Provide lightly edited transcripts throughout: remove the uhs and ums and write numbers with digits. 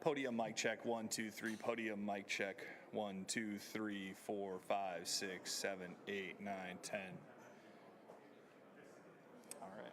Podium mic check 1 2 3. Podium mic check 1 2 3 4 5 6 7 8 9 10. All right.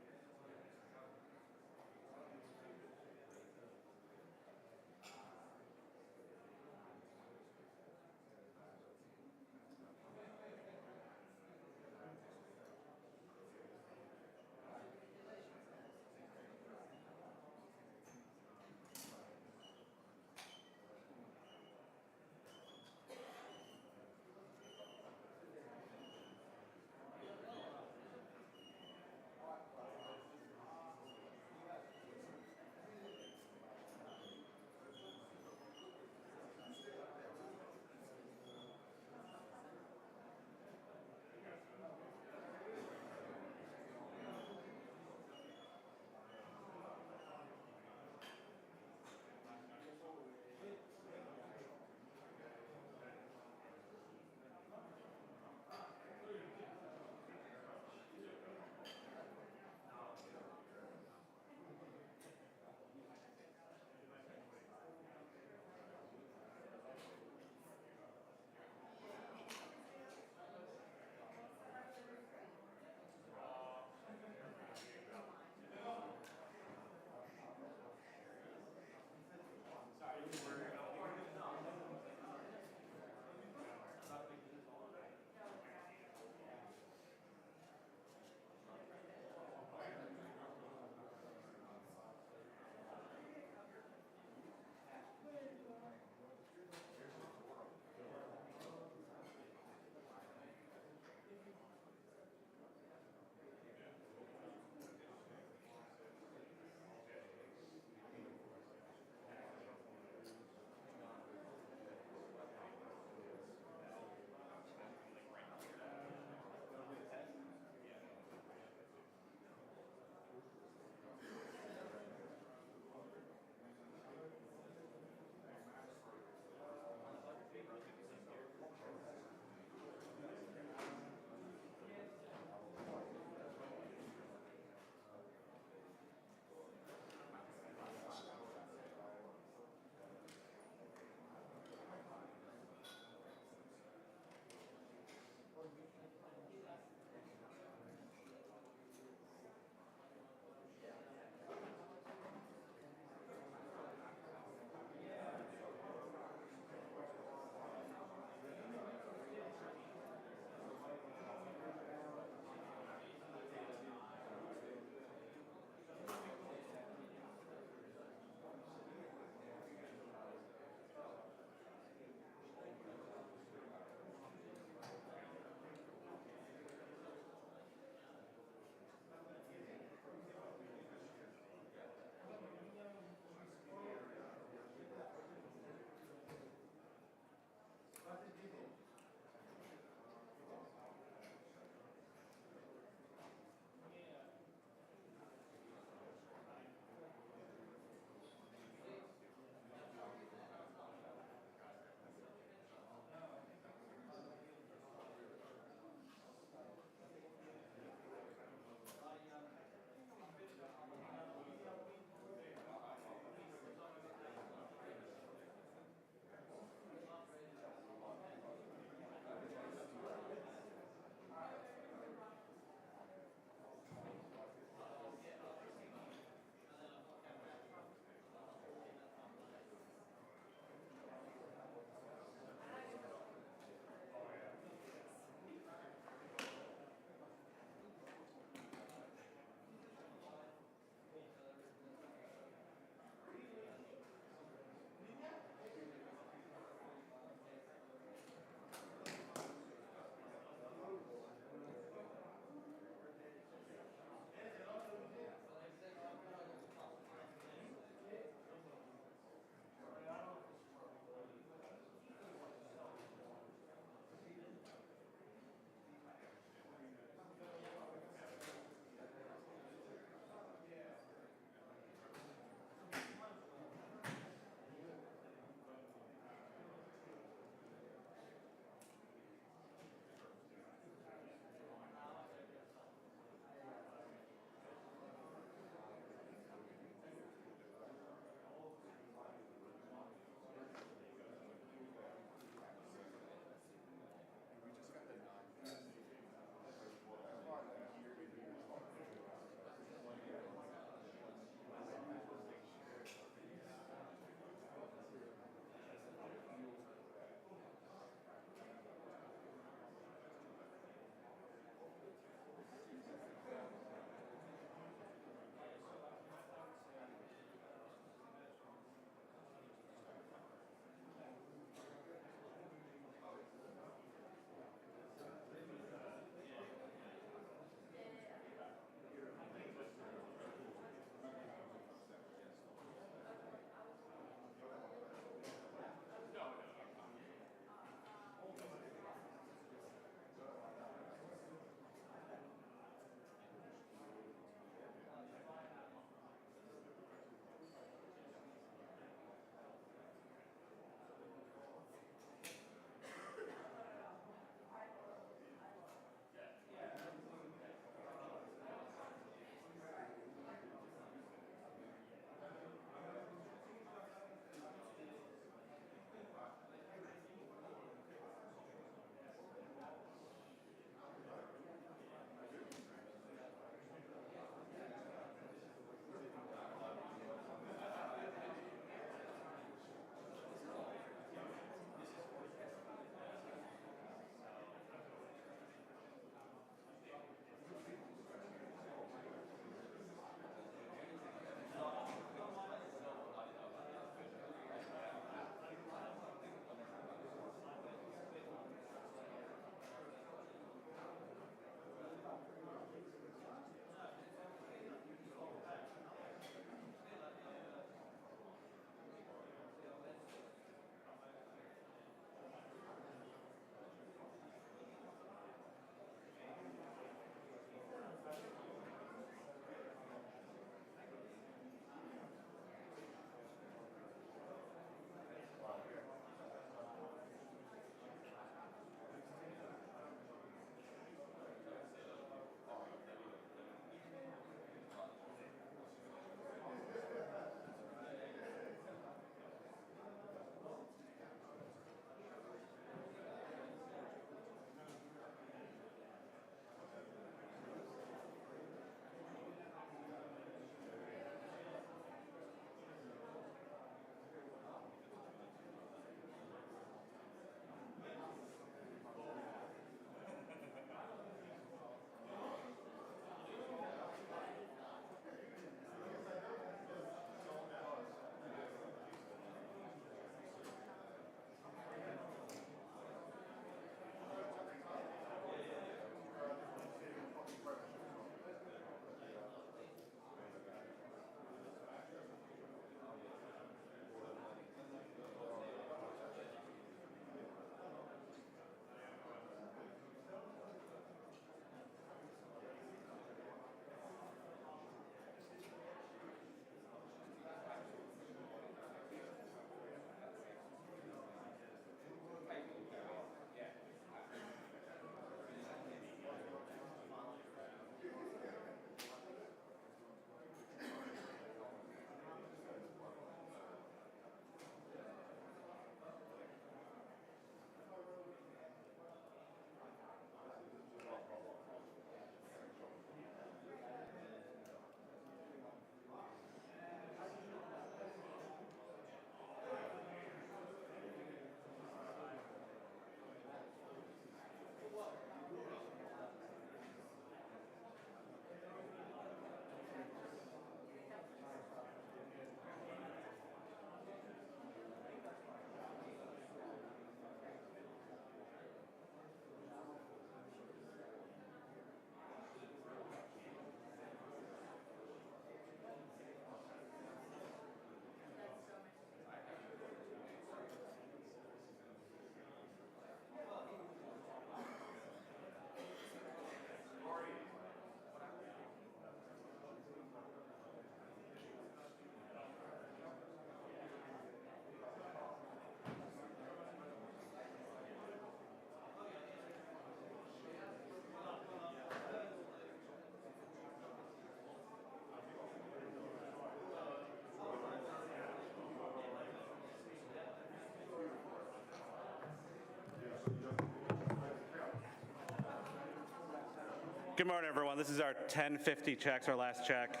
Good morning, everyone. This is our 10:50 checks, our last check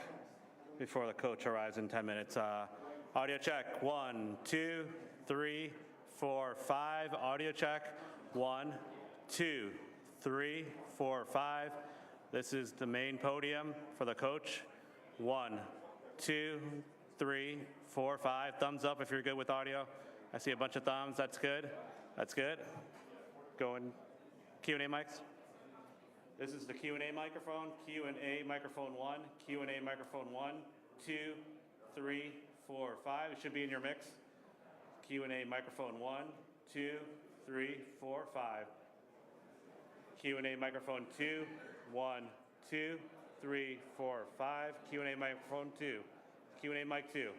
before the coach arrives in 10 minutes. Audio check, 1, 2, 3, 4, 5. Audio check, 1, 2, 3, 4, 5. This is the main podium for the coach. 1, 2, 3, 4, 5. Thumbs up if you're good with audio. I see a bunch of thumbs. That's good. That's good. Going Q&A mics. This is the Q&A microphone. Q&A microphone 1. Q&A microphone 1, 2, 3, 4, 5. It should be in your mix. Q&A microphone 1, 2, 3, 4, 5. Q&A microphone 2, 1, 2, 3, 4, 5. Q&A microphone 2. Q&A mic 2.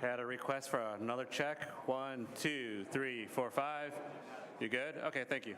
Had a request for another check. 1, 2, 3, 4, 5. You good? Okay, thank you.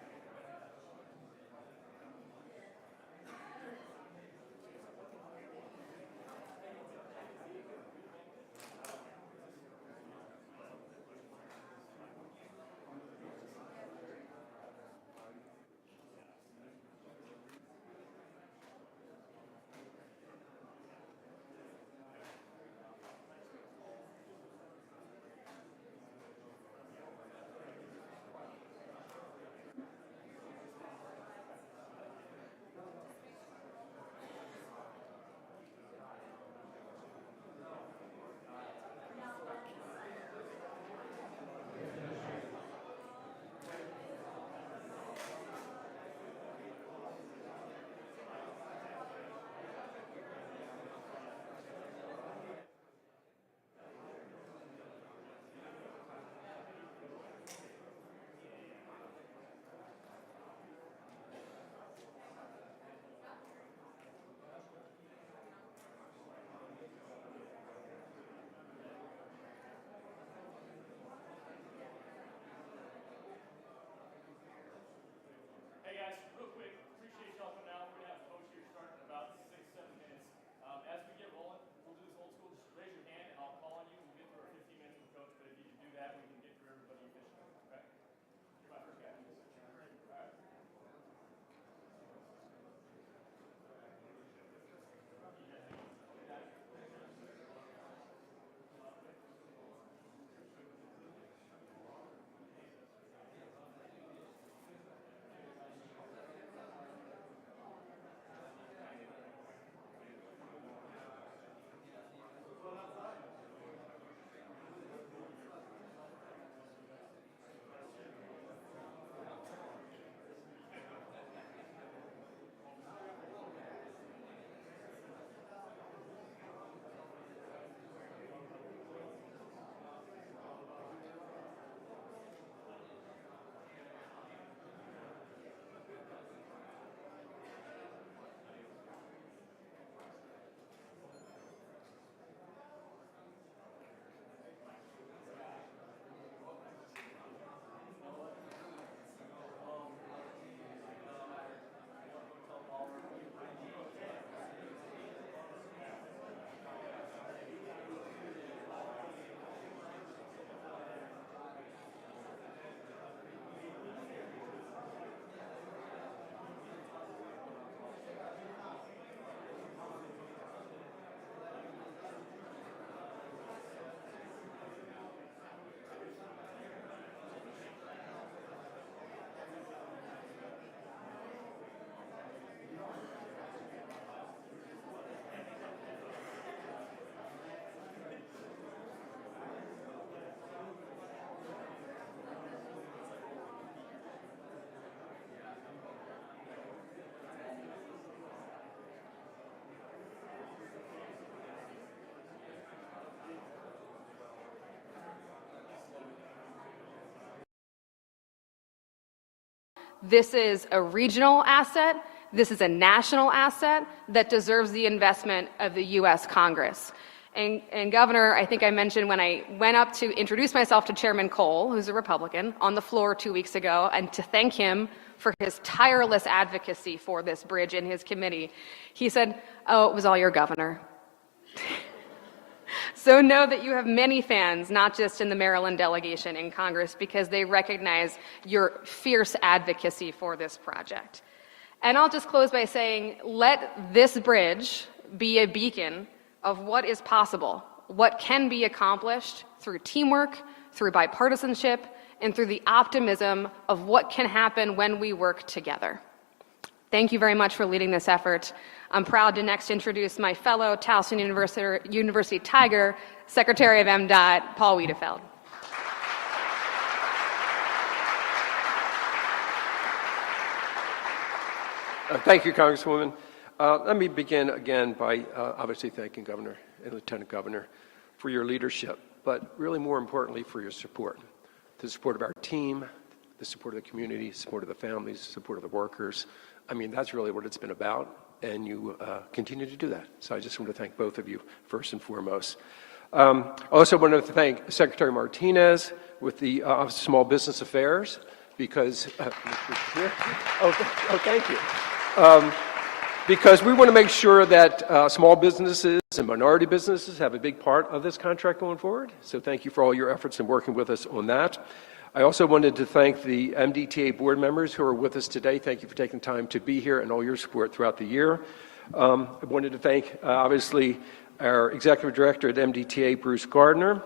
This is a regional asset. This is a national asset that deserves the investment of the U.S. Congress. And Governor, I think I mentioned when I went up to introduce myself to Chairman Cole, who's a Republican, on the floor 2 weeks ago, and to thank him for his tireless advocacy for this bridge in his committee, he said, "Oh, it was all your governor." So know that you have many fans, not just in the Maryland delegation in Congress, because they recognize your fierce advocacy for this project. And I'll just close by saying, let this bridge be a beacon of what is possible, what can be accomplished through teamwork, through bipartisanship, and through the optimism of what can happen when we work together. Thank you very much for leading this effort. I'm proud to next introduce my fellow Towson University Tiger, Secretary of MDOT, Paul Wiedefeld. Thank you, Congresswoman. Let me begin again by obviously thanking Governor and Lieutenant Governor for your leadership, but really more importantly for your support. The support of our team, the support of the community, support of the families, support of the workers. I mean, that's really what it's been about, and you continue to do that. So I just want to thank both of you first and foremost. I also want to thank Secretary Martinez with the Office of Small Business Affairs because, thank you. Because we want to make sure that small businesses and minority businesses have a big part of this contract going forward. So thank you for all your efforts in working with us on that. I also wanted to thank the MDTA board members who are with us today. Thank you for taking time to be here and all your support throughout the year. I wanted to thank, obviously, our executive director at MDTA, Bruce Gardner,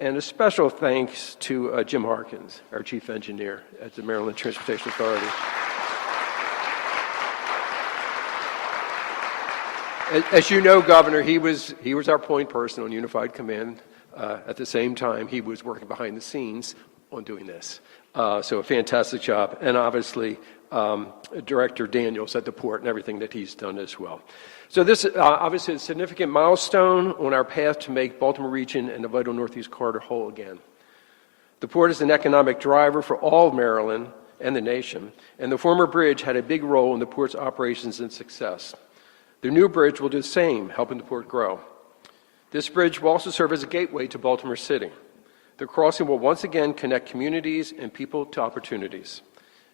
and a special thanks to Jim Harkins, our chief engineer at the Maryland Transportation Authority. As you know, Governor, he was our point person on Unified Command. At the same time, he was working behind the scenes on doing this. So a fantastic job. And obviously, Director Daniels at the port and everything that he's done as well. So this obviously is a significant milestone on our path to make Baltimore region and the vital Northeast Corridor whole again. The port is an economic driver for all of Maryland and the nation, and the former bridge had a big role in the port's operations and success. The new bridge will do the same, helping the port grow. This bridge will also serve as a gateway to Baltimore City. The crossing will once again connect communities and people to opportunities.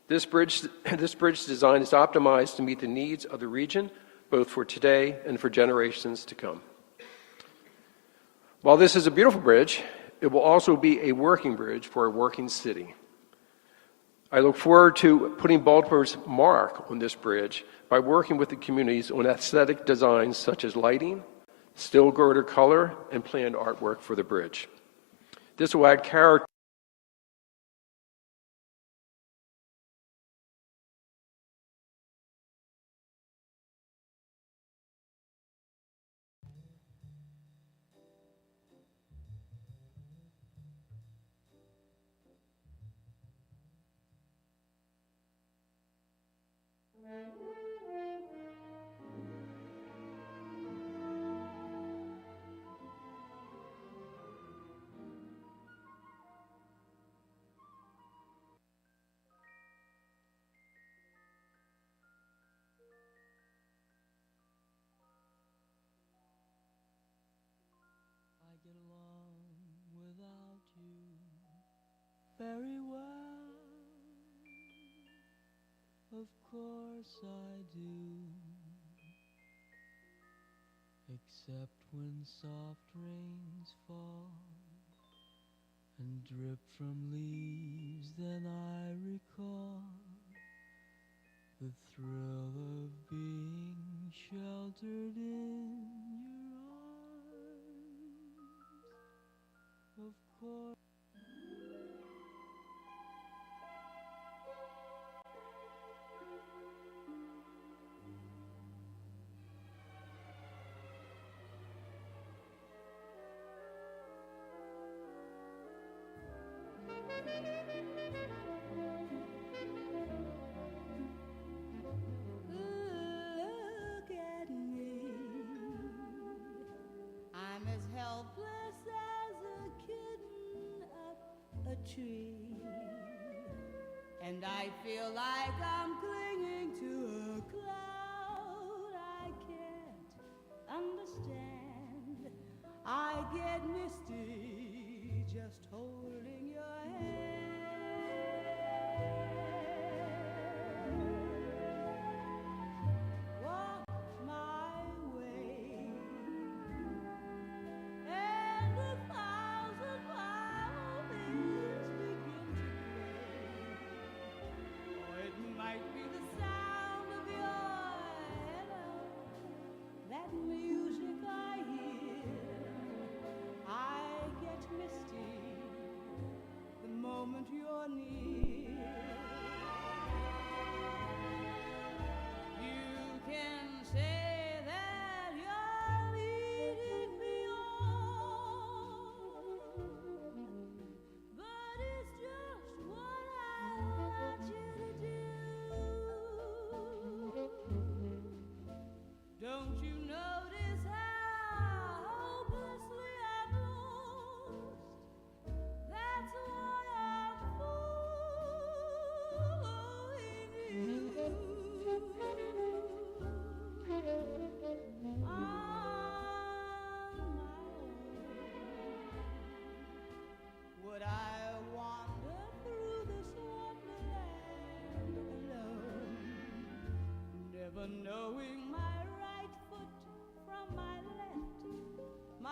This bridge design is optimized to meet the needs of the region, both for today and for generations to come. While this is a beautiful bridge, it will also be a working bridge for a working city. I look forward to putting Baltimore's mark on this bridge by working with the communities on aesthetic designs such as lighting, still girder color, and planned artwork for the bridge. This will add character get along without you very well. Of course I do. Except when soft rains fall and drip from leaves, then I recall the thrill of being sheltered in your arms. Of course. Look at me. I'm as helpless as a kitten up a tree. and I feel like I'm clinging to a cloud I can't understand. I get misty just holding your hand. Walk my way, and 1,000 violins begin to play. Or it might be the sound of your hello, that music I hear. I get misty the moment you're near. You can say that you're leading me on, but it's just what I want you to do. Don't you notice how hopelessly I'm lost? That's why I'm fooling you. On my own. Would I wander through this wonderland alone, never knowing my right foot from my left, my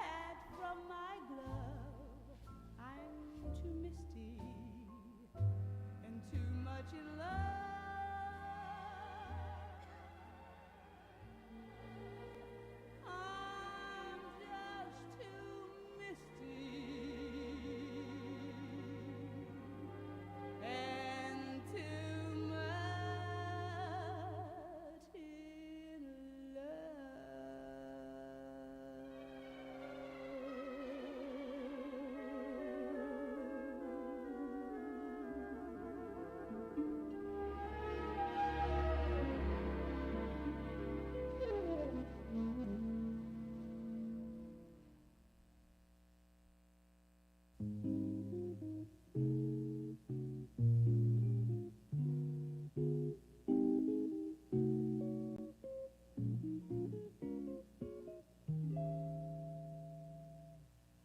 hat from my glove? I'm too misty and too much in love. I'm just too misty and too much in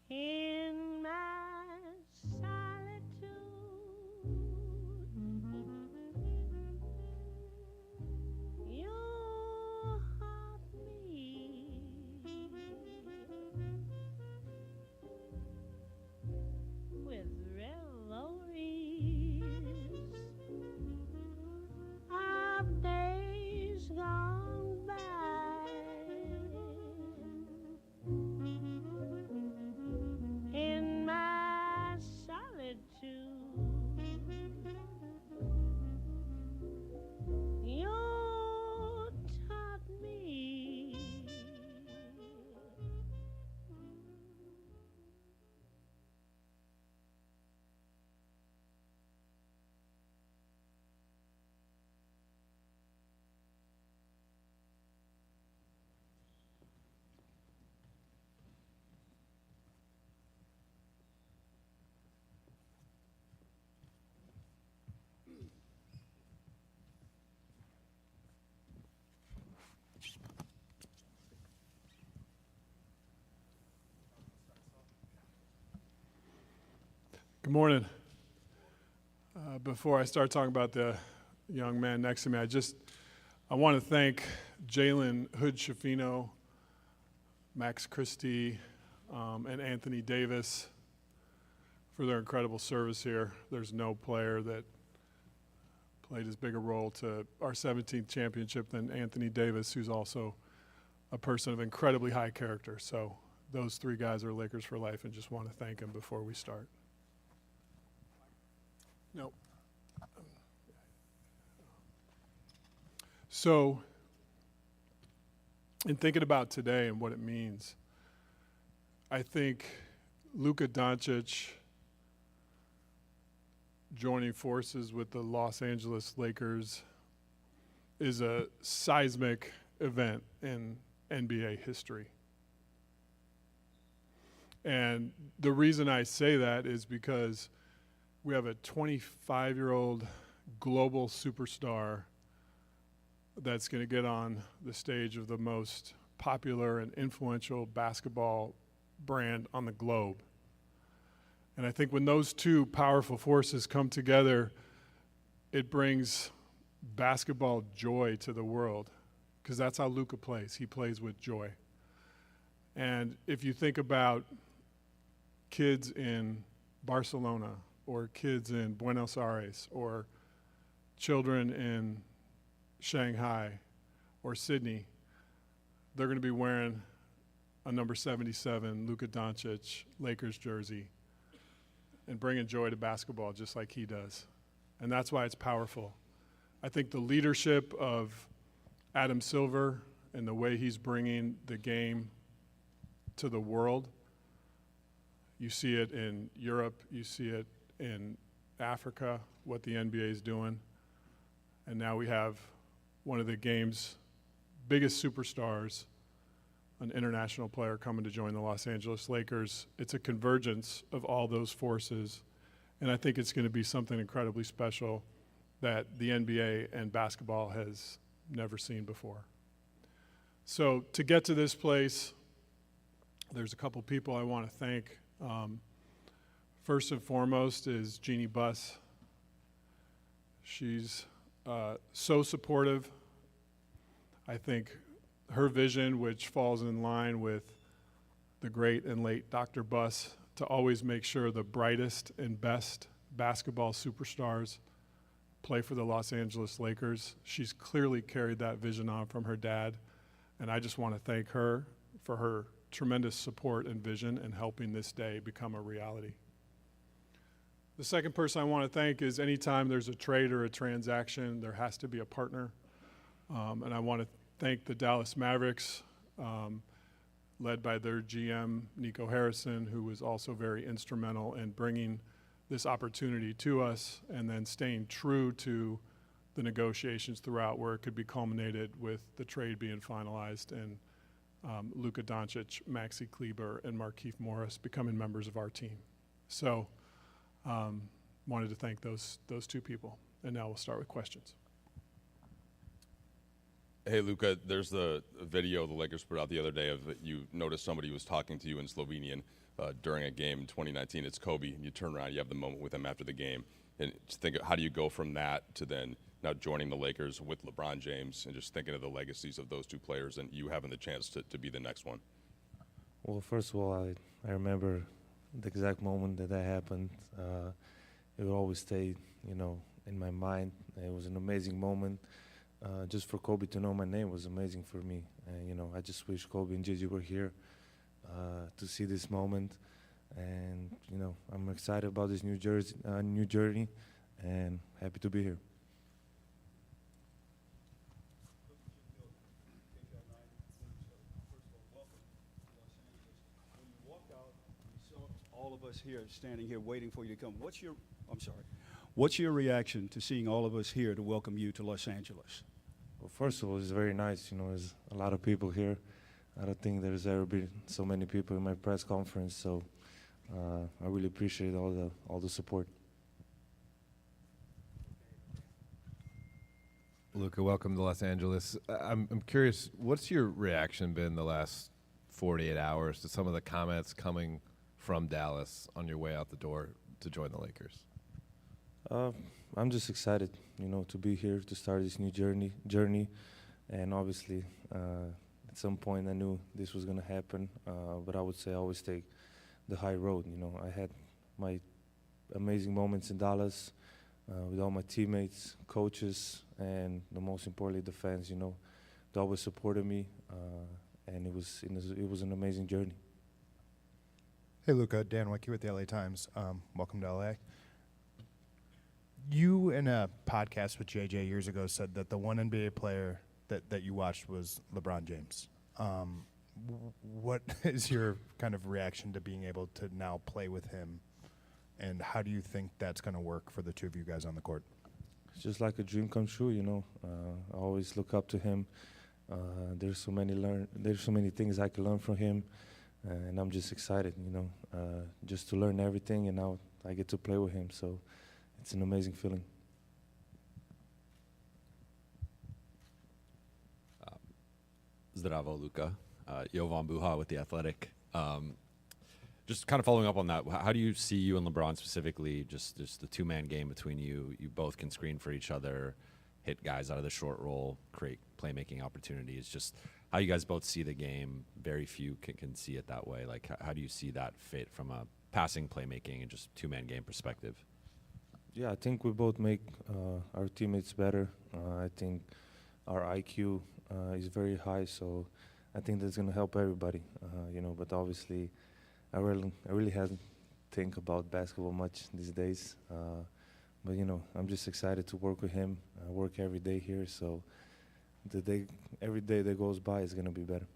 in my solitude, you haunt me with revelries of days gone by. In my solitude, you taught me. Good morning. Before I start talking about the young man next to me, I want to thank Jalen Hood-Schifino, Max Christie, and Anthony Davis for their incredible service here. There's no player that played as big a role to our 17th championship than Anthony Davis, who's also a person of incredibly high character. So those three guys are Lakers for life, and just want to thank them before we start. Nope. So, in thinking about today and what it means, I think Luka Doncic joining forces with the Los Angeles Lakers is a seismic event in NBA history. And the reason I say that is because we have a 25-year-old global superstar that's going to get on the stage of the most popular and influential basketball brand on the globe. And I think when those two powerful forces come together, it brings basketball joy to the world, because that's how Luka plays. He plays with joy. And if you think about kids in Barcelona or kids in Buenos Aires or children in Shanghai or Sydney, they're going to be wearing a number 77 Luka Doncic Lakers jersey and bringing joy to basketball just like he does. And that's why it's powerful. I think the leadership of Adam Silver and the way he's bringing the game to the world, you see it in Europe, you see it in Africa, what the NBA is doing. And now we have one of the game's biggest superstars, an international player coming to join the Los Angeles Lakers. It's a convergence of all those forces, and I think it's going to be something incredibly special that the NBA and basketball has never seen before. So to get to this place, there's a couple people I want to thank. First and foremost is Jeannie Buss. She's so supportive. I think her vision, which falls in line with the great and late Dr. Buss, to always make sure the brightest and best basketball superstars play for the Los Angeles Lakers. She's clearly carried that vision on from her dad, and I just want to thank her for her tremendous support and vision in helping this day become a reality. The second person I want to thank is anytime there's a trade or a transaction, there has to be a partner, and I want to thank the Dallas Mavericks, led by their GM, Nico Harrison, who was also very instrumental in bringing this opportunity to us and then staying true to the negotiations throughout, where it could be culminated with the trade being finalized and Luka Doncic, Maxi Kleber, and Markieff Morris becoming members of our team. So wanted to thank those two people. And now we'll start with questions. Hey, Luka, there's the video the Lakers put out the other day of you noticed somebody was talking to you in Slovenian during a game in 2019. It's Kobe, and you turn around, you have the moment with him after the game. And just think, how do you go from that to then now joining the Lakers with LeBron James and just thinking of the legacies of those two players and you having the chance to be the next one? Well, first of all, I remember the exact moment that happened. It will always stay, in my mind. It was an amazing moment. Just for Kobe to know my name was amazing for me. And, I just wish Kobe and Gigi were here to see this moment. And, I'm excited about this new journey and happy to be here. All of us here standing here waiting for you to come. What's your reaction to seeing all of us here to welcome you to Los Angeles? Well, first of all, it's very nice. There's a lot of people here. I don't think there's ever been so many people in my press conference, so I really appreciate all the support. Luka, welcome to Los Angeles. I'm curious, what's your reaction been the last 48 hours to some of the comments coming from Dallas on your way out the door to join the Lakers? I'm just excited, to be here to start this new journey, and obviously at some point I knew this was going to happen, but I would say I always take the high road. I had my amazing moments in Dallas with all my teammates, coaches, and the most importantly, the fans. They always supported me, and it was an amazing journey. Hey, Luka, Dan Wicke with the LA Times. Welcome to LA. You, in a podcast with JJ years ago, said that the one NBA player that you watched was LeBron James. What is your kind of reaction to being able to now play with him, and how do you think that's going to work for the two of you guys on the court? It's just like a dream come true, I always look up to him. There's so many things I can learn from him. and I'm just excited, just to learn everything, and now I get to play with him. So it's an amazing feeling. Zdravo, Luka. Jovan Buha with The Athletic. Just kind of following up on that, how do you see you and LeBron specifically, just the two-man game between you? You both can screen for each other, hit guys out of the short roll, create playmaking opportunities. Just how you guys both see the game. Very few can see it that way. Like, how do you see that fit from a passing, playmaking, and just two-man game perspective? Yeah, I think we both make our teammates better. I think our IQ is very high, so I think that's going to help everybody. But obviously, I really haven't think about basketball much these days. But I'm just excited to work with him. I work every day here, so every day that goes by is going to be better.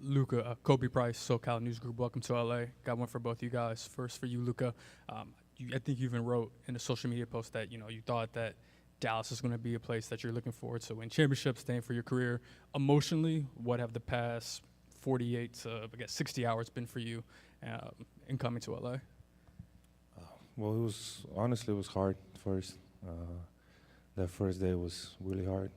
Luka, Kobe Price, SoCal News Group. Welcome to LA. Got one for both you guys. First for you, Luka. I think you even wrote in a social media post that you thought that Dallas is going to be a place that you're looking forward to win championships, staying for your career. Emotionally, what have the past 48 to 60 hours been for you in coming to LA? Well, it was hard first. That first day was really hard.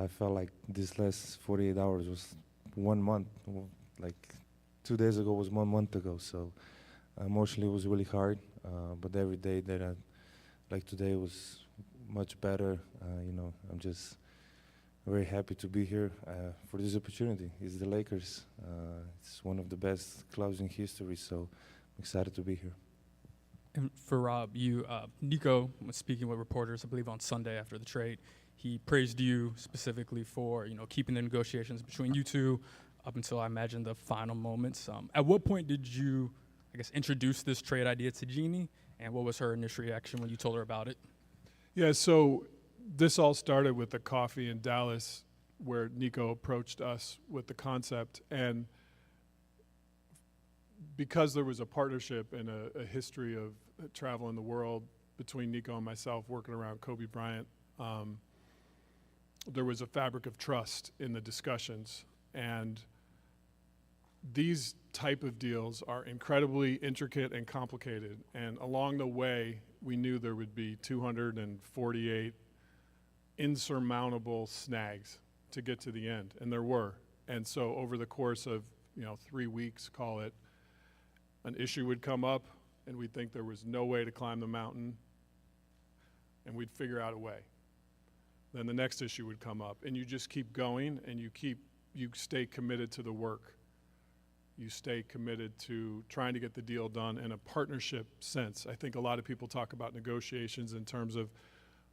I felt like this last 48 hours was 1 month. Like 2 days ago was 1 month ago. So emotionally it was really hard. But every day like today was much better. I'm just very happy to be here for this opportunity. It's the Lakers. It's one of the best clubs in history, so I'm excited to be here. And for Rob, Nico was speaking with reporters, I believe on Sunday after the trade. He praised you specifically for, keeping the negotiations between you two up until I imagine the final moments. At what point did you, introduce this trade idea to Jeannie, and what was her initial reaction when you told her about it? Yeah, so this all started with the coffee in Dallas where Nico approached us with the concept. And because there was a partnership and a history of travel in the world between Nico and myself working around Kobe Bryant, there was a fabric of trust in the discussions. And these type of deals are incredibly intricate and complicated. And along the way, we knew there would be 248 insurmountable snags to get to the end, and there were. And so over the course of 3 weeks, call it, an issue would come up, and we'd think there was no way to climb the mountain, and we'd figure out a way. Then the next issue would come up, and you just keep going, and you stay committed to the work. You stay committed to trying to get the deal done in a partnership sense. I think a lot of people talk about negotiations in terms of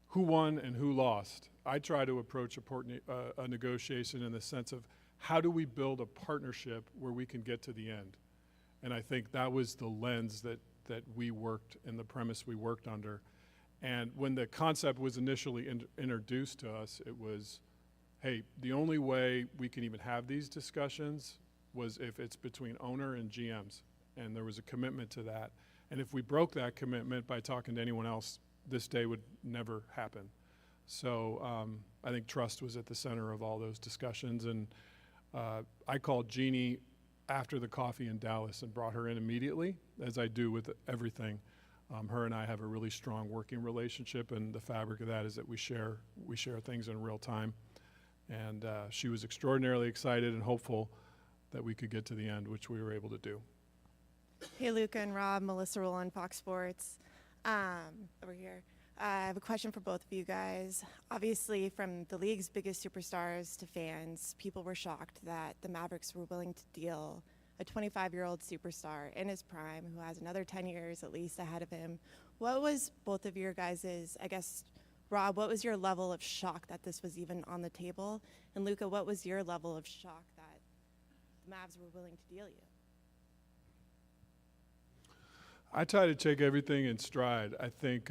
who won and who lost. I try to approach a negotiation in the sense of how do we build a partnership where we can get to the end? And I think that was the lens that we worked and the premise we worked under. And when the concept was initially introduced to us, it was, hey, the only way we can even have these discussions was if it's between owner and GMs. And there was a commitment to that. And if we broke that commitment by talking to anyone else, this day would never happen. So I think trust was at the center of all those discussions. And I called Jeannie after the coffee in Dallas and brought her in immediately, as I do with everything. Her and I have a really strong working relationship, and the fabric of that is that we share things in real time. And she was extraordinarily excited and hopeful that we could get to the end, which we were able to do. Hey, Luka and Rob, Melissa Rowland, Fox Sports. Over here. I have a question for both of you guys. Obviously, from the league's biggest superstars to fans, people were shocked that the Mavericks were willing to deal a 25-year-old superstar in his prime who has another 10 years at least ahead of him. What was both of your guys's, Rob, what was your level of shock that this was even on the table? And Luka, what was your level of shock that the Mavs were willing to deal you? I try to take everything in stride. I think,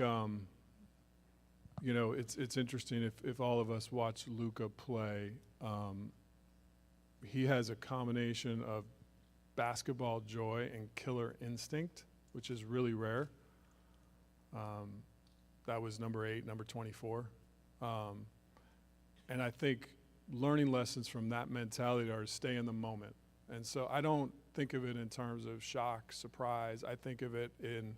it's interesting if all of us watch Luka play. He has a combination of basketball joy and killer instinct, which is really rare. That was number 8, number 24. And I think learning lessons from that mentality are to stay in the moment. And so I don't think of it in terms of shock, surprise. I think of it in,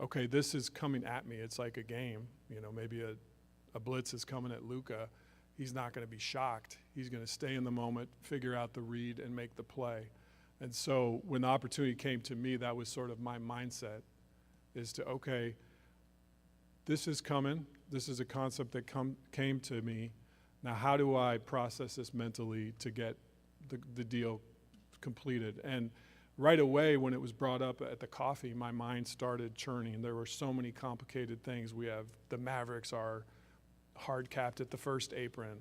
okay, this is coming at me. It's like a game. You know, maybe a blitz is coming at Luka. He's not going to be shocked. He's going to stay in the moment, figure out the read, and make the play. And so when the opportunity came to me, that was sort of my mindset, is to, okay, this is coming. This is a concept that came to me. Now, how do I process this mentally to get the deal completed? And right away, when it was brought up at the coffee, my mind started churning. There were so many complicated things. We have the Mavericks are hard capped at the first apron.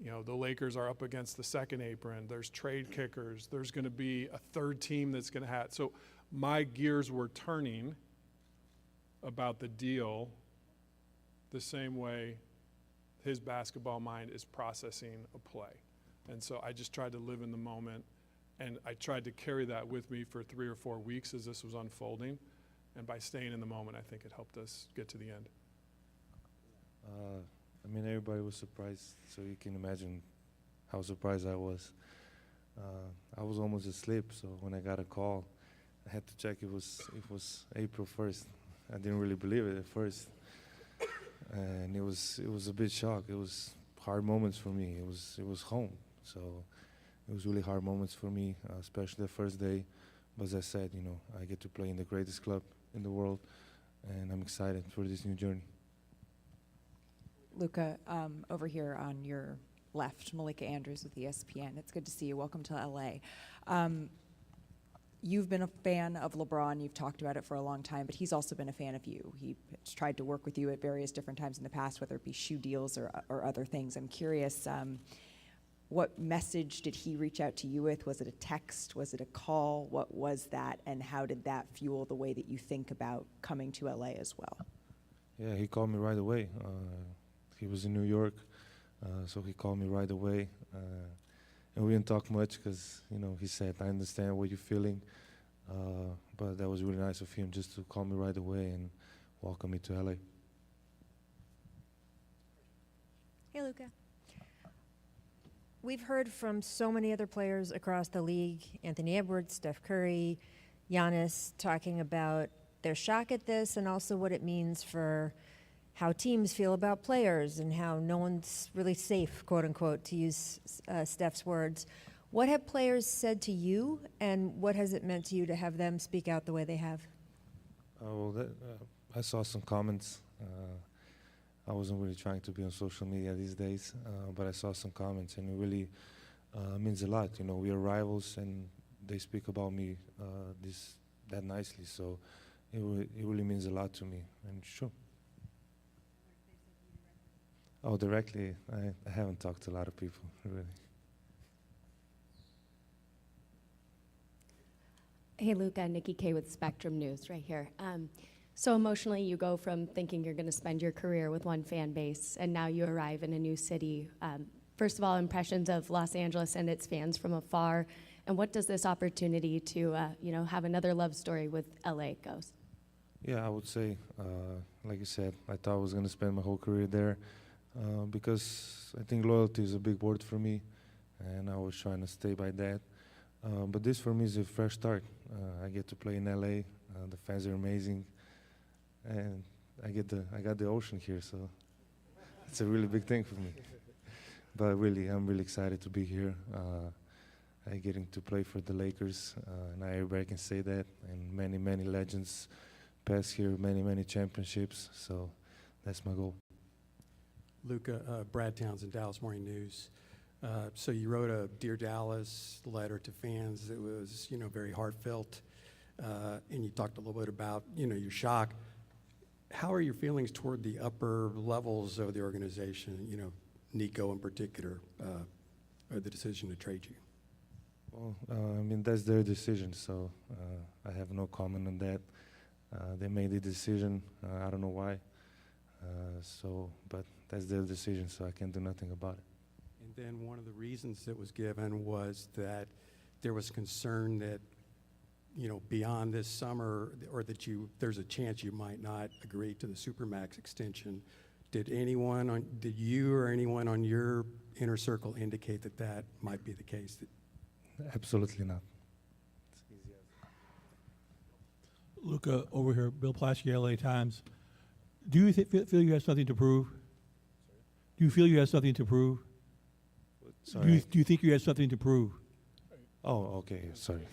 You know, the Lakers are up against the second apron. There's trade kickers. There's going to be a third team that's going to have. So my gears were turning about the deal the same way his basketball mind is processing a play. And so I just tried to live in the moment, and I tried to carry that with me for 3 or 4 weeks as this was unfolding. And by staying in the moment, I think it helped us get to the end. I mean, everybody was surprised, so you can imagine how surprised I was. I was almost asleep, so when I got a call, I had to check it was April 1st. I didn't really believe it at first. And it was a bit shock. It was hard moments for me. It was home, so it was really hard moments for me, especially the first day. But as I said, you know, I get to play in the greatest club in the world, and I'm excited for this new journey. Luka, over here on your left, Malika Andrews with ESPN. It's good to see you. Welcome to LA. You've been a fan of LeBron. You've talked about it for a long time, but he's also been a fan of you. He's tried to work with you at various different times in the past, whether it be shoe deals or other things. I'm curious, what message did he reach out to you with? Was it a text? Was it a call? What was that? And how did that fuel the way that you think about coming to LA as well? Yeah, he called me right away. He was in New York, so he called me right away. And we didn't talk much because, you know, he said, I understand what you're feeling. But that was really nice of him just to call me right away and welcome me to LA. Hey, Luka. We've heard from so many other players across the league, Anthony Edwards, Steph Curry, Giannis, talking about their shock at this and also what it means for how teams feel about players and how no one's really safe, quote unquote, to use Steph's words. What have players said to you, and what has it meant to you to have them speak out the way they have? I saw some comments. I wasn't really trying to be on social media these days, but I saw some comments, and it really means a lot. You know, we are rivals, and they speak about me that nicely, so it really means a lot to me, and sure. Oh, directly, I haven't talked to a lot of people, really. Hey, Luka, Nikki K with Spectrum News right here. So emotionally, you go from thinking you're going to spend your career with one fan base, and now you arrive in a new city. First of all, impressions of Los Angeles and its fans from afar, and what does this opportunity to have another love story with LA goes? Yeah, I would say, like you said, I thought I was going to spend my whole career there. Because I think loyalty is a big word for me, and I was trying to stay by that. But this for me is a fresh start. I get to play in LA. The fans are amazing, and I got the ocean here, so it's a really big thing for me. But really, I'm really excited to be here. I getting to play for the Lakers, and everybody can say that. And many legends pass here, many championships. So that's my goal. Luka, Brad Townsend, Dallas Morning News. So you wrote a Dear Dallas letter to fans that was, very heartfelt, and you talked a little bit about, your shock. How are your feelings toward the upper levels of the organization, Nico in particular, or the decision to trade you? Well, I mean, that's their decision, so I have no comment on that. They made the decision. I don't know why. But that's their decision, so I can't do nothing about it. And then one of the reasons that was given was that there was concern that, beyond this summer, or that there's a chance you might not agree to the Supermax extension Did you or anyone on your inner circle indicate that that might be the case? Absolutely not. Luca, over here, Bill Plaschke, LA Times. Do you feel you have something to prove? Do you feel you have something to prove? Sorry. Do you think you have something to prove? Oh, okay. Sorry.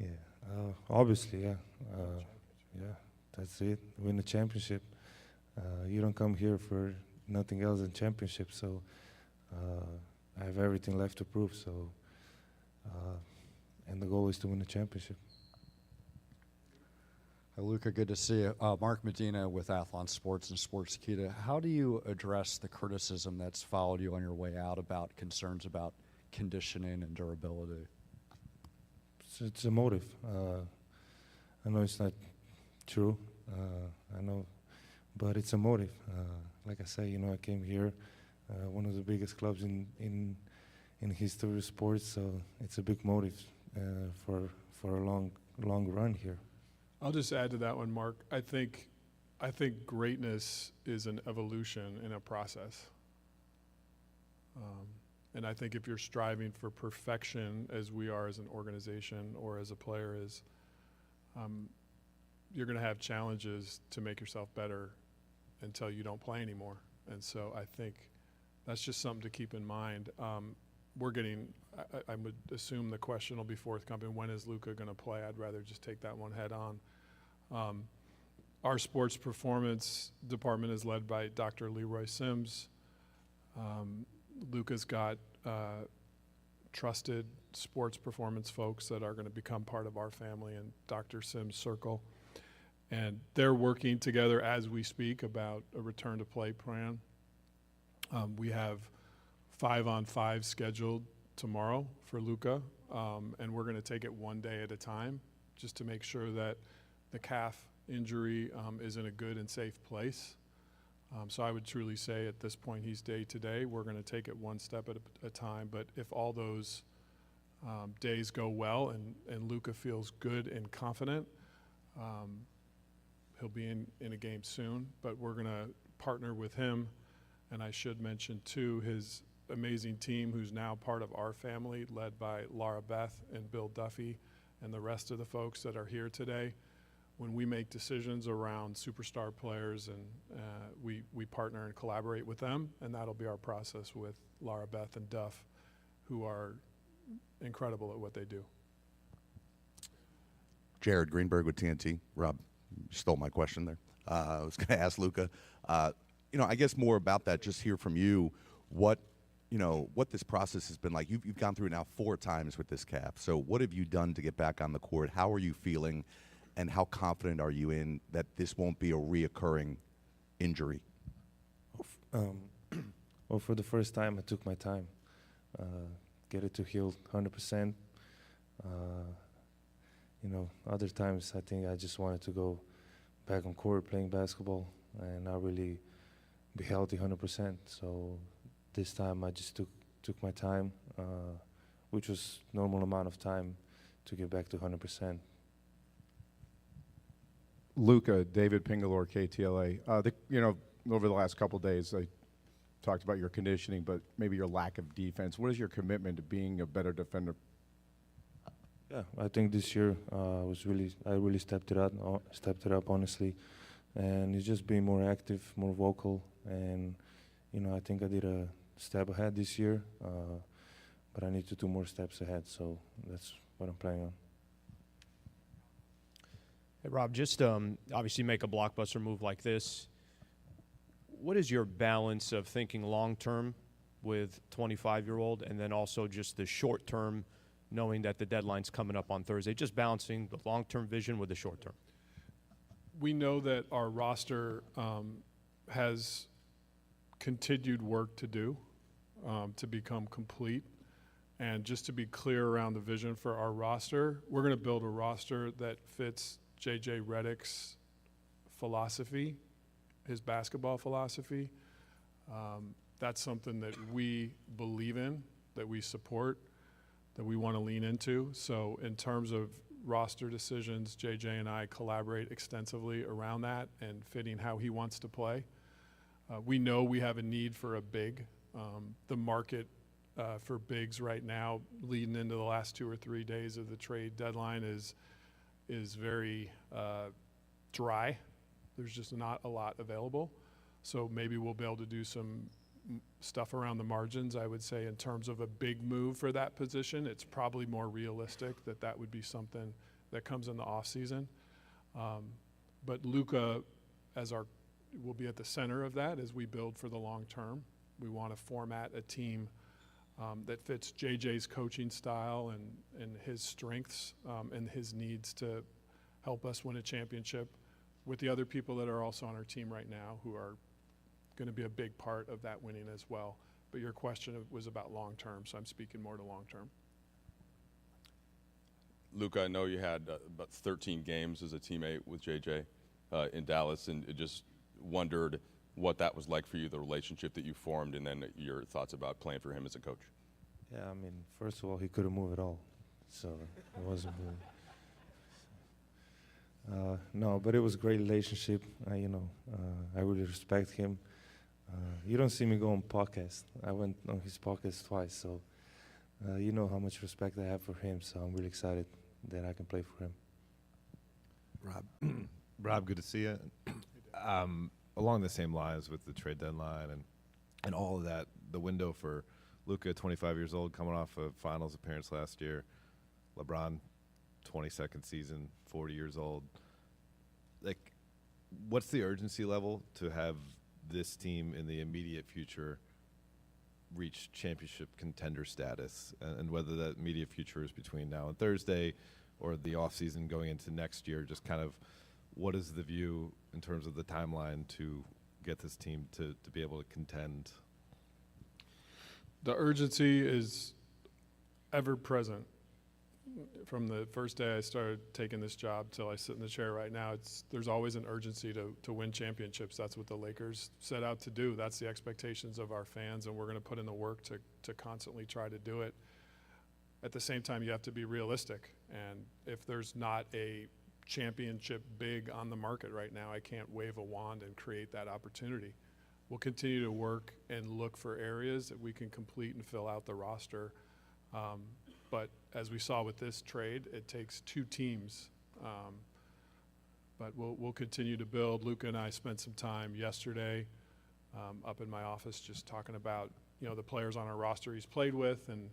Yeah. Obviously, yeah. Yeah. That's it. Win the championship. You don't come here for nothing else than championship. So I have everything left to prove. So, and the goal is to win the championship. Luca, good to see you. Mark Medina with Athlon Sports and Sportskeeda. How do you address the criticism that's followed you on your way out about concerns about conditioning and durability? It's a motive. I know it's not true. I know, but it's a motive. Like I say, I came here, one of the biggest clubs in history of sports, so it's a big motive for a long run here. I'll just add to that one, Mark. I think greatness is an evolution in a process. And I think if you're striving for perfection, as we are as an organization or as a player you're going to have challenges to make yourself better until you don't play anymore. And so I think that's just something to keep in mind. I would assume the question will be forthcoming, when is Luca going to play? I'd rather just take that one head on. Our sports performance department is led by Dr. Leroy Sims. Luca's got trusted sports performance folks that are going to become part of our family in Dr. Sims' circle. And they're working together as we speak about a return to play plan. We have 5-on-5 scheduled tomorrow for Luca, and we're going to take it one day at a time just to make sure that the calf injury is in a good and safe place. So I would truly say at this point he's day to day. We're going to take it one step at a time, but if all those days go well and Luca feels good and confident, he'll be in a game soon, but we're going to partner with him. And I should mention too his amazing team who's now part of our family, led by Laura Beth and Bill Duffy and the rest of the folks that are here today. When we make decisions around superstar players, and we partner and collaborate with them, and that'll be our process with Laura Beth and Duff, who are incredible at what they do. Jared Greenberg with TNT. Rob, you stole my question there. I was going to ask Luca, I guess more about that, just hear from you what this process has been like. You've gone through it now 4 times with this calf. So what have you done to get back on the court? How are you feeling? And how confident are you in that this won't be a reoccurring injury? Well, for the first time, I took my time, get it to heal 100%. Other times I think I just wanted to go back on court playing basketball and not really be healthy 100%. So this time I just took my time, which was normal amount of time to get back to 100%. Luca, David Pingalore, KTLA. Over the last couple of days, I talked about your conditioning, but maybe your lack of defense. What is your commitment to being a better defender? Yeah, I think this year I really stepped it up honestly, and it's just being more active, more vocal, and I think I did a step ahead this year, but I need to do more steps ahead. So that's what I'm planning on. Hey, Rob, just obviously make a blockbuster move like this. What is your balance of thinking long-term with 25-year-old and then also just the short-term, knowing that the deadline's coming up on Thursday, just balancing the long-term vision with the short-term? We know that our roster has continued work to do to become complete. And just to be clear around the vision for our roster, we're going to build a roster that fits J.J. Redick's philosophy, his basketball philosophy. That's something that we believe in, that we support, that we want to lean into. So in terms of roster decisions, J.J. and I collaborate extensively around that and fitting how he wants to play. We know we have a need for a big. The market for bigs right now, leading into the last 2 or 3 days of the trade deadline, is very dry. There's just not a lot available. So maybe we'll be able to do some stuff around the margins. I would say in terms of a big move for that position, it's probably more realistic that that would be something that comes in the off season. But Luka will be at the center of that as we build for the long term. We want to format a team that fits JJ's coaching style and his strengths and his needs to help us win a championship with the other people that are also on our team right now who are going to be a big part of that winning as well. But your question was about long term, so I'm speaking more to long term. Luka, I know you had about 13 games as a teammate with JJ in Dallas, and just wondered what that was like for you, the relationship that you formed, and then your thoughts about playing for him as a coach. Yeah, I mean, first of all, he couldn't move at all, so it wasn't moving. No, but it was a great relationship. I really respect him. You don't see me go on podcast. I went on his podcast twice, so you know how much respect I have for him. So I'm really excited that I can play for him. Rob, good to see you. Along the same lines with the trade deadline and all of that, the window for Luka, 25 years old, coming off a finals appearance last year. LeBron, 22nd season, 40 years old. Like, what's the urgency level to have this team in the immediate future reach championship contender status? And whether that immediate future is between now and Thursday or the offseason going into next year, just kind of what is the view in terms of the timeline to get this team to be able to contend? The urgency is ever present. From the first day I started taking this job till I sit in the chair right now, there's always an urgency to win championships. That's what the Lakers set out to do. That's the expectations of our fans, and we're going to put in the work to constantly try to do it. At the same time, you have to be realistic, and if there's not a championship big on the market right now, I can't wave a wand and create that opportunity. We'll continue to work and look for areas that we can complete and fill out the roster. But as we saw with this trade, it takes 2 teams. But we'll continue to build. Luka and I spent some time yesterday up in my office just talking about the players on our roster he's played with and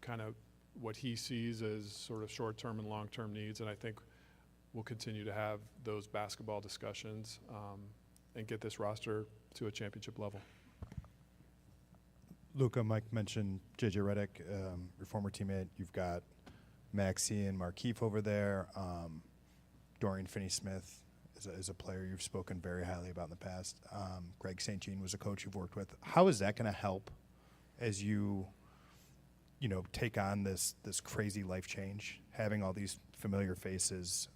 kind of what he sees as sort of short-term and long-term needs. And I think we'll continue to have those basketball discussions and get this roster to a championship level. Luka, Mike mentioned J.J. Redick, your former teammate. You've got Maxey and Markieff over there. Dorian Finney-Smith is a player you've spoken very highly about in the past. Greg St. Jean was a coach you've worked with. How is that going to help as you take on this crazy life change, having all these familiar faces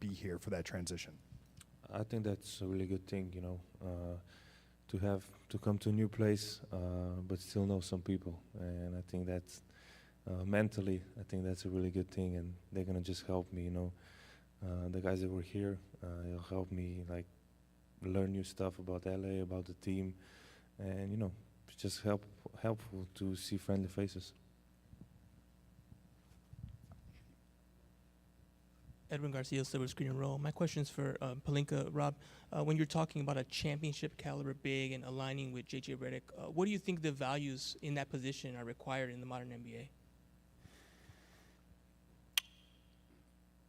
be here for that transition? I think that's a really good thing, to come to a new place, but still know some people. And I think that's mentally, I think that's a really good thing, and they're gonna just help me. The guys that were here, it'll help me learn new stuff about LA, about the team, and it's just helpful to see friendly faces. Edwin Garcia, Silver Screen and Roll. My question is for Pelinka. Rob, when you're talking about a championship caliber big and aligning with J.J. Redick, what do you think the values in that position are required in the modern NBA?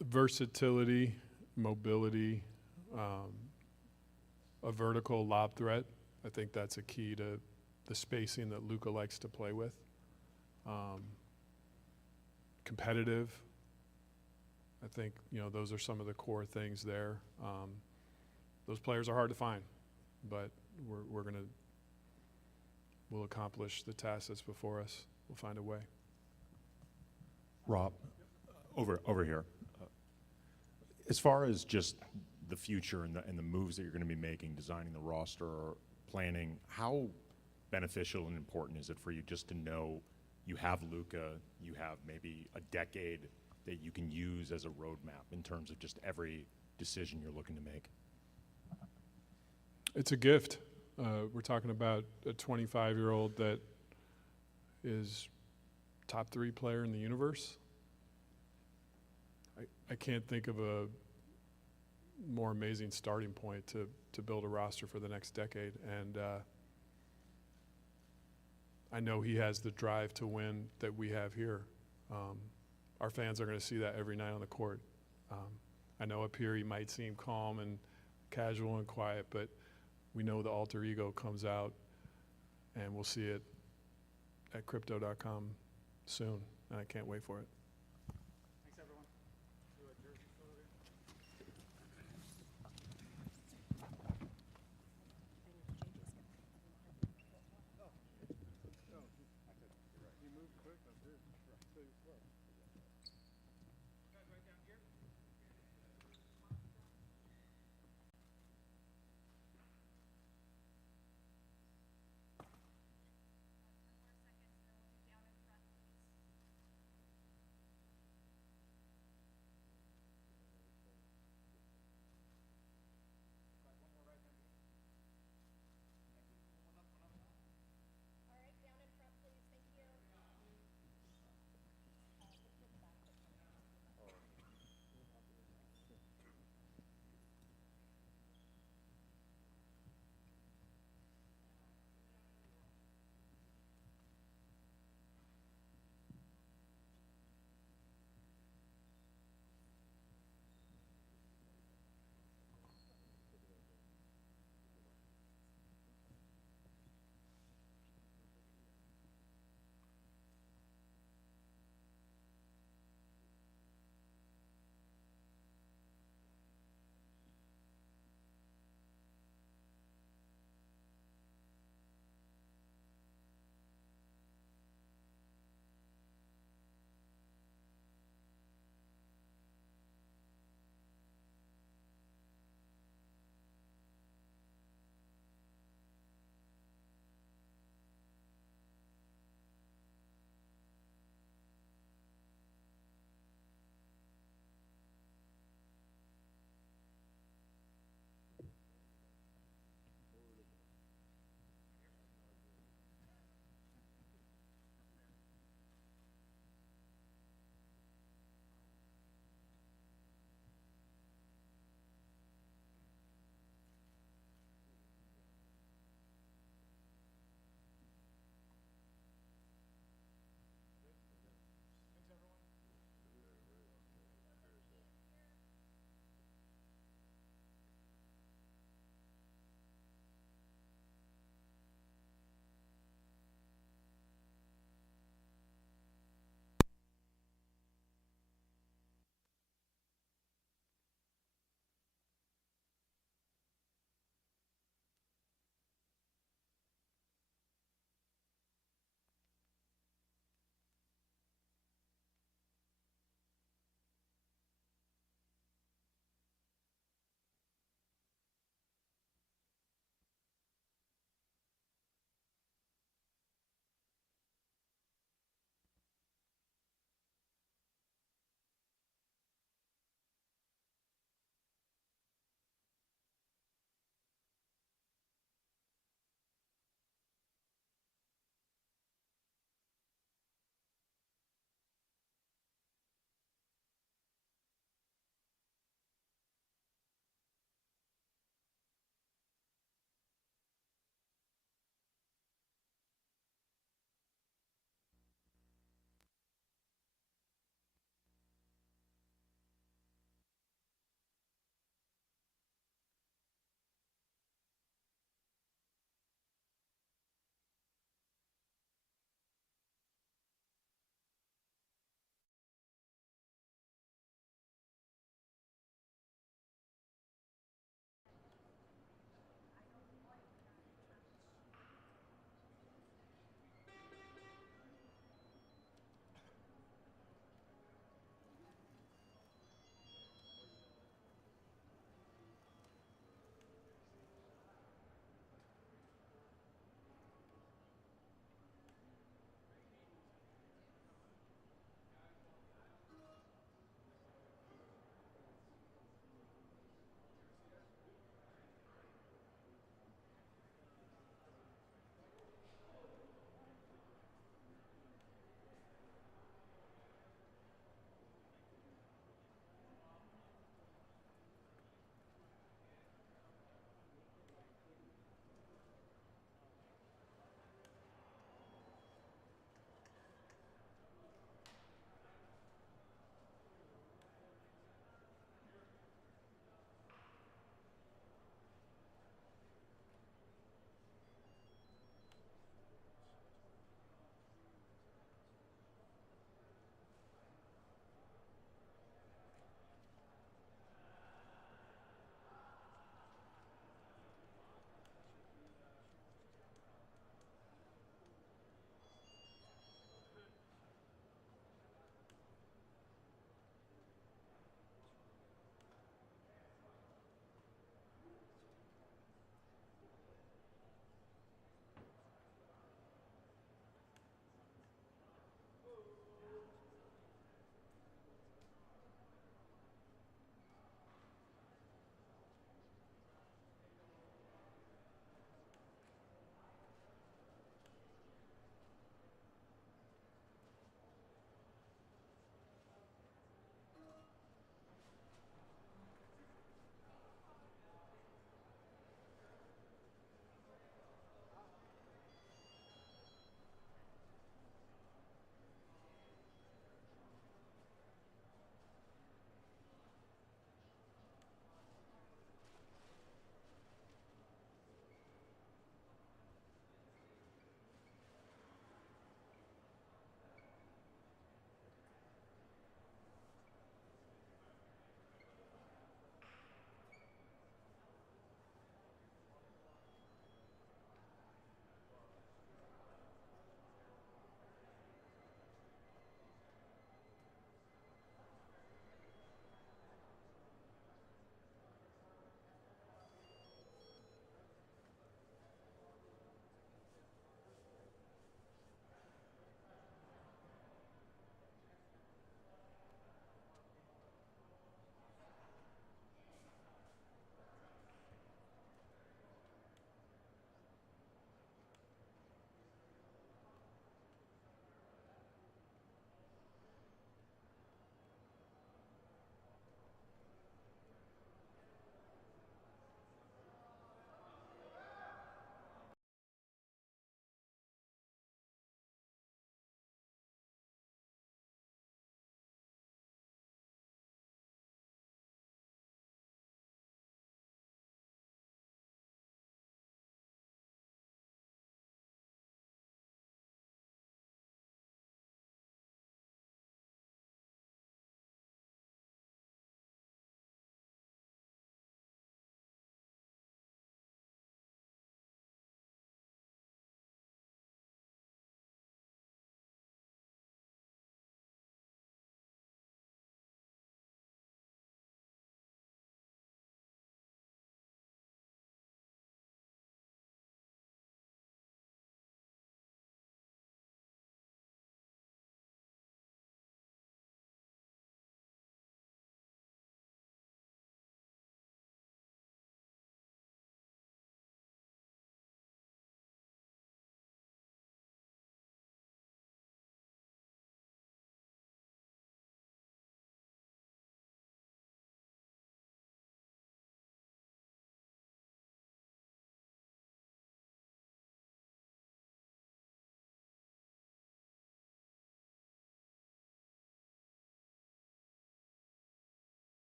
Versatility, mobility, a vertical lob threat. I think that's a key to the spacing that Luka likes to play with. Competitive. I think those are some of the core things there. Those players are hard to find, but we'll accomplish the task that's before us. We'll find a way. Rob, over here. As far as just the future and the moves that you're going to be making, designing the roster, planning, how beneficial and important is it for you just to know you have Luka, you have maybe a decade that you can use as a roadmap in terms of just every decision you're looking to make? It's a gift. We're talking about a 25-year-old that is top 3 player in the universe. I can't think of a more amazing starting point to build a roster for the next decade. And I know he has the drive to win that we have here. Our fans are going to see that every night on the court. I know up here he might seem calm and casual and quiet, but we know the alter ego comes out, and we'll see it at crypto.com soon, and I can't wait for it. Thanks, everyone.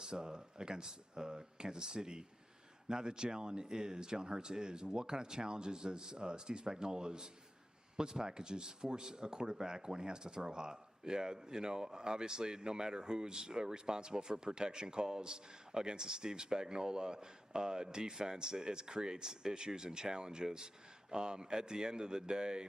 Hurts against Kansas City. Now that Jalen Hurts is, what kind of challenges does Steve Spagnuolo's blitz packages force a quarterback when he has to throw hot? Yeah, obviously, no matter who's responsible for protection calls against the Steve Spagnuolo defense, it creates issues and challenges. At the end of the day,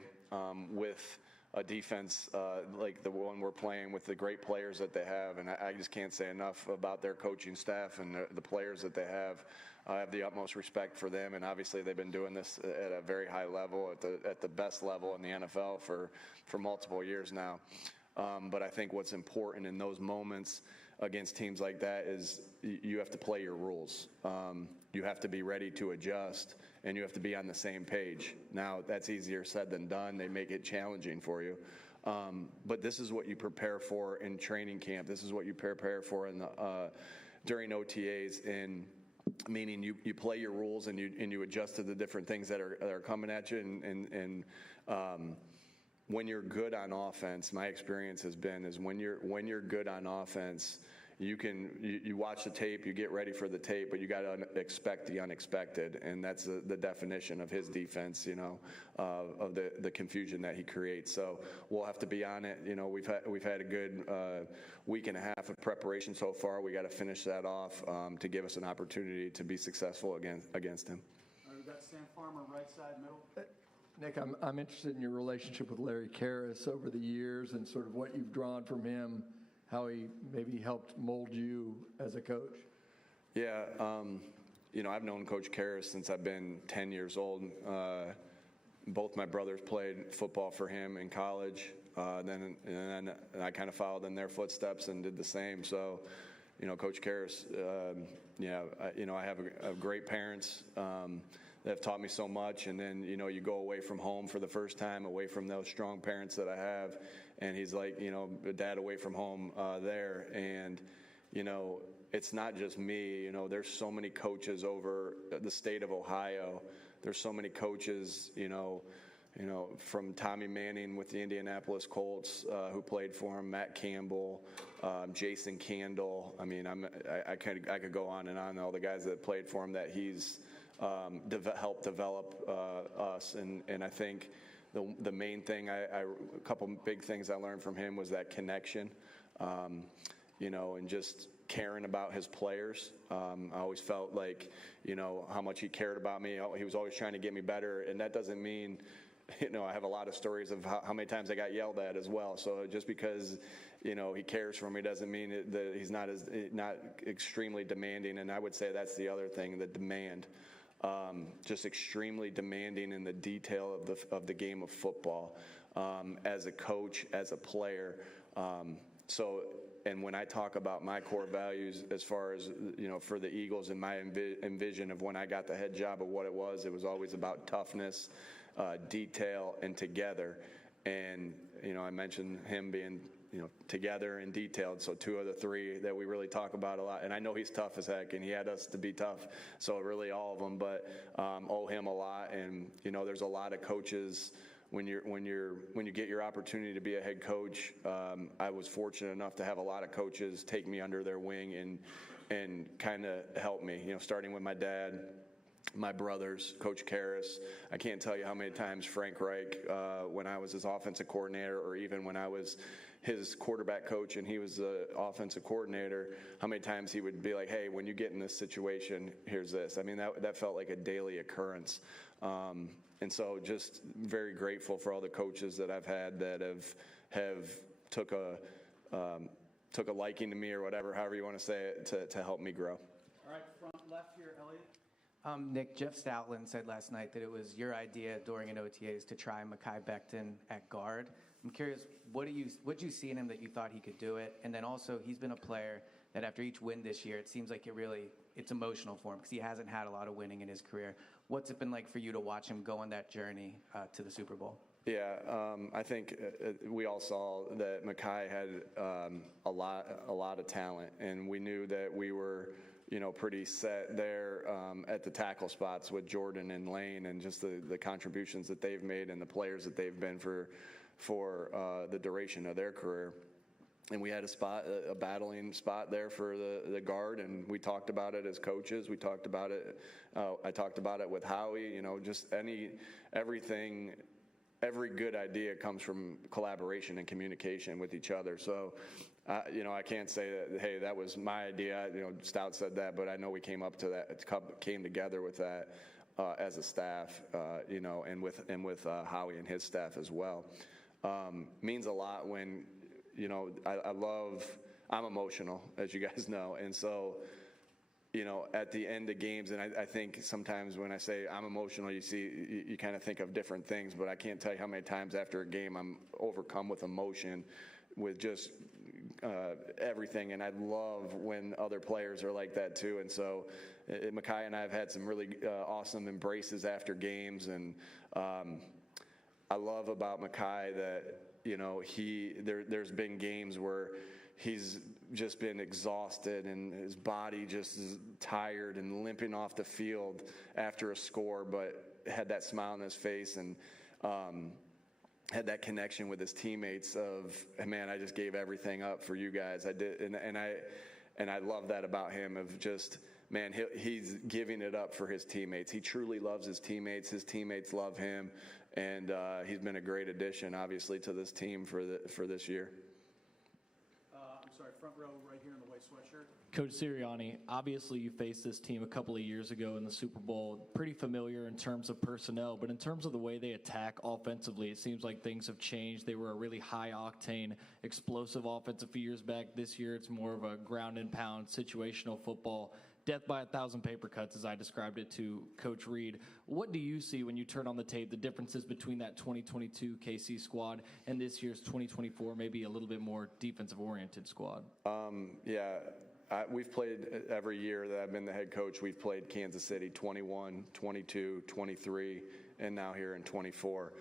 with a defense like the one we're playing with the great players that they have, and I just can't say enough about their coaching staff and the players that they have. I have the utmost respect for them, and obviously they've been doing this at a very high level, at the best level in the NFL for multiple years now. But I think what's important in those moments against teams like that is you have to play your rules. You have to be ready to adjust, and you have to be on the same page. Now, that's easier said than done. They make it challenging for you. But this is what you prepare for in training camp. This is what you prepare for during OTAs, meaning you play your rules and you adjust to the different things that are coming at you. And when you're good on offense, my experience has been is when you're good on offense, you watch the tape, you get ready for the tape, but you got to expect the unexpected, and that's the definition of his defense. Of the confusion that he creates. So we'll have to be on it. We've had a good week and a half of preparation so far. We got to finish that off to give us an opportunity to be successful against him. We've got Sam Farmer, right side, middle. Nick, I'm interested in your relationship with Larry Karras over the years and sort of what you've drawn from him, how he maybe helped mold you as a coach. Yeah, I've known Coach Karras since I've been 10 years old. Both my brothers played football for him in college. Then I kind of followed in their footsteps and did the same. So, Coach Karras, I have great parents that have taught me so much. And then, you go away from home for the first time, away from those strong parents that I have. And he's like, a dad away from home there. And, it's not just me. There's so many coaches over the state of Ohio. There's so many coaches, from Tommy Manning with the Indianapolis Colts, who played for him, Matt Campbell, Jason Candle. I mean, I could go on and on, all the guys that played for him that he's helped develop us. And I think the main thing, a couple big things I learned from him was that connection, and just caring about his players. I always felt like, how much he cared about me. He was always trying to get me better. And that doesn't mean, I have a lot of stories of how many times I got yelled at as well. So just because, he cares for me doesn't mean that he's not extremely demanding. And I would say that's the other thing, the demand. Just extremely demanding in the detail of the game of football, as a coach, as a player. And when I talk about my core values as far as, for the Eagles and my envision of when I got the head job of what it was always about toughness, detail, and together. And, I mentioned him being, together and detailed. So two of the three that we really talk about a lot. And I know he's tough as heck, and he had us to be tough. So really all of them, but owe him a lot. And, there's a lot of coaches. When you get your opportunity to be a head coach, I was fortunate enough to have a lot of coaches take me under their wing and kind of help me. Starting with my dad, my brothers, Coach Karras. I can't tell you how many times Frank Reich, when I was his offensive coordinator, or even when I was his quarterback coach and he was the offensive coordinator, how many times he would be like, hey, when you get in this situation, here's this. I mean, that felt like a daily occurrence. And so just very grateful for all the coaches that I've had that have took a liking to me, or whatever, however you want to say it, to help me grow. All right, front left here, Elliot. Nick, Jeff Stoutland said last night that it was your idea during an OTAs to try Mekhi Becton at guard. I'm curious, what did you see in him that you thought he could do it? And then also, he's been a player that after each win this year, it seems like it's emotional for him because he hasn't had a lot of winning in his career. What's it been like for you to watch him go on that journey to the Super Bowl? Yeah, I think we all saw that Mekhi had a lot of talent, and we knew that we were pretty set there at the tackle spots with Jordan and Lane, and just the contributions that they've made and the players that they've been for the duration of their career. and we had a battling spot there for the guard, and we talked about it as coaches. We talked about it. I talked about it with Howie. You know, just everything. Every good idea comes from collaboration and communication with each other. So, you know, I can't say that, hey, that was my idea. You know, Stout said that, but I know we came together with that as a staff. You know, and with Howie and his staff as well. Means a lot when, you know, I'm emotional, as you guys know, and so, you know, at the end of games, and I think sometimes when I say I'm emotional, you kind of think of different things, but I can't tell you how many times after a game I'm overcome with emotion, with just everything, and I love when other players are like that too. And so Mekhi and I have had some really awesome embraces after games, and I love about Mekhi that, you know, there's been games where he's just been exhausted and his body just is tired and limping off the field after a score, but had that smile on his face and had that connection with his teammates of, man, I just gave everything up for you guys. I did, and I love that about him, of just, man, he's giving it up for his teammates. He truly loves his teammates. His teammates love him, and he's been a great addition, obviously, to this team for this year. Front row right here in the white sweatshirt. Coach Sirianni, obviously you faced this team a couple of years ago in the Super Bowl. Pretty familiar in terms of personnel, but in terms of the way they attack offensively, it seems like things have changed. They were a really high-octane, explosive offense a few years back. This year it's more of a ground-and-pound, situational football. Death by 1,000 paper cuts, as I described it to Coach Reed. What do you see when you turn on the tape, the differences between that 2022 KC squad and this year's 2024, maybe a little bit more defensive-oriented squad? We've played every year that I've been the head coach. We've played Kansas City 21, 22, 23, and now here in 24.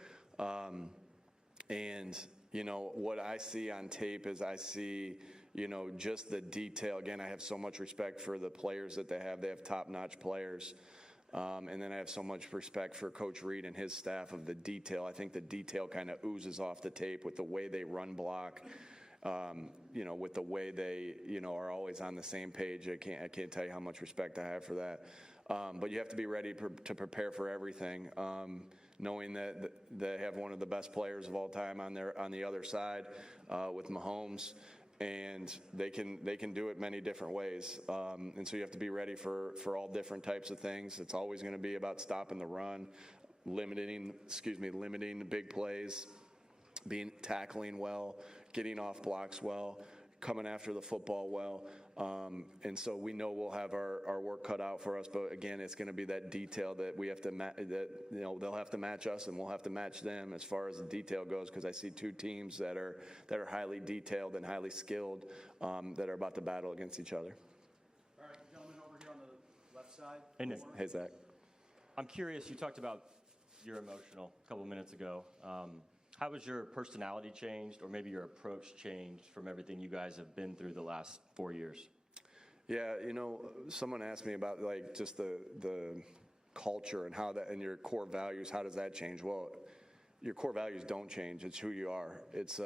And, you know, what I see on tape is I see, you know, just the detail. Again, I have so much respect for the players that they have. They have top-notch players. And then I have so much respect for Coach Reed and his staff of the detail. I think the detail kind of oozes off the tape with the way they run block, you know, with the way they, you know, are always on the same page. I can't tell you how much respect I have for that. But you have to be ready to prepare for everything, knowing that they have one of the best players of all time on the other side with Mahomes. And they can do it many different ways, and so you have to be ready for all different types of things. It's always going to be about stopping the run, limiting the big plays, tackling well, getting off blocks well, coming after the football well, and so we know we'll have our work cut out for us. But again, it's going to be that detail that we have to you know, they'll have to match us and we'll have to match them as far as the detail goes, because I see two teams that are highly detailed and highly skilled that are about to battle against each other. All right, gentlemen over here on the left side. Hey, Nick. Hey, Zach. I'm curious, you talked about you're emotional a couple minutes ago. How has your personality changed, or maybe your approach changed from everything you guys have been through the last 4 years? Yeah, you know, someone asked me about like just the culture and how that, and your core values, how does that change? Well, your core values don't change. It's who you are. It's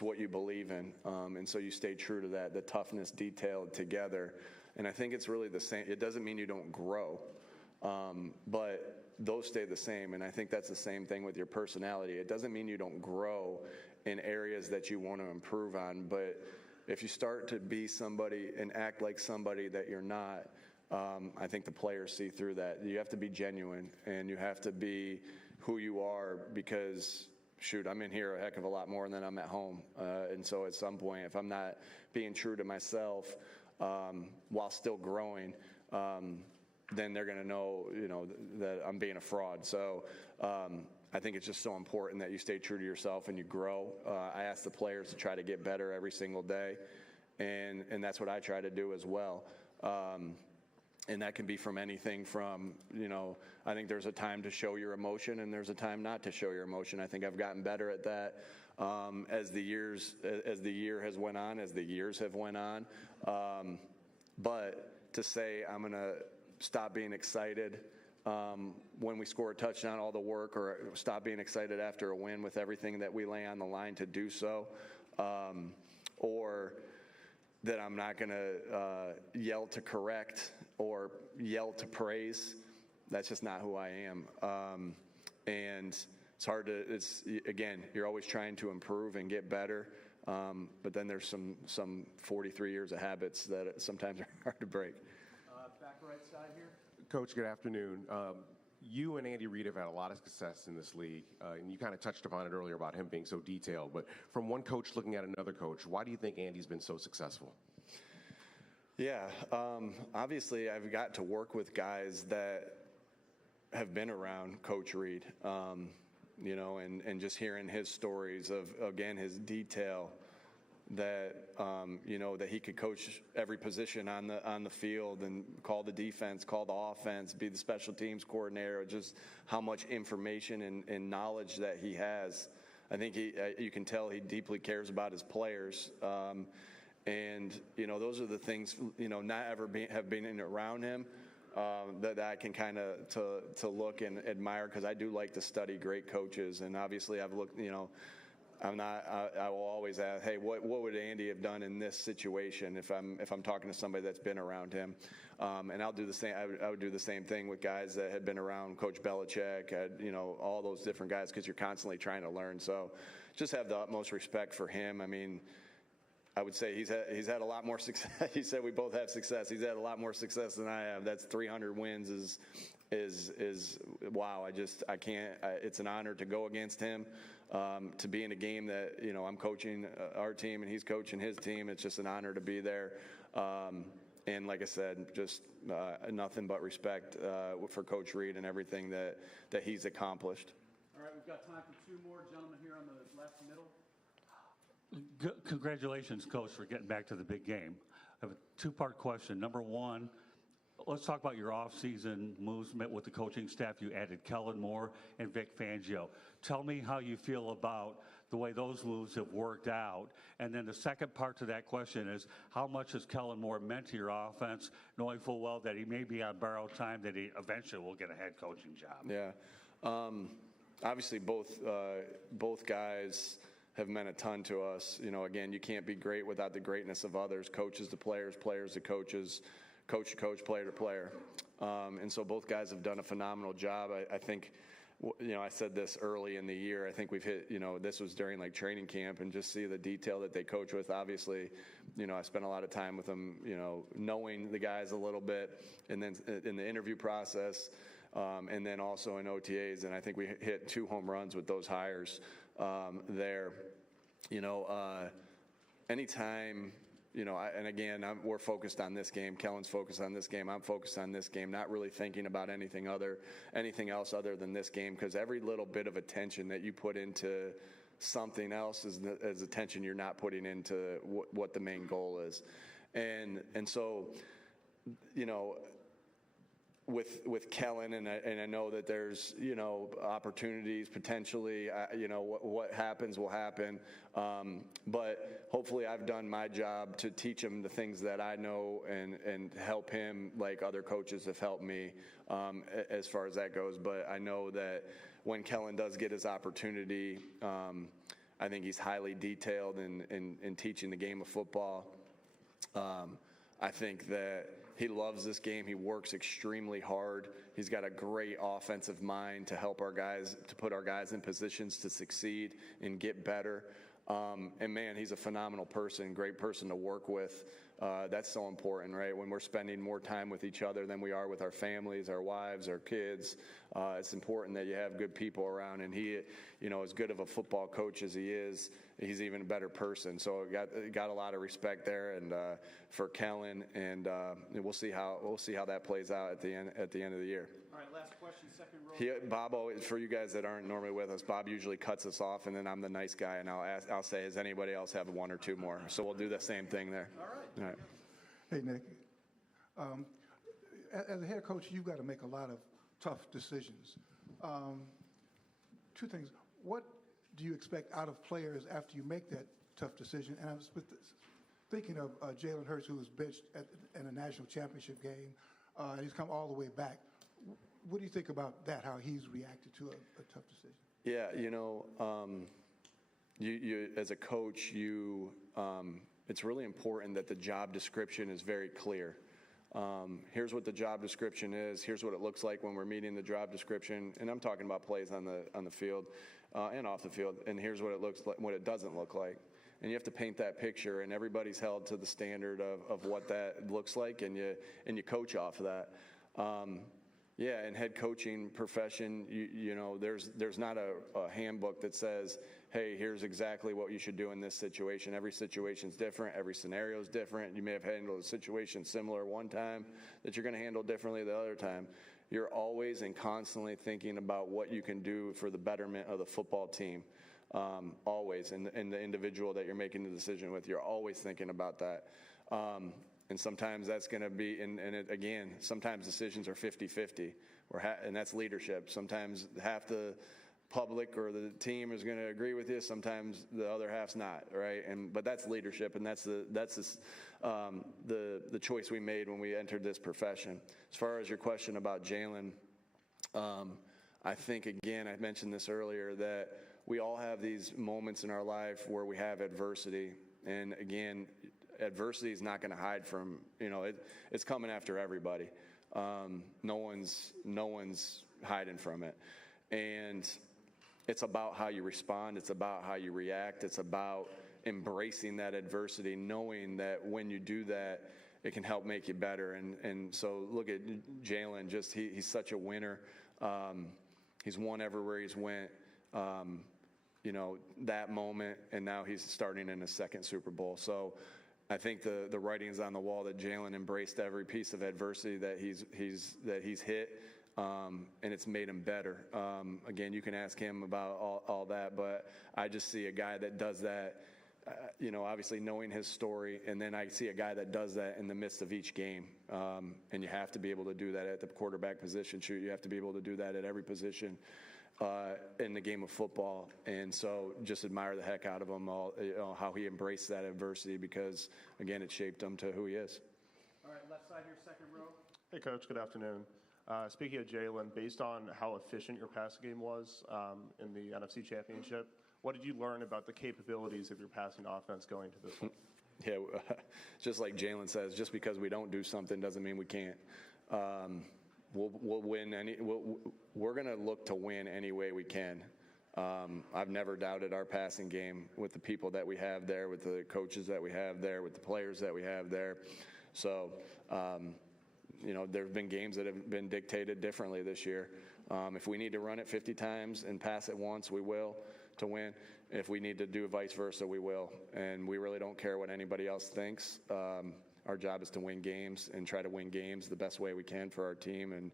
what you believe in, and so you stay true to that. The toughness, detailed together, and I think it's really the same. It doesn't mean you don't grow, but those stay the same, and I think that's the same thing with your personality. It doesn't mean you don't grow in areas that you want to improve on, but if you start to be somebody and act like somebody that you're not, I think the players see through that. You have to be genuine, and you have to be who you are, because, shoot, I'm in here a heck of a lot more than I'm at home, and so at some point, if I'm not being true to myself while still growing, then they're going to know, you know, that I'm being a fraud. So I think it's just so important that you stay true to yourself and you grow. I ask the players to try to get better every single day, and that's what I try to do as well. And that can be from anything from, you know, I think there's a time to show your emotion and there's a time not to show your emotion. I think I've gotten better at that as the year has went on, as the years have went on. But to say I'm going to stop being excited when we score a touchdown, all the work, or stop being excited after a win with everything that we lay on the line to do so, or that I'm not going to yell to correct or yell to praise. That's just not who I am. And it's hard to, again, you're always trying to improve and get better. But then there's some 43 years of habits that sometimes are hard to break. Back right side here. Coach, good afternoon. You and Andy Reid have had a lot of success in this league, and you kind of touched upon it earlier about him being so detailed. But from one coach looking at another coach, why do you think Andy's been so successful? Yeah, obviously I've got to work with guys that have been around Coach Reid, and just hearing his stories of, again, his detail that, that he could coach every position on the field and call the defense, call the offense, be the special teams coordinator, just how much information and knowledge that he has. I think you can tell he deeply cares about his players. And, those are the things, not ever have been around him that I can kind of to look and admire, because I do like to study great coaches. And obviously I've looked, I will always ask, hey, what would Andy have done in this situation if I'm talking to somebody that's been around him? And I'll do the same. I would do the same thing with guys that had been around Coach Belichick, all those different guys, because you're constantly trying to learn. So just have the utmost respect for him. I mean, I would say he's had a lot more success. He said we both have success. He's had a lot more success than I have. That's 300 wins is wow. I can't. It's an honor to go against him. To be in a game that I'm coaching our team and he's coaching his team. It's just an honor to be there. And like I said, just nothing but respect for Coach Reid and everything that he's accomplished. All right, we've got time for two more. Gentlemen here on the left middle. Congratulations, Coach, for getting back to the big game. I have a two-part question. Number one, let's talk about your off-season moves with the coaching staff. You added Kellen Moore and Vic Fangio. Tell me how you feel about the way those moves have worked out. And then the second part to that question is, how much has Kellen Moore meant to your offense, knowing full well that he may be on borrowed time, that he eventually will get a head coaching job? Yeah. Obviously, both guys have meant a ton to us. Again, you can't be great without the greatness of others. Coaches to players, players to coaches, coach to coach, player to player. And so both guys have done a phenomenal job. I think, I said this early in the year. I think we've hit, this was during like training camp, and just see the detail that they coach with. Obviously, I spent a lot of time with them, knowing the guys a little bit, and then in the interview process, and then also in OTAs. And I think we hit 2 home runs with those hires there. Anytime, and again, we're focused on this game. Kellen's focused on this game. I'm focused on this game, not really thinking about anything else other than this game, because every little bit of attention that you put into something else is attention you're not putting into what the main goal is. And so, with Kellen, and I know that there's, opportunities potentially, what happens will happen. But hopefully I've done my job to teach him the things that I know and help him like other coaches have helped me as far as that goes. But I know that when Kellen does get his opportunity, I think he's highly detailed in teaching the game of football. I think that he loves this game. He works extremely hard. He's got a great offensive mind to help our guys, to put our guys in positions to succeed and get better. And man, he's a phenomenal person, great person to work with. That's so important, right? When we're spending more time with each other than we are with our families, our wives, our kids, it's important that you have good people around. And he, as good of a football coach as he is, he's even a better person. So got a lot of respect there, and for Kellen, and we'll see how that plays out at the end of the year. All right, last question, second row. Bob always, for you guys that aren't normally with us, Bob usually cuts us off, and then I'm the nice guy, and I'll say, does anybody else have 1 or 2 more? So we'll do the same thing there. All right. Hey, Nick. As a head coach, you've got to make a lot of tough decisions. 2 things. What do you expect out of players after you make that tough decision? And I was thinking of Jalen Hurts, who was benched in a national championship game, and he's come all the way back. What do you think about that, how he's reacted to a tough decision? Yeah, you as a coach, it's really important that the job description is very clear. Here's what the job description is. Here's what it looks like when we're meeting the job description. And I'm talking about plays on the field and off the field. And here's what it looks like, what it doesn't look like. And you have to paint that picture, and everybody's held to the standard of what that looks like, and you coach off of that. Yeah, in head coaching profession, you know, there's not a handbook that says, hey, here's exactly what you should do in this situation. Every situation's different. Every scenario is different. You may have handled a situation similar one time that you're going to handle differently the other time. You're always and constantly thinking about what you can do for the betterment of the football team. Always, and the individual that you're making the decision with, you're always thinking about that. And sometimes that's going to be, again, sometimes decisions are 50-50, and that's leadership. Sometimes half the public or the team is going to agree with you. Sometimes the other half's not, right? But that's leadership, and that's the choice we made when we entered this profession. As far as your question about Jalen, I think, again, I mentioned this earlier, that we all have these moments in our life where we have adversity. And again, adversity is not going to hide from, you know, it's coming after everybody. No one's hiding from it. And it's about how you respond. It's about how you react. It's about embracing that adversity, knowing that when you do that, it can help make you better. And so look at Jalen, just he's such a winner. He's won everywhere he's went. You know, that moment, and now he's starting in his second Super Bowl. So I think the writing's on the wall that Jalen embraced every piece of adversity that he's hit, and it's made him better. Again, you can ask him about all that, but I just see a guy that does that, you know, obviously knowing his story, and then I see a guy that does that in the midst of each game. And you have to be able to do that at the quarterback position. Shoot, you have to be able to do that at every position in the game of football. And so just admire the heck out of him, you know, how he embraced that adversity, because, again, it shaped him to who he is. All right, left side here, second row. Hey, Coach. Good afternoon. Speaking of Jalen, based on how efficient your passing game was in the NFC Championship, what did you learn about the capabilities of your passing offense going to this one? Yeah, just like Jalen says, just because we don't do something doesn't mean we can't. We'll win we're going to look to win any way we can. I've never doubted our passing game with the people that we have there, with the coaches that we have there, with the players that we have there. So, you know, there have been games that have been dictated differently this year. If we need to run it 50 times and pass it once, we will, to win. If we need to do vice versa, we will. And we really don't care what anybody else thinks. Our job is to win games and try to win games the best way we can for our team. And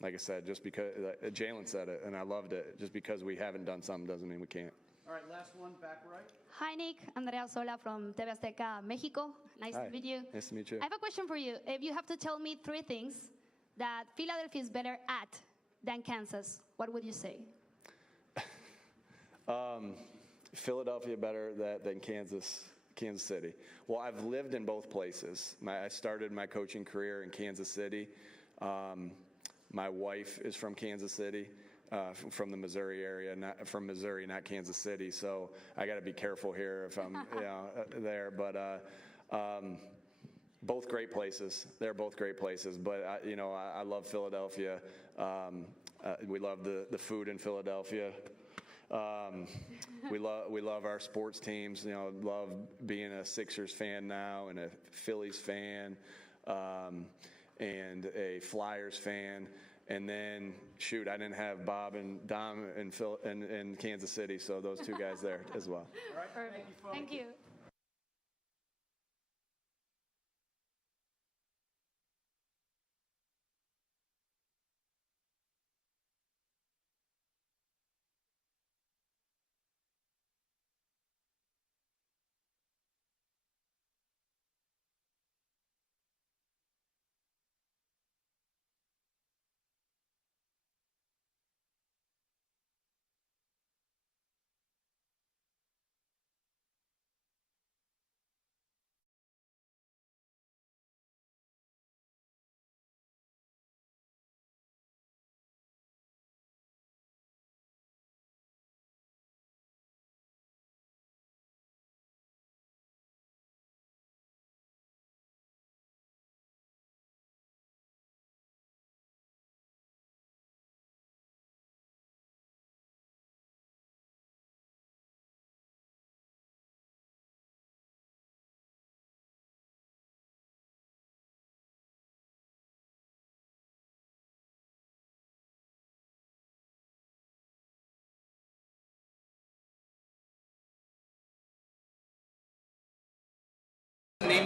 like I said, just because Jalen said it, and I loved it, just because we haven't done something doesn't mean we can't. All right, last one, back right. Hi, Nick. Andrea Sola from TV Azteca, Mexico. Nice Hi. to meet you. Nice to meet you. I have a question for you. If you have to tell me 3 things that Philadelphia is better at than Kansas, what would you say? Philadelphia better than Kansas City. Well, I've lived in both places. I started my coaching career in Kansas City. My wife is from Kansas City, from the Missouri area, not from Missouri, not Kansas City. So I got to be careful here if I'm there. But both great places. They're both great places. But I love Philadelphia. We love the food in Philadelphia. We love our sports teams. You know, love being a Sixers fan now, and a Phillies fan, and a Flyers fan. And then, shoot, I didn't have Bob and Dom in Kansas City, so those 2 guys there as well. All right, Perfect. Thank you.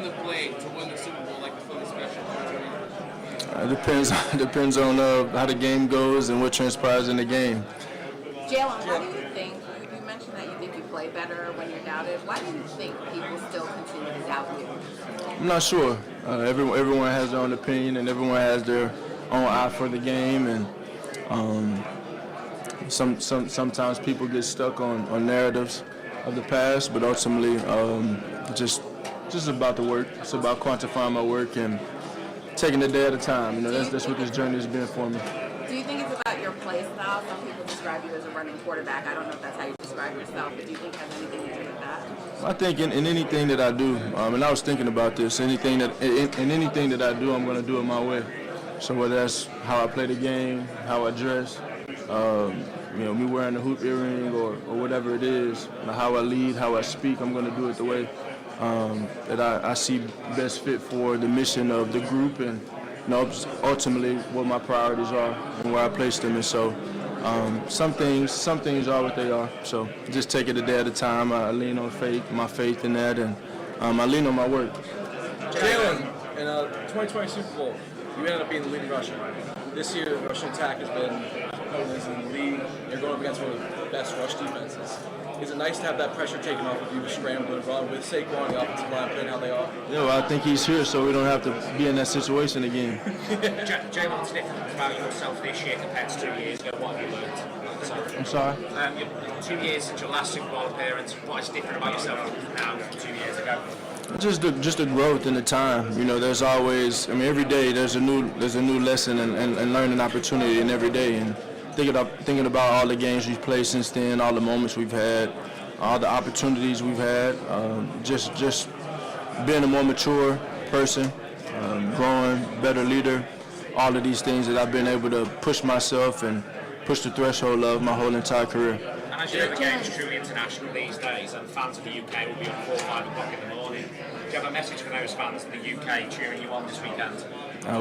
on the plate to win the Super Bowl like the Philly special? Depends on how the game goes and what transpires in the game. Jalen, why do you think, you mentioned that you think you play better when you're doubted. Why do you think people still continue to doubt you? I'm not sure. Everyone has their own opinion, and everyone has their own eye for the game, and sometimes people get stuck on narratives of the past, but ultimately, just about the work. It's about quantifying my work and taking it day at a time. You know, that's what this journey has been for me. Do you think it's about your play style? Some people describe you as a running quarterback. I don't know if that's how you describe yourself, but do you think it has anything to do with that? I think in anything that I do, and I was thinking about this, anything that I do, I'm going to do it my way. So whether that's how I play the game, how I dress, me wearing a hoop earring or whatever it is, how I lead, how I speak, I'm going to do it the way that I see best fit for the mission of the group and ultimately what my priorities are and where I place them. And so some things are what they are. So just take it a day at a time. I lean on my faith in that, and I lean on my work. Jalen, in a 2020 Super Bowl, you ended up being the leading rusher. This year, the rushing attack has been in the league. You're going up against one of the best rush defenses. Is it nice to have that pressure taken off of you to scramble and run with Saquon, the offensive line playing how they are? Yeah, well, I think he's here, so we don't have to be in that situation again. Jalen, what's different about yourself this year compared to 2 years ago? What have you learned? I'm sorry? 2 years since your last Super Bowl appearance. What is different about yourself now from 2 years ago? Just the growth and the time. You know, there's always, every day there's a new lesson and learning opportunity in every day. And thinking about all the games we've played since then, all the moments we've had, all the opportunities we've had, just being a more mature person, growing, better leader, all of these things that I've been able to push myself and push the threshold of my whole entire career. And as you know, the game is truly international these days, and fans of the UK will be up 4 or 5 o'clock in the morning. Do you have a message for those fans in the UK cheering you on this weekend? I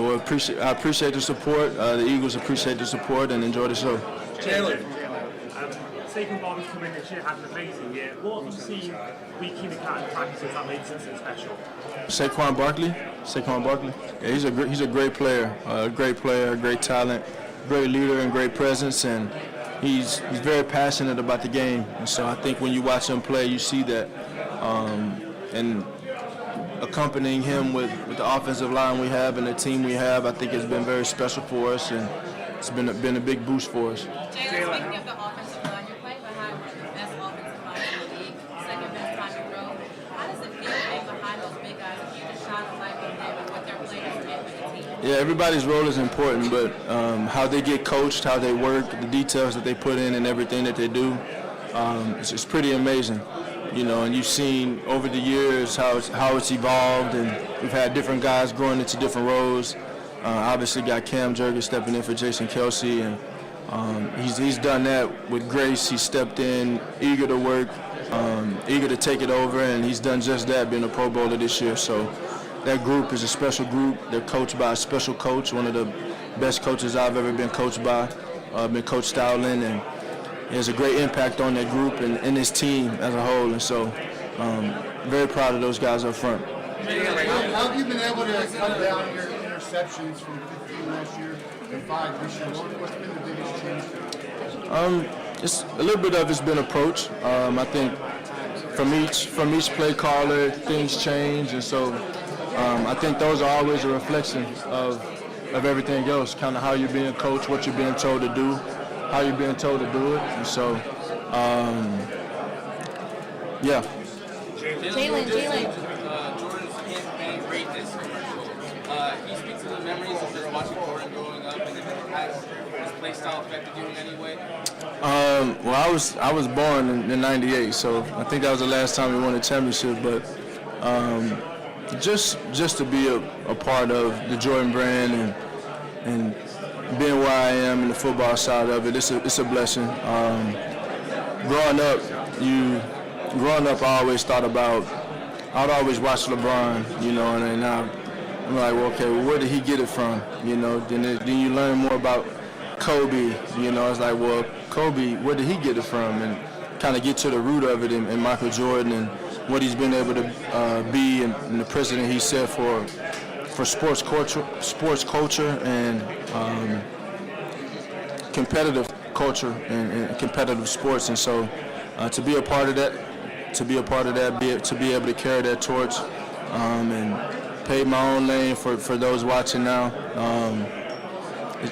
appreciate the support. The Eagles appreciate the support and enjoy the show. Jalen. Saquon Barkley's come in this year, had an amazing year. What have you seen week in and out in practices that makes him so special? Saquon Barkley. Yeah, he's a great player, great talent, great leader, and great presence, and he's very passionate about the game. And so I think when you watch him play, you see that. And accompanying him with the offensive line we have and the team we have, I think it's been very special for us, and it's been a big boost for us. Jalen, speaking of the offensive line, you're playing behind one of the best offensive lines in the league, second best time in row. How does it feel being behind those big guys? If you just shine a light on them and what they're playing as a team? Yeah, everybody's role is important, but how they get coached, how they work, the details that they put in and everything that they do, it's pretty amazing. You know, and you've seen over the years how it's evolved, and we've had different guys growing into different roles. Obviously got Cam Jurgens stepping in for Jason Kelsey, and he's done that with grace. He stepped in, eager to work, eager to take it over, and he's done just that, being a Pro Bowler this year. So that group is a special group. They're coached by a special coach, one of the best coaches I've ever been coached by, been Coach Stowlin, and he has a great impact on that group and his team as a whole. And so very proud of those guys up front. How have you been able to cut down your interceptions from 15 last year to 5 this year? What's been the biggest change? It's a little bit of it's been approach. I think from each play caller, things change, and so I think those are always a reflection of everything else, kind of how you're being coached, what you're being told to do, how you're being told to do it, and so yeah. Jalen. Jordan's campaign greatness commercial. Can you speak to the memories of just watching Jordan growing up, and has his play style affected you in any way? Well, I was born in '98, so I think that was the last time we won a championship. But just to be a part of the Jordan brand and being where I am in the football side of it, it's a blessing. Growing up, I always thought about, I'd always watch LeBron, you know, and I'm like, well, okay, where did he get it from? You know, then you learn more about Kobe, you know, it's like, well, Kobe, where did he get it from? And kind of get to the root of it in Michael Jordan and what he's been able to be and the president he's set for sports culture and competitive culture and competitive sports. And so to be a part of that, to be able to carry that torch and pave my own lane for those watching now,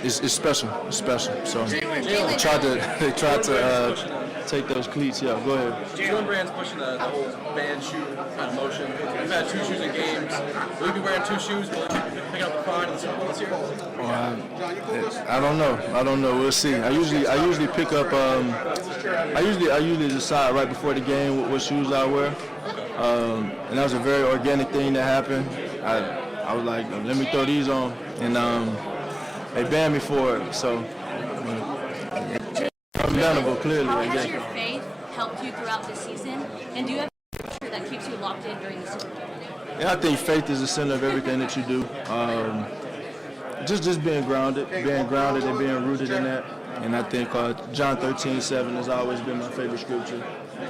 it's special. It's special. So they tried to take those cleats. Yeah, go ahead. Jalen Brand's pushing the whole band shoe kind of motion. We've had 2 shoes in games. Will you be wearing 2 shoes? Will you be picking up the pride in the Super Bowl this year? I don't know. We'll see. I usually pick up. I usually decide right before the game what shoes I wear, and that was a very organic thing that happened. I was like, let me throw these on, and they banned me for it. So understandable, clearly. How has your faith helped you throughout the season, and do you have a culture that keeps you locked in during the Super Bowl? Yeah, I think faith is the center of everything that you do. Just being grounded and being rooted in that. And I think John 13:7 has always been my favorite scripture.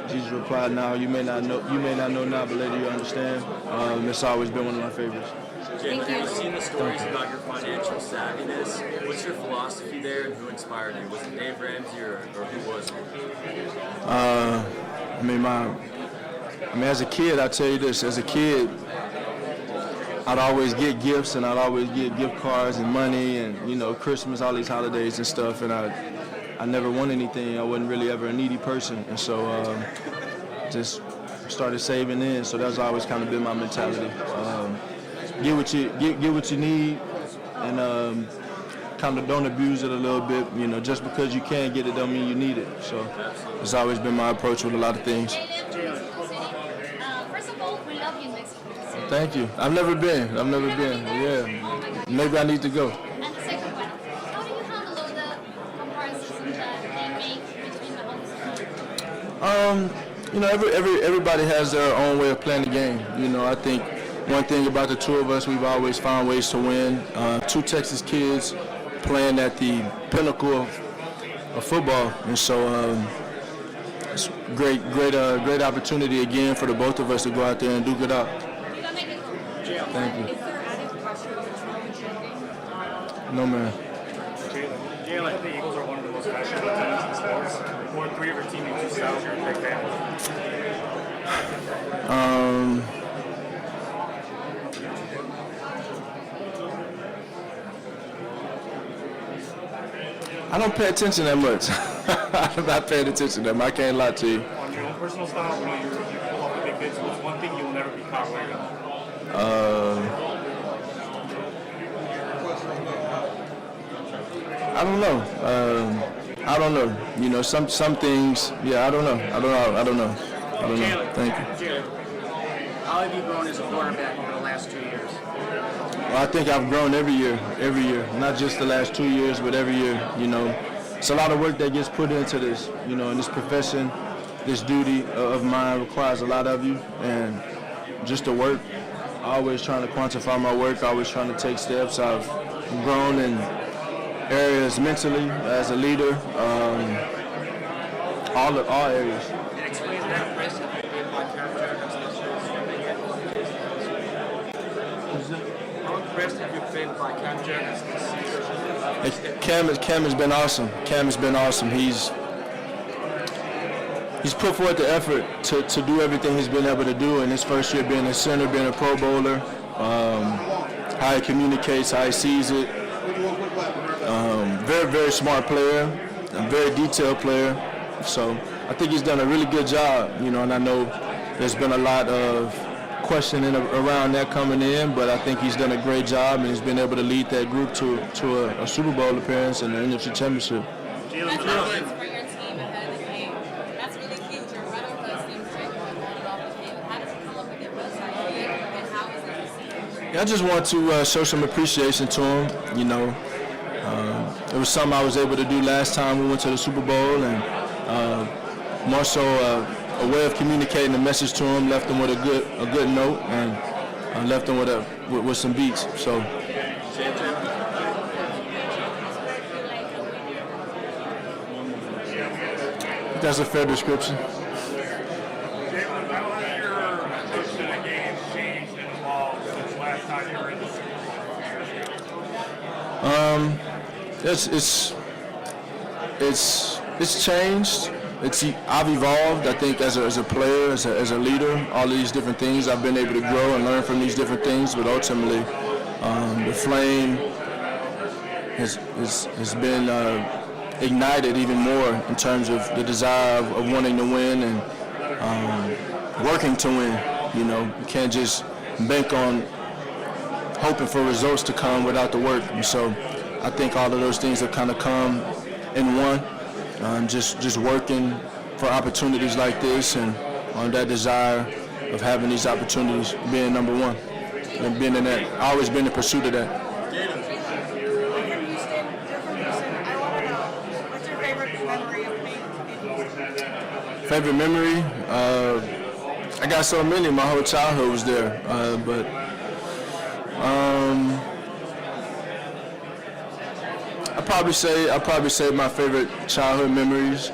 Jesus replied, "Now you may not know now, but later you understand." It's always been one of my favorites. Jalen, I've seen the stories about your financial savviness. What's your philosophy there, and who inspired you? Was it Dave Ramsey, or who was it? As a kid, I tell you this. As a kid, I'd always get gifts, and I'd always get gift cards and money, and Christmas, all these holidays and stuff. And I never won anything. I wasn't really ever a needy person, and so just started saving in. So that's always kind of been my mentality. Get what you need, and kind of don't abuse it a little bit. Just because you can get it don't mean you need it. So it's always been my approach with a lot of things. First of all, we love you in Mexico. Thank you. I've never been. Yeah. Maybe I need to go. And the second one, how do you handle all the comparisons that they make between Mahomes? Everybody has their own way of playing the game. I think one thing about the two of us, we've always found ways to win. 2 Texas kids playing at the pinnacle of football, and so it's great opportunity again for the both of us to go out there and duke it out. Thank you. Is there added pressure to choking? No, man. Jalen, the Eagles are one of the most passionate teams in sports. 3 of your teammates yourself, you're a big fan. I don't pay attention that much. I'm not paying attention to them. I can't lie to you. On your own personal style, you pull off the big hits. What's one thing you'll never be caught wearing? I don't know. Some things. Yeah, I don't know. Thank you. Jalen, how have you grown as a quarterback over the last 2 years? Well, I think I've grown every year, not just the last 2 years, but every year. It's a lot of work that gets put into this. And this profession, this duty of mine requires a lot of you, and just the work. Always trying to quantify my work. Always trying to take steps. I've grown in areas mentally as a leader, all areas. Explain that impressive How impressed have you been by Cam Jurgens this season? Cam has been awesome. He's put forth the effort to do everything he's been able to do in his first year being a center, being a Pro Bowler, how he communicates, how he sees it. Very, very smart player, a very detailed player. So I think he's done a really good job, and I know there's been a lot of questioning around that coming in, but I think he's done a great job, and he's been able to lead that group to a Super Bowl appearance and the NFC Championship. For your team ahead of the game. That's really huge. You're right on those things right when you it off the field. How did you come up with your best idea, and how was it received? Yeah, I just want to show some appreciation to him. It was something I was able to do last time we went to the Super Bowl, and more so a way of communicating the message to him. Left him with a good note, and left him with some beats. So. Yeah. That's a fair description. Jalen, I don't have your It's changed. I've evolved. I think as a player, as a leader, all of these different things. I've been able to grow and learn from these different things. But ultimately, the flame has been ignited even more in terms of the desire of wanting to win and working to win. You can't just bank on hoping for results to come without the work. And so I think all of those things have kind of come in one. Just working for opportunities like this and on that desire of having these opportunities being number one and being in that, always been in pursuit of that. Favorite memory? I got so many. My whole childhood was there, but I'd probably say my favorite childhood memories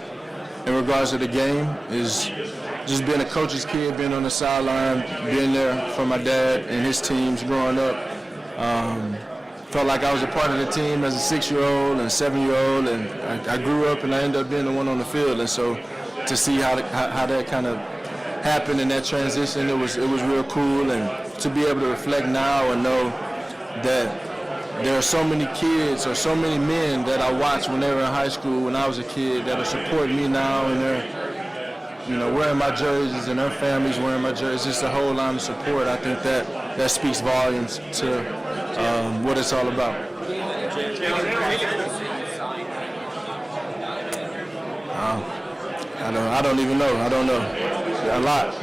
in regards to the game is just being a coach's kid, being on the sideline, being there for my dad and his teams growing up. Felt like I was a part of the team as a 6-year-old and 7-year-old, and I grew up and I ended up being the one on the field. And so to see how that kind of happened in that transition, it was real cool. And to be able to reflect now and know that there are so many kids or so many men that I watched when they were in high school, when I was a kid, that are supporting me now, and they're, wearing my jerseys, and their families wearing my jerseys. Just a whole lot of support. I think that speaks volumes to what it's all about. I don't even know. I don't know. A lot.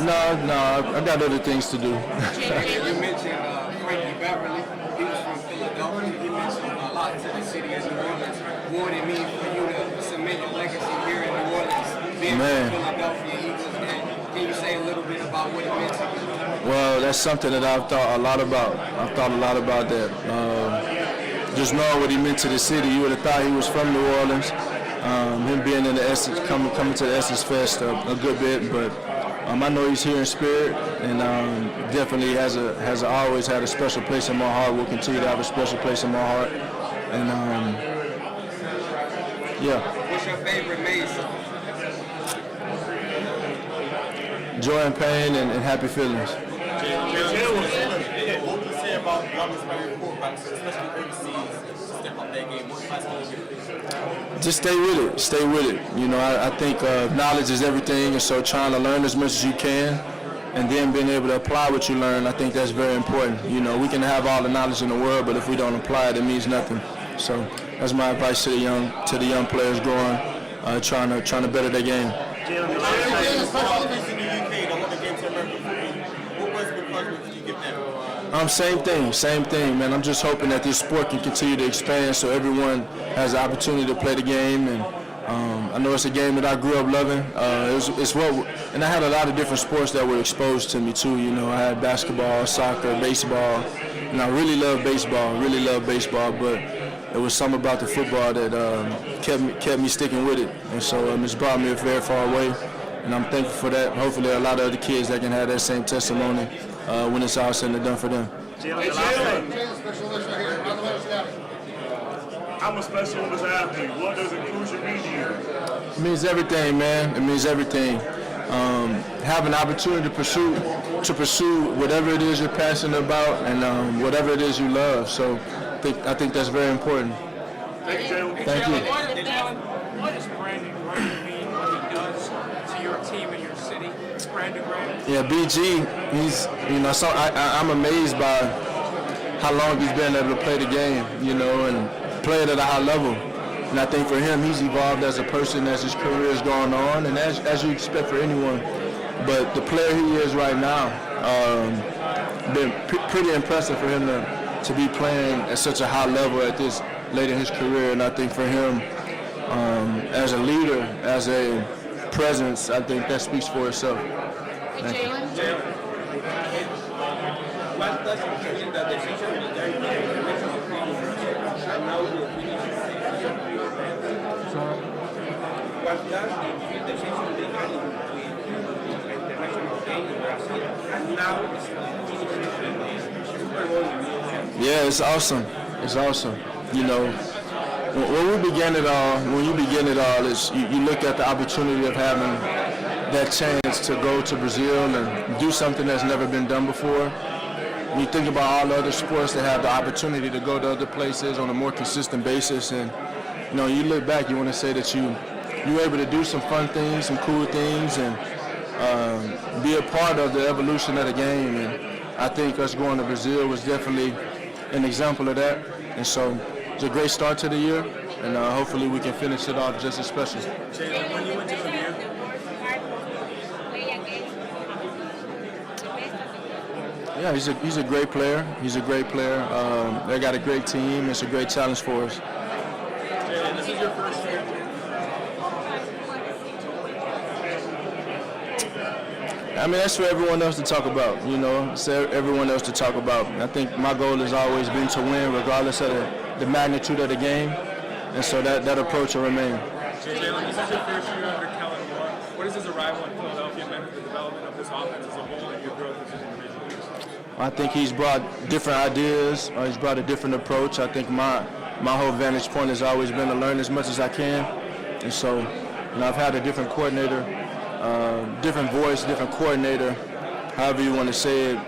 No, I got other things to do. You mentioned Frankie Beverly. He was from Philadelphia. He mentioned a lot to the city of New Orleans. What it means for you to cement your legacy here in New Orleans, being from Philadelphia Eagles. And can you say a little bit about what it meant to you? Well, that's something that I've thought a lot about. I've thought a lot about that. Just knowing what he meant to the city, you would have thought he was from New Orleans. Him being in the Essence, coming to the Essence Fest a good bit, but I know he's here in spirit, and definitely has always had a special place in my heart. Will continue to have a special place in my heart, and yeah. What's your favorite Maze song? Joy and pain and happy feelings. What would you say about young aspiring quarterbacks, especially overseas, step up their game? What advice can you give? Just stay with it. I think knowledge is everything, and so trying to learn as much as you can and then being able to apply what you learn, I think that's very important. We can have all the knowledge in the world, but if we don't apply it, it means nothing. So that's my advice to the young players growing, trying to better their game. Same thing, man. I'm just hoping that this sport can continue to expand so everyone has the opportunity to play the game. And I know it's a game that I grew up loving. And I had a lot of different sports that were exposed to me too. I had basketball, soccer, baseball, and I really love baseball. But it was something about the football that kept me sticking with it, and so it's brought me very far away. And I'm thankful for that. Hopefully, a lot of other kids that can have that same testimony when it's all said and done for them. How special was athlete? What does inclusion mean to you? It means everything, man. It means everything. Have an opportunity to pursue whatever it is you're passionate about and whatever it is you love. So I think that's very important. Thank you, Jalen. Thank you. What does Brandon Graham mean, what he does to your team and your city? Brandon Graham. Yeah, BG, he's, so I'm amazed by how long he's been able to play the game, and play it at a high level. And I think for him, he's evolved as a person as his career has gone on, and as you expect for anyone. But the player he is right now, been pretty impressive for him to be playing at such a high level at this late in his career. And I think for him, as a leader, as a presence, I think that speaks for itself. Thank you. Now Yeah, it's awesome. It's awesome. You know, when you begin it all, is you look at the opportunity of having that chance to go to Brazil and do something that's never been done before. When you think about all the other sports that have the opportunity to go to other places on a more consistent basis, and you know, you look back, you want to say that you were able to do some fun things, some cool things, and be a part of the evolution of the game. And I think us going to Brazil was definitely an example of that. And so it's a great start to the year, and hopefully we can finish it off just as special. Jalen, when you went to Revere, Yeah, he's a great player. He's a great player. They got a great team. It's a great challenge for us. Jalen, this is your first year. I mean, that's for everyone else to talk about, you know. It's everyone else to talk about. I think my goal has always been to win regardless of the magnitude of the game, and so that approach will remain. Jalen, this is your first year under Kellen Moore. What has his arrival in Philadelphia meant for the development of this offense as a whole and your growth as an individual? I think he's brought different ideas. He's brought a different approach. I think my whole vantage point has always been to learn as much as I can, and so I've had a different coordinator, different voice, different coordinator, however you want to say it,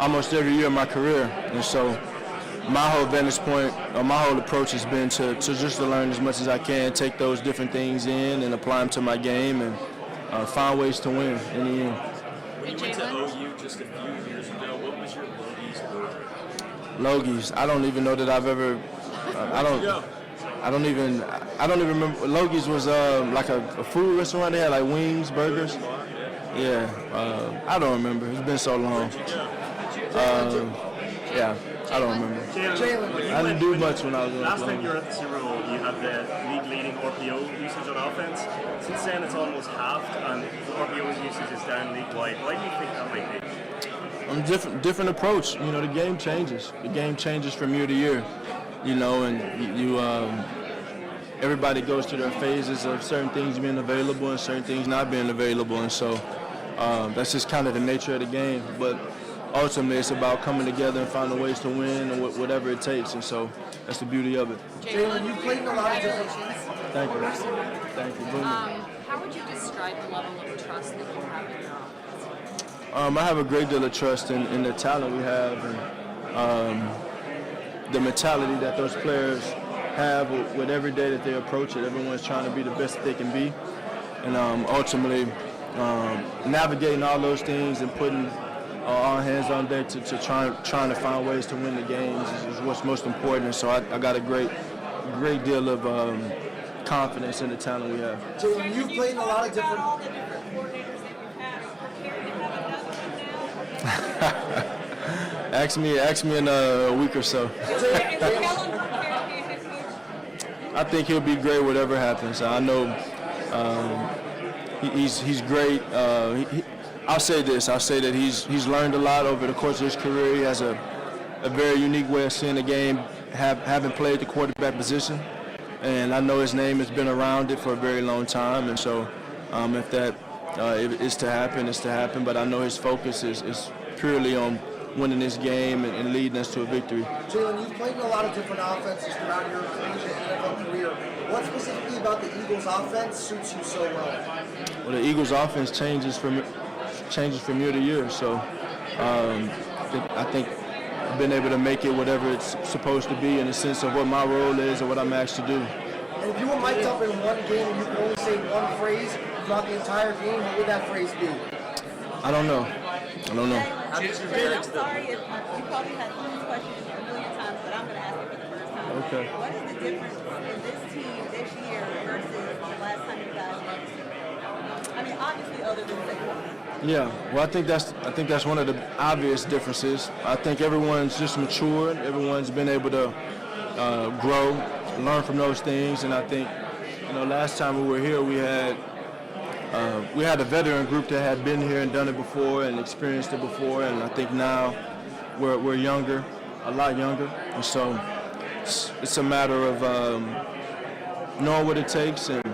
almost every year of my career. And so my whole vantage point, my whole approach has been to just to learn as much as I can, take those different things in and apply them to my game, and find ways to win in the end. When you went to OU just a few years ago, what was your Logies word? Logies. I don't even know that I've ever. I don't even remember. Logies was like a food restaurant. They had like wings, burgers. Yeah. I don't remember. It's been so long. Yeah. I don't remember. Jalen, I didn't do much when I was last time you were at the Super Bowl, you had the league-leading RPO usage on offense. Since then, it's almost halved, and the RPO usage is down league-wide. Why do you think that might be? Different approach. You know, the game changes. The game changes from year to year. You know, and you everybody goes through their phases of certain things being available and certain things not being available, and so that's just kind of the nature of the game. But ultimately, it's about coming together and finding ways to win and whatever it takes, and so that's the beauty of it. Jalen, you played in a lot of different. Thank you. Thank you. How would you describe the level of trust that you have in your offense? I have a great deal of trust in the talent we have, and the mentality that those players have with every day that they approach it. Everyone's trying to be the best that they can be, and ultimately navigating all those things and putting our hands on deck to trying to find ways to win the games is what's most important. And so I got a great deal of confidence in the talent we have. Jalen, you've played in a lot of different. All the different coordinators that you've had, are you prepared to have another one now? Ask me in a week or so. I think he'll be great whatever happens. I know he's great. I'll say this. I'll say that he's learned a lot over the course of his career. He has a very unique way of seeing the game, having played the quarterback position. And I know his name has been around it for a very long time. And so if that is to happen, it's to happen. But I know his focus is purely on winning this game and leading us to a victory. Jalen, you've played in a lot of different offenses throughout your collegiate NFL career. What specifically about the Eagles' offense suits you so well? Well, the Eagles' offense changes from year to year. So I think I've been able to make it whatever it's supposed to be in the sense of what my role is or what I'm asked to do. And if you were mic'd up in one game and you could only say one phrase throughout the entire game, what would that phrase be? I don't know. I'm sorry if you probably had this question a million times, but I'm going to ask it for the first time. Okay. What is the difference in this team this year versus the last time you guys won the Super Bowl? I mean, obviously, other than Saquon. Yeah, well, I think that's one of the obvious differences. I think everyone's just matured. Everyone's been able to grow, learn from those things, and I think, last time we were here, we had a veteran group that had been here and done it before and experienced it before, and I think now we're younger, a lot younger, and so it's a matter of knowing what it takes and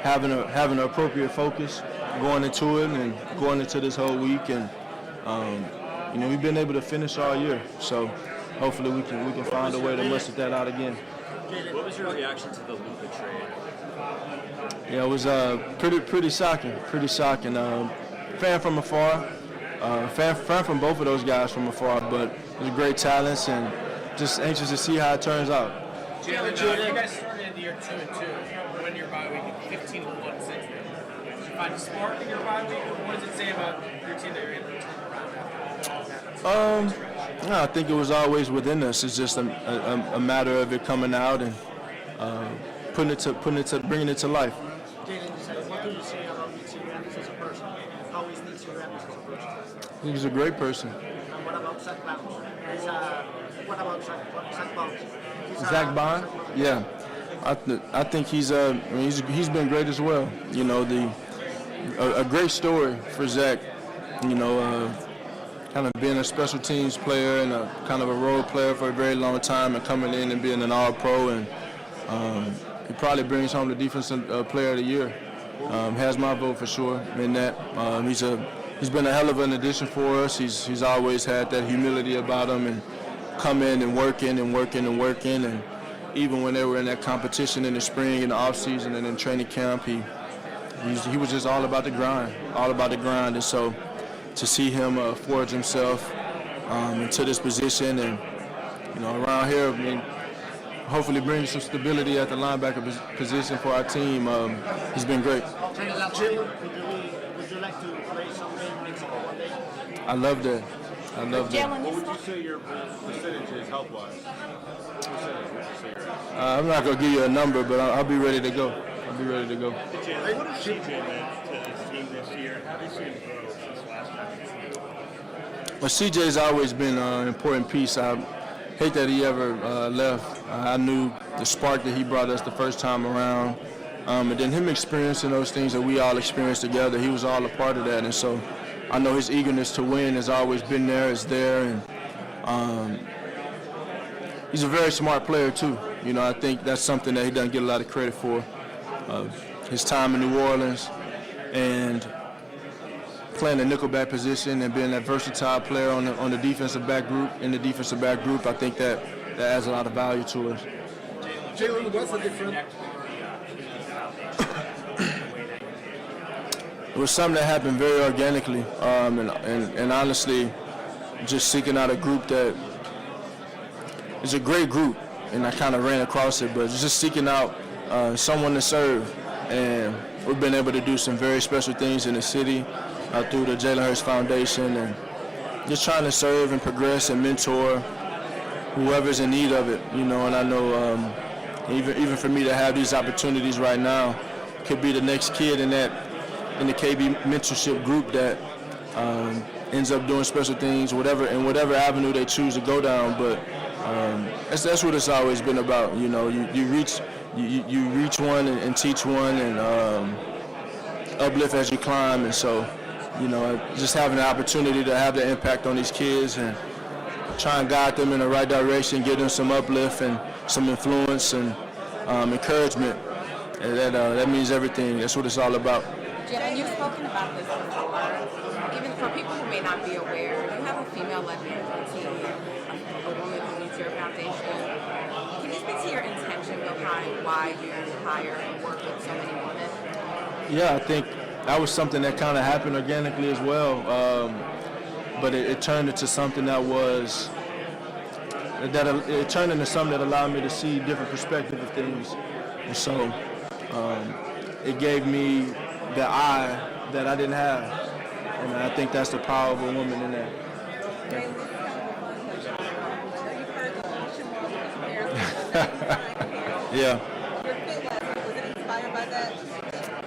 having an appropriate focus going into it and going into this whole week and we've been able to finish all year. So hopefully we can find a way to muster that out again. What was your reaction to the Luka trade? Yeah, it was pretty shocking. Pretty shocking. Fan from afar. Fan from both of those guys from afar, but it was great talents and just anxious to see how it turns out. Jalen, you guys started the year 2-2, win your bye week, 15-1 since then. Did you find a spark in your bye week? What does it say about your team that you're able to turn around after? No, I think it was always within us. It's just a matter of it coming out and bringing it to life. Jalen, what do you say about Mitzi Ramos as a person? How is Mitzi Ramos as a person? He was a great person. And what about Zach Bond? What about Zach Bond? Zach Bond? Yeah. I think he's been great as well. A great story for Zach. Kind of being a special teams player and a kind of a role player for a very long time and coming in and being an All-Pro, and he probably brings home the Defensive Player of the Year. Has my vote for sure in that. He's been a hell of an addition for us. He's always had that humility about him and come in and working and working and working. And even when they were in that competition in the spring, in the off season, and in training camp, he was just all about the grind, And so to see him forge himself into this position, and around here, hopefully bring some stability at the linebacker position for our team. He's been great. Would you like to play some game in Mexico one day? I love that. What would you say your percentage is health-wise? I'm not going to give you a number, but I'll be ready to go. What has CJ meant to this team this year? How do you see him grow since last time? Well, CJ's always been an important piece. I hate that he ever left. I knew the spark that he brought us the first time around. And then him experiencing those things that we all experienced together, he was all a part of that. And so I know his eagerness to win has always been there, is there. And he's a very smart player, too. I think that's something that he doesn't get a lot of credit for. His time in New Orleans and playing the nickelback position and being that versatile player on the defensive back group, I think that adds a lot of value to us. Jalen, what's the difference? It was something that happened very organically, and honestly, just seeking out a group that is a great group, and I kind of ran across it, but just seeking out someone to serve, and we've been able to do some very special things in the city through the Jalen Hurts Foundation, and just trying to serve and progress and mentor whoever's in need of it, and I know even for me to have these opportunities right now could be the next kid in the KB mentorship group that ends up doing special things, whatever avenue they choose to go down. But that's what it's always been about. You reach one and teach one and uplift as you climb. And so, just having the opportunity to have the impact on these kids and try and guide them in the right direction, give them some uplift and some influence and encouragement. And that means everything. That's what it's all about. Jen, you've spoken about this before. Even for people who may not be aware, you have a female-led management team, a woman who leads your foundation. Can you speak to your intention behind why you hire and work with so many women? Yeah, I think that was something that kind of happened organically as well. But it turned into something it turned into something that allowed me to see different perspective of things. And so it gave me the eye that I didn't have. And I think that's the power of a woman in that. Yeah. Was it inspired by that?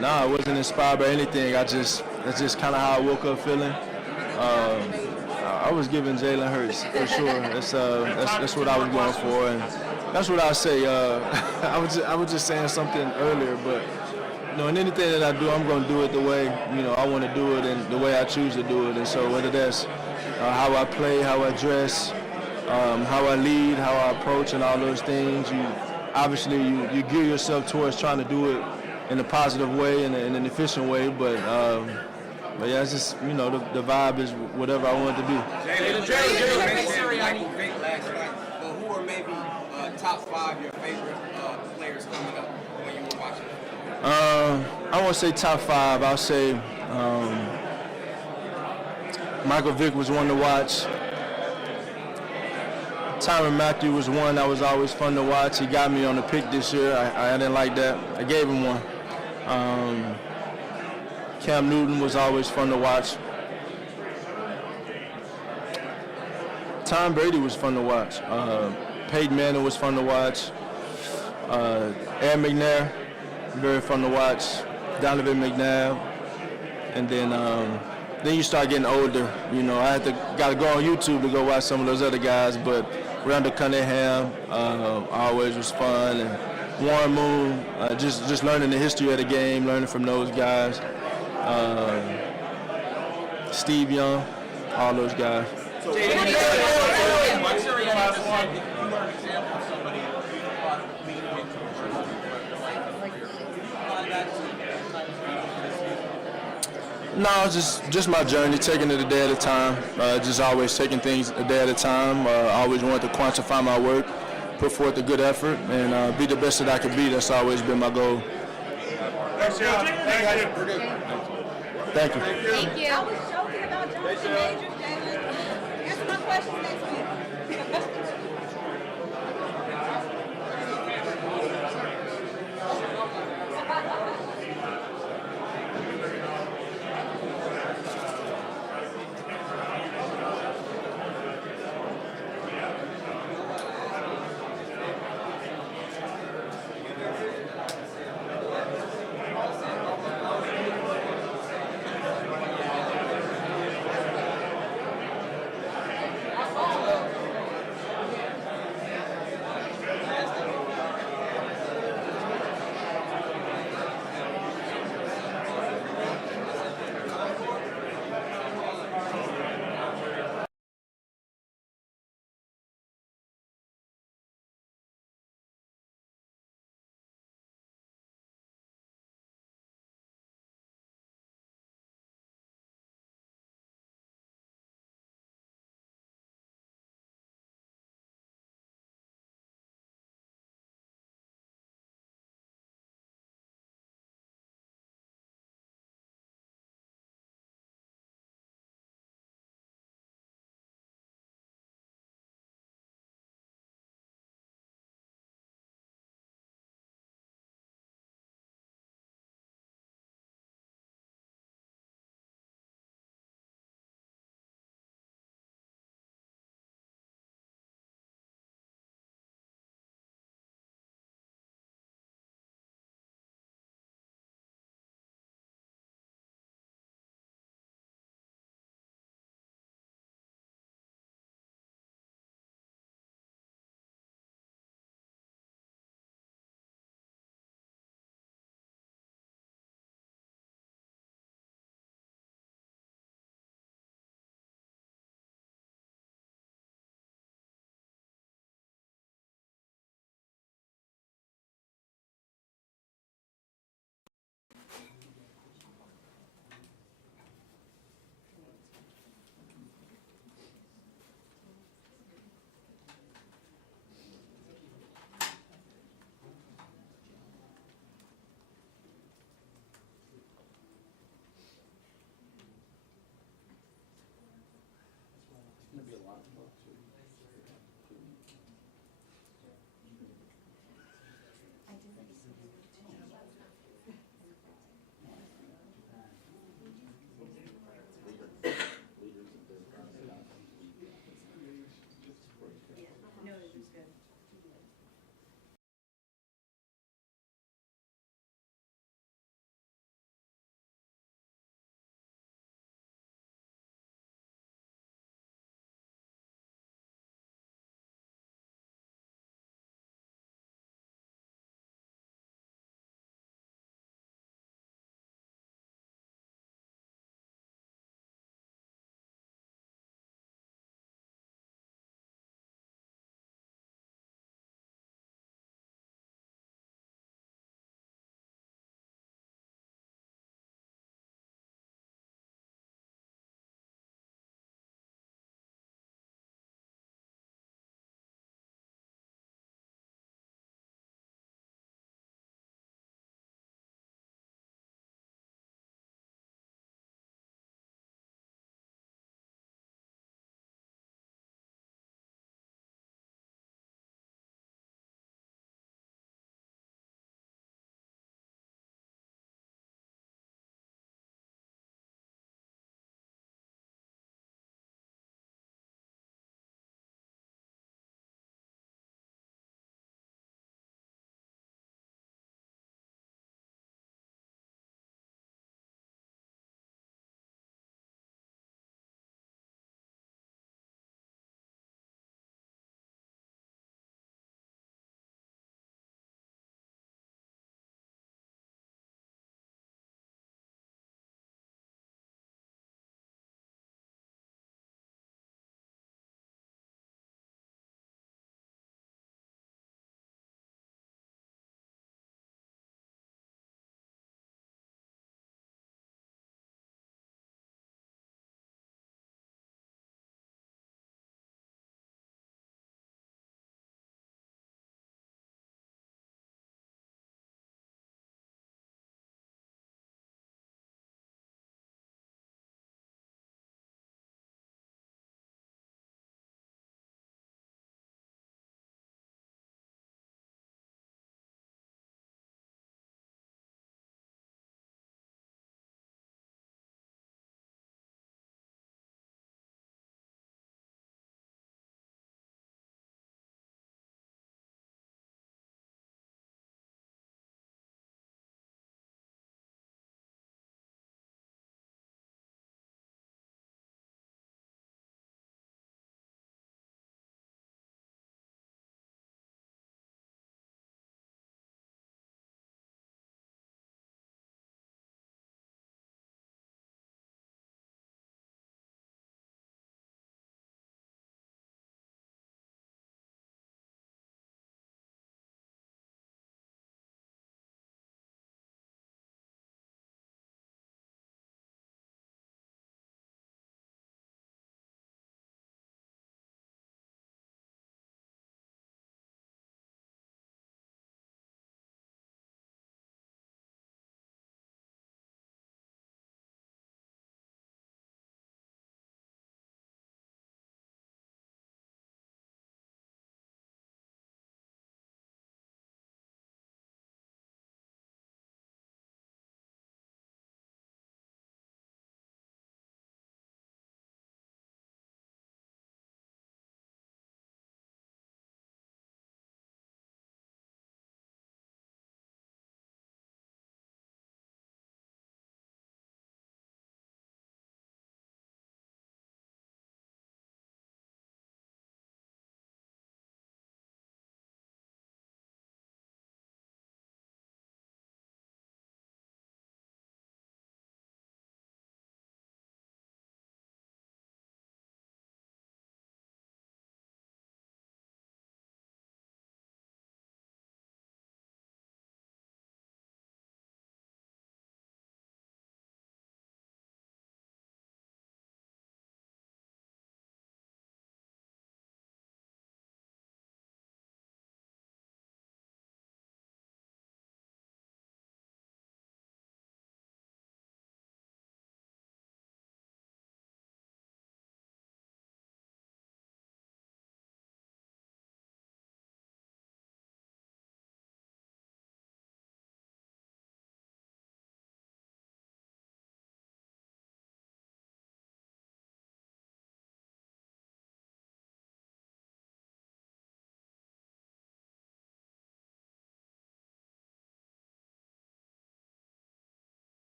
No, I wasn't inspired by anything. That's just kind of how I woke up feeling. I was giving Jalen Hurts for sure. That's what I was going for, and that's what I say. I was just saying something earlier, but in anything that I do, I'm going to do it the way I want to do it and the way I choose to do it. And so whether that's how I play, how I dress, how I lead, how I approach, and all those things, you gear yourself towards trying to do it in a positive way and in an efficient way. But But yeah, it's just, you know, the vibe is whatever I want it to be. Jalen mentioned Michael Vick last night, but who are maybe top 5 your favorite players coming up when you were watching? I won't say top 5. I'll say Michael Vick was one to watch. Tyrann Mathieu was one that was always fun to watch. He got me on the pick this year. I didn't like that. I gave him one. Cam Newton was always fun to watch. Tom Brady was fun to watch. Peyton Manning was fun to watch. Aaron McNair, very fun to watch. Donovan McNabb. And then you start getting older. You know, got to go on YouTube to go watch some of those other guys, but Randall Cunningham always was fun, and Warren Moon, just learning the history of the game, learning from those guys. Steve Young, all those guys. So, what's your reaction if you learn an example of somebody leading into a No, just my journey, taking it a day at a time. Just always taking things a day at a time. Always wanted to quantify my work, put forth a good effort, and be the best that I could be. That's always been my goal. Thanks, John. Thank you. Thank you. Thank you. I was joking about Jonathan Majors, Jalen. Answer my questions next week.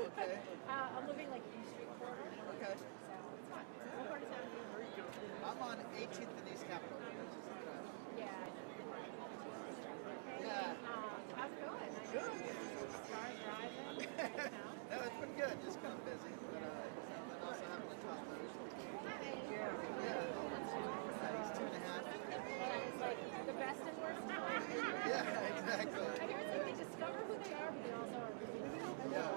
Oh, okay. I'm living like East Street corner. Okay. So it's fun. What part of town are you in? I'm on 18th and East Capitol. Yeah. Yeah. How's it going? Good. Cars driving. No, it's been good. Just kind of busy, but also having a toddler. Yeah. He's 2.5. It's like the best and worst times. Yeah, exactly. I hear it's like they discover who they are, but they also are really Yeah.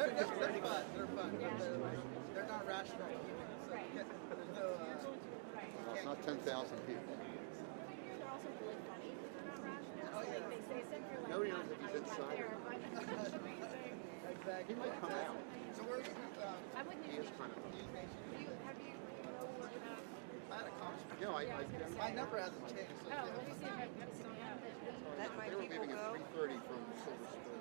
They're fun. They're fun. They're not rational humans. So there's no. It's not 10,000 people. They're also really funny. They're not rational. Oh, yeah. Like they say something you're like, Nobody knows if he's inside. Exactly. He might come out. So where's I'm with He News is kind of. Have you I had a conversation. Yeah, My number hasn't changed. So Oh, let me see if I can see it. Let my They were people leaving go. at 3:30 from Silver Spring.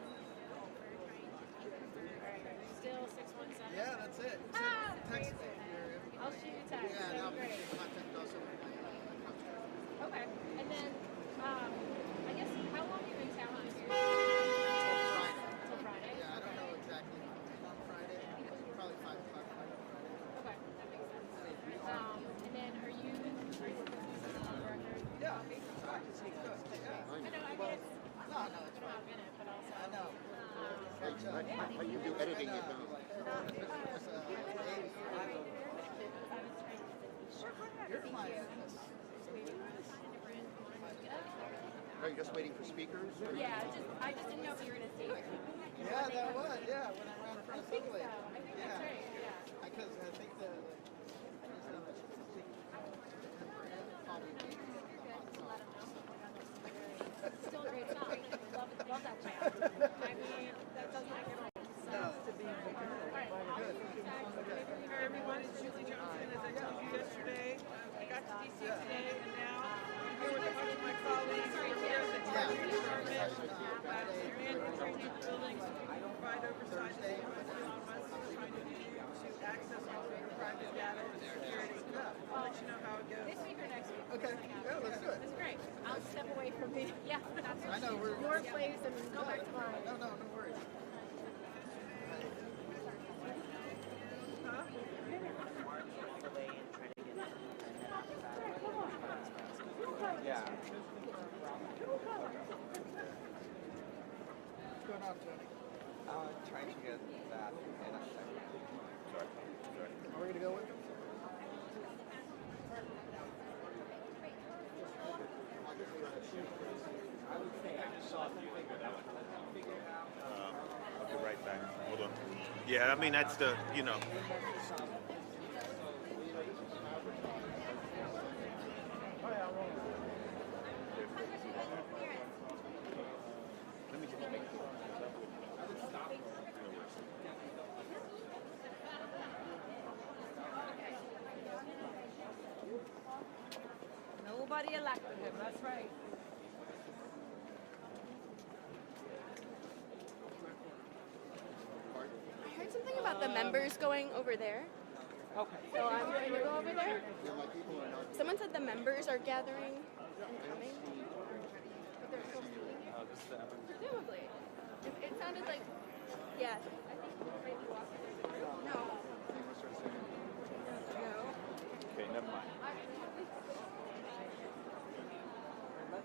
Still 617? Yeah, that's it. Ah, Text amazing. me. I'll shoot you a text. Yeah, That'd I'll be great. contact us over my Okay. And then, I guess, how long are you in town this year? Till Friday? Yeah, I don't know exactly on Friday. Probably 5 o'clock Friday. Okay, that makes sense. And then are you on record? Yeah. Yeah. I know, I mean, it's, No, it's I don't have in it, but also. I know. How you do editing at home? You're fine. Are you just waiting for speakers? Or Yeah, I just didn't know if you were going to say it. Yeah, that was. Yeah, when I ran for I think so. assembly. I think that's right. Yeah. Because I think I just know that she's probably Still a great song. Love that jam. I mean, that doesn't get old. So. Alright, I'll Hi everyone, it's Julie Johnson. As I told you yesterday, I got to DC today, and now I'm here with a bunch of my colleagues here at the Treasury Department. We're trying to buildings to provide oversight to what us is trying to do to access all of your private data and security. I'll let you know how it goes. This week or next week? Okay. Yeah, let's do it. That's great. I'll step away from the I know we're your place and go back to mine. No worries. Yeah. What's going on, Tony? Trying to get that in a second. Sorry. Are we going to go with him? I'll be right back. Hold on. Yeah, I mean, that's the, you know. Let me just make sure. Nobody elected him. That's right. I heard something about the members going over there. Okay. So I'm going to go over there. Yeah, my people are not. Someone said the members are gathering and coming. But they're still meeting here? Presumably. It sounded like, yeah. I think maybe walking. No. No. Okay, never mind.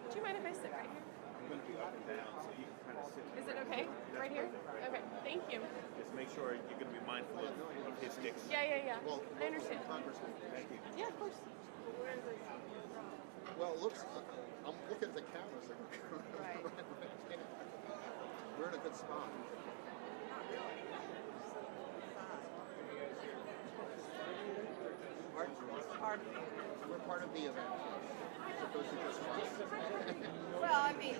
Do you mind if I sit right here? I'm going to be up and down, so you can kind of sit. Is it okay? Right here? Okay, thank you. Just make sure you're going to be mindful of his sticks. Yeah. Well, I understand. Congressman. Thank you. Yeah, of course. Well, it looks. I'm looking at the cameras. Right. We're in a good spot. We're part of the event. Supposed to just watch. Well, I mean,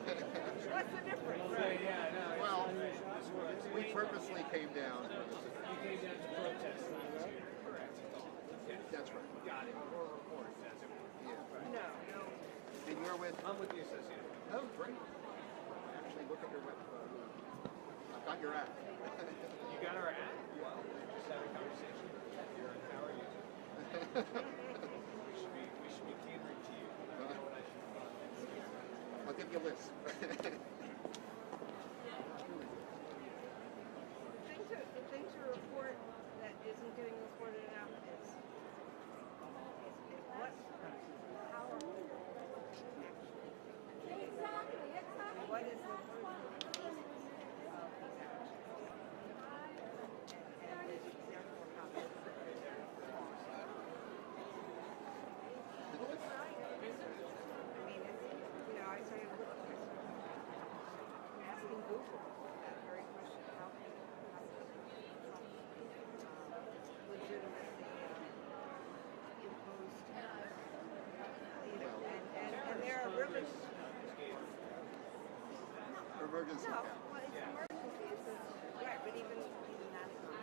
what's the difference? Well, we purposely came down. You came down to protest, right? Correct. That's right. Got it. Or report, that's it. Yeah. No. And you're with? I'm with the Associated. Oh, great. Actually, look at your web. I've got your app. You got our ad? Well, just had a conversation. How are you? we should be catering to you. I don't know what I should do. I'll give you a list. Things And there are really Emergency no, cap. well, it's emergency. It's right, but even that is not.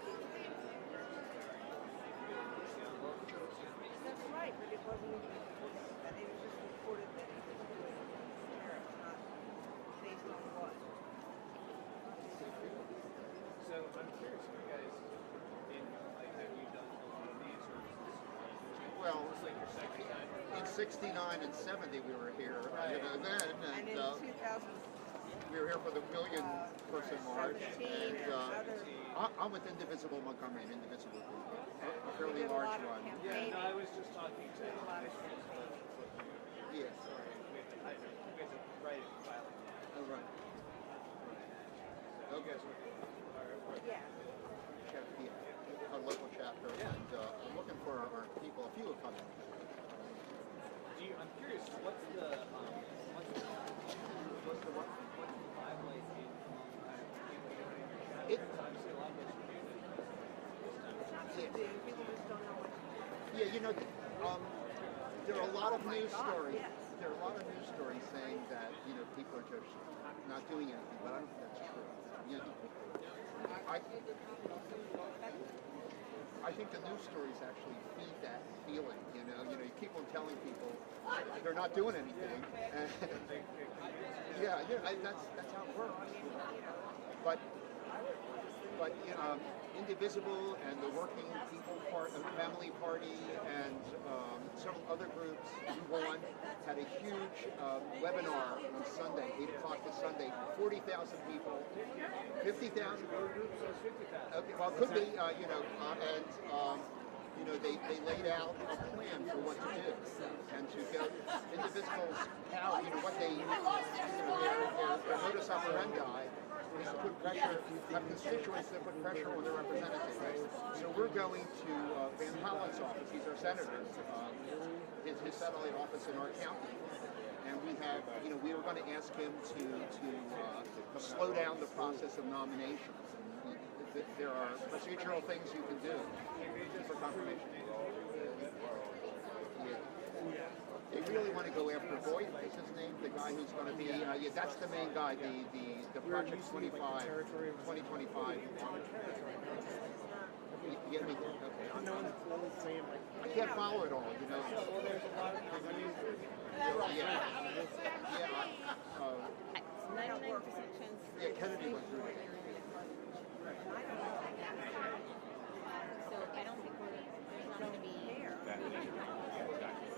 That's right, but it wasn't even reported. That it was just reported that it was tariffs, not based on what. So I'm curious, you guys, have you done a lot of these, or Well, it's like your second time? in '69 and '70 we were here, then, And in 2000. we were here for the million person march, 17 and other. I'm with Indivisible Montgomery, an indivisible group, a fairly did a large lot of one. campaigning. Yeah, no, I was just talking to a lot of Yes. Sorry, we have to write it and file it. Oh, right. You guys were Yeah. Our local chapter, and I'm looking for our people. A few have come in. I'm curious, what's the vibe like in It, obviously a lot of us are doing it this time. People just don't know what to do. yeah, there are a lot of Oh my news God, stories. yes. There are a lot of news stories saying that people are just not doing anything, but I don't think that's true. I think the news stories actually feed that feeling. You keep on telling people they're not doing anything. That's how it works. But Indivisible and the Working People Family Party and several other groups, UON, had a huge webinar on Sunday, 8 o'clock this Sunday, 40,000 people, 50,000. Okay, well, it could be, they laid out a plan for what to do and to go Indivisible's how, what they, their modus operandi is to put pressure, have constituents that put pressure on their representatives. So we're going to Van Hollen's office, he's our senator, his satellite office in our county. And we have, we were going to ask him to slow down the process of nominations. And there are procedural things you can do for confirmation. Yeah. They really want to go after Boyd, is his name, the guy who's going to be, that's the main guy, the Project 2025. Yeah, me too. Okay. I can't follow it all, Well, there's a lot of things. Yeah, Kennedy went through it. So I don't think there's not going to be.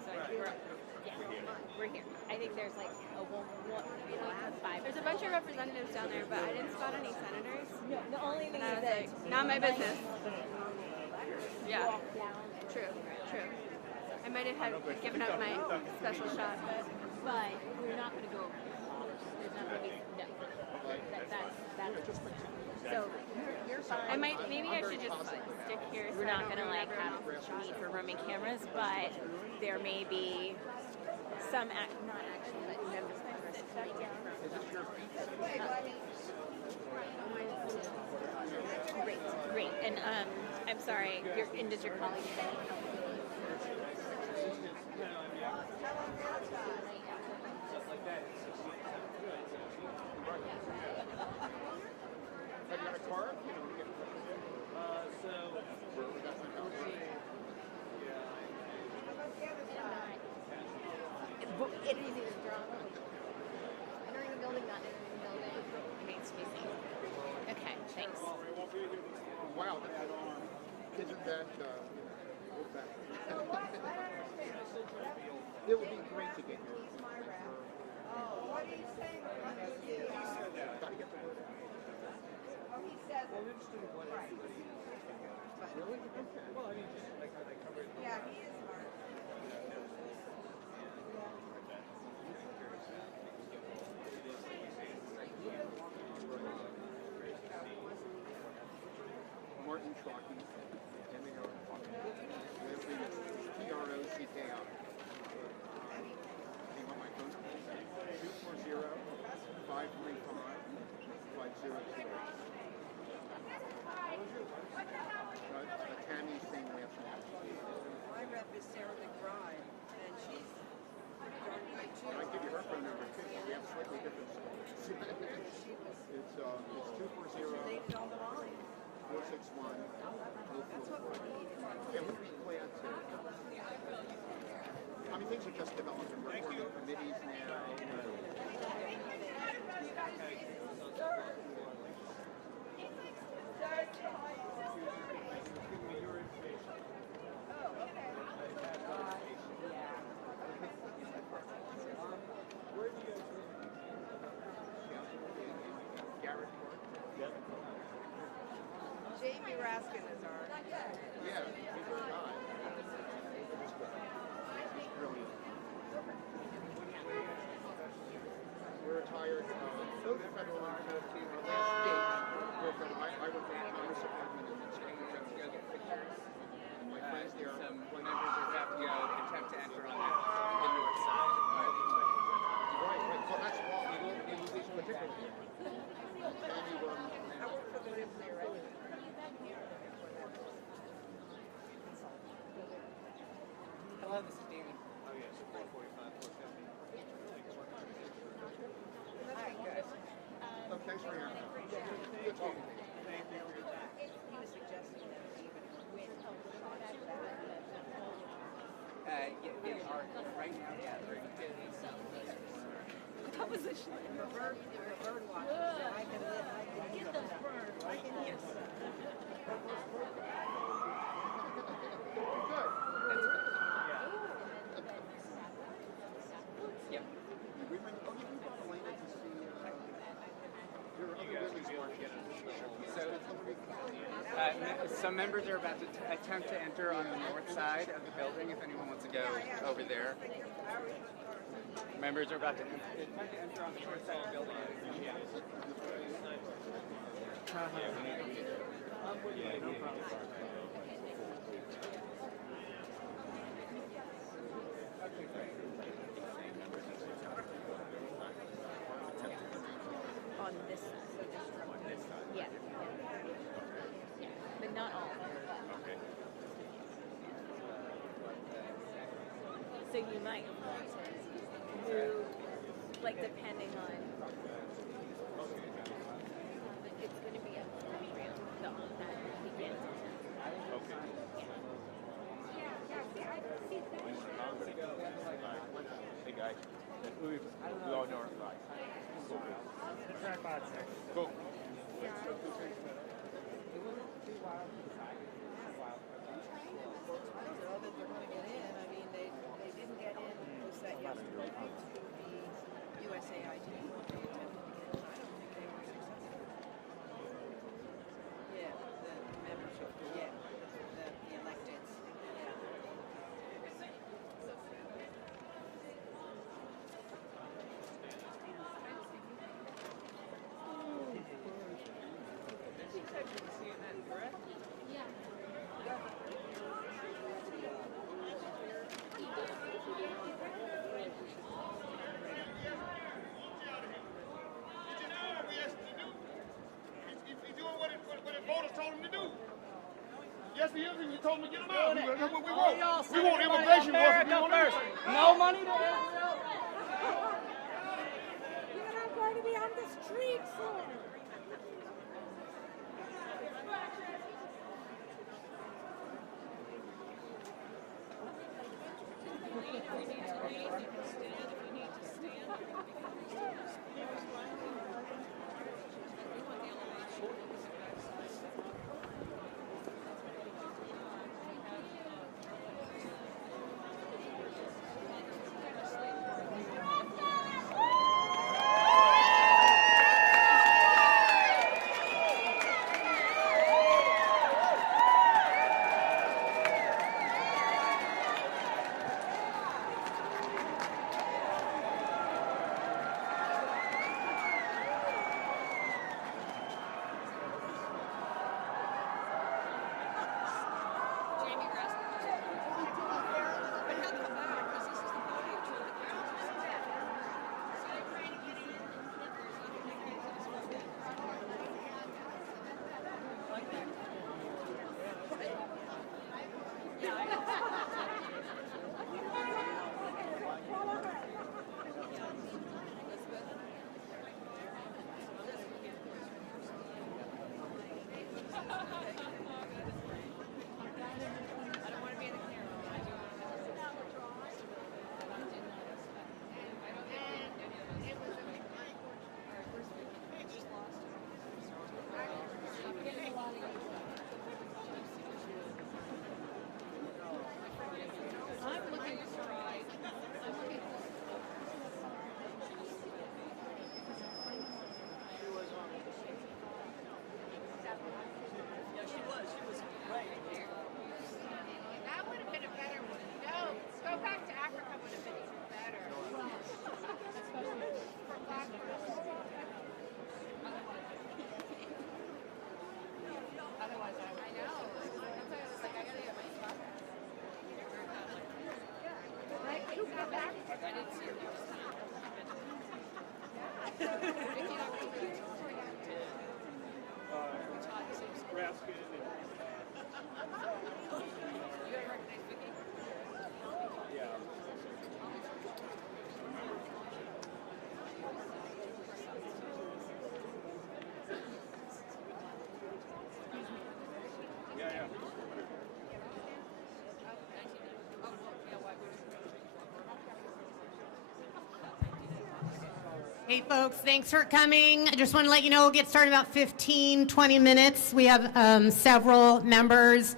So we're here. I think there's like There's a bunch of representatives down there, but I didn't spot any senators. No, the only thing And I is was that like, not my business. Yeah. walk down. True. I might have had given up my special shot, but we're not going to go. There's not going to be that's so you're fine. I might. Maybe I should just stick here. So We're not going to like have need for roaming cameras, but there may be some not actually, but members of Congress coming in from. Great. And I'm sorry. And does your colleague say? Have you got a car? It is either drama. Entering the building, not entering the building. Remains to be seen. Okay, thanks. Wow, isn't that it would be great to get your What are you saying? gotta get the word out. He says Well, I'm interested in what right. Really? Okay. Well, I mean, just like how they cover it. Yeah, he is smart. Tim Trocky, Leslie is Trocki. Do you want my phone number? 240-535-5028. Tammy's same last name. My rep is Sarah McBride, and she's darn good too. And I give you her phone number too. We have slightly different schools. It's 240-461-0444. Yeah, we'd be glad to. I mean, things are just developing. We're forming committees now. Jamie Raskin is our. Yeah, he's our guy. He's brilliant. We're retired, both federal and last state. We're federal. I work for the Commerce Department and Inspector General. My friends there. Some members are about to go attempt to enter on the north side. Right. Well, that's why in this particular year. Tammy runs. I work for the nuclear engineer. Hello, this is Danny. Oh, yes, 445, 450. Hi, guys. Oh, thanks for your time. Good talking to you. Thank you for your time. He was suggesting that we even win shots for that. They are right now gathering. Composition. The bird watching. So I can get the bird. I can get Yep. We went, oh, you brought Elena to see your other Willie's market. So, some members are about to attempt to enter on the north side of the building. If anyone wants to go over there. Members are about to enter on the north side of the building. Yeah, no problem. Okay, great. On this side. On this side? Yeah. But not all. Okay. So you might move, like depending on, it's going to be a ramp that begins. Okay. Hey guys, we all know our side. Cool. Cool. I don't know that they're going to get in. I mean, they didn't get in. Was that yesterday to the USAID? They attempted to get in. I don't think they were successful. Yeah, the membership. Yeah, the electeds. Yeah. Yes, he is. We told him to get him out. That's what we want. We want immigration first. No money to You're not going to be on the street soon. Raskin and yeah. Yeah. Hey folks, thanks for coming. I just want to let you know we'll get started in about 15, 20 minutes. We have several members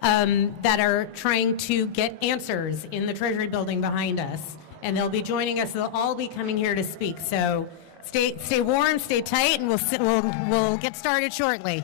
that are trying to get answers in the Treasury building behind us. And they'll be joining us. They'll all be coming here to speak. So stay warm, stay tight, and we'll get started shortly.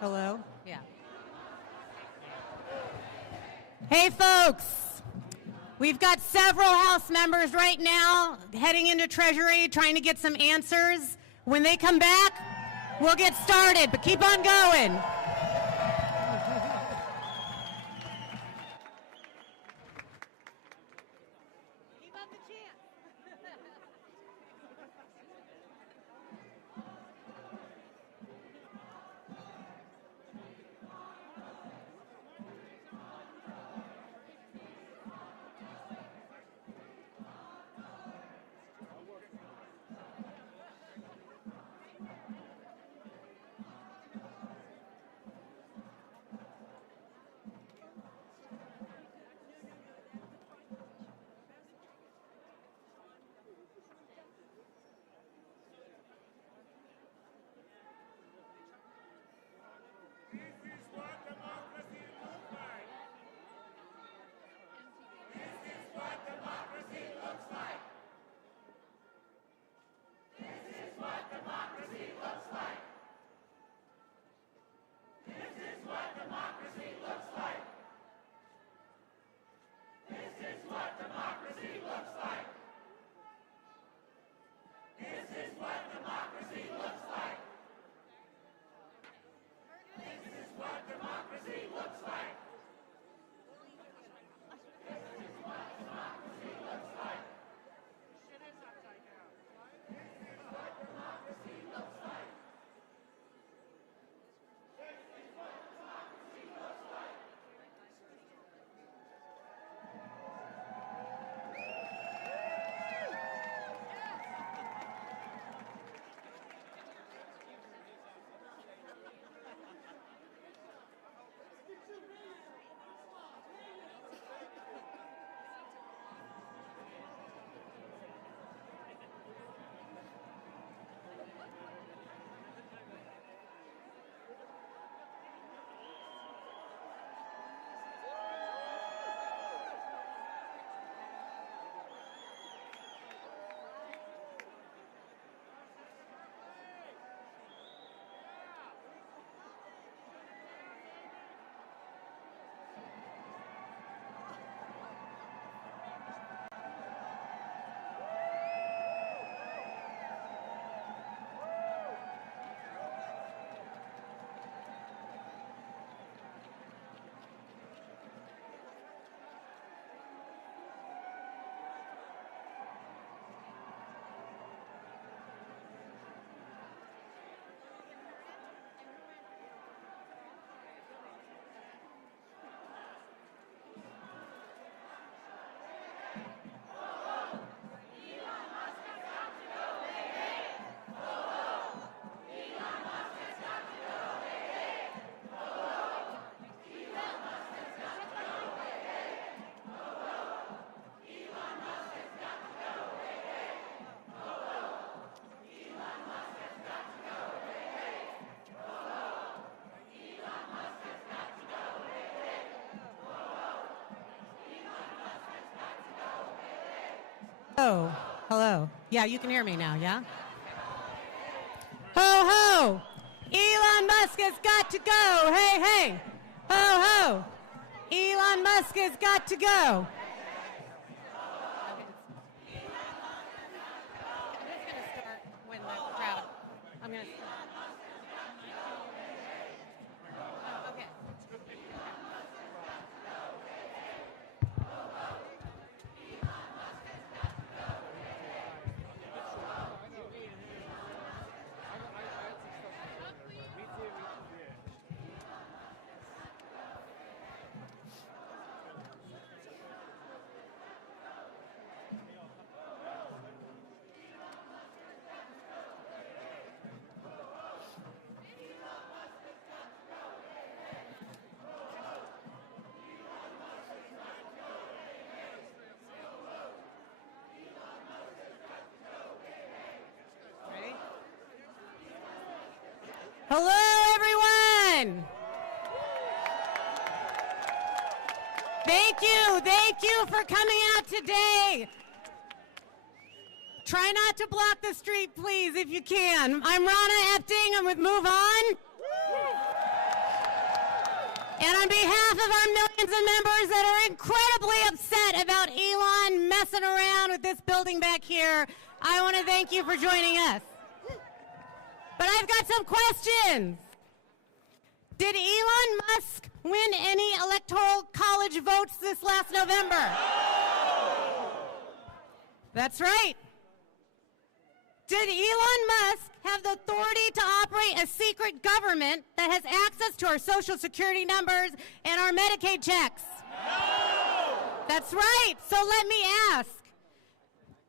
Hello? Yeah. Hey, folks. We've got several House members right now heading into Treasury trying to get some answers. When they come back, we'll get started, but keep on going. Oh, hello. Yeah, you can hear me now, yeah? Ho, ho! Elon Musk has got to go! Hey, hey! Ho, ho! Elon Musk has got to go! When the crowd, I'm going to start. Oh, okay. Hello, everyone. Thank you for coming out today. Try not to block the street, please, if you can. I'm Rana Epting. I'm with Move On. And on behalf of our millions of members that are incredibly upset about Elon messing around with this building back here, I want to thank you for joining us. But I've got some questions. Did Elon Musk win any electoral college votes this last November? That's right. Did Elon Musk have the authority to operate a secret government that has access to our Social Security numbers and our Medicaid checks? No! That's right. So let me ask,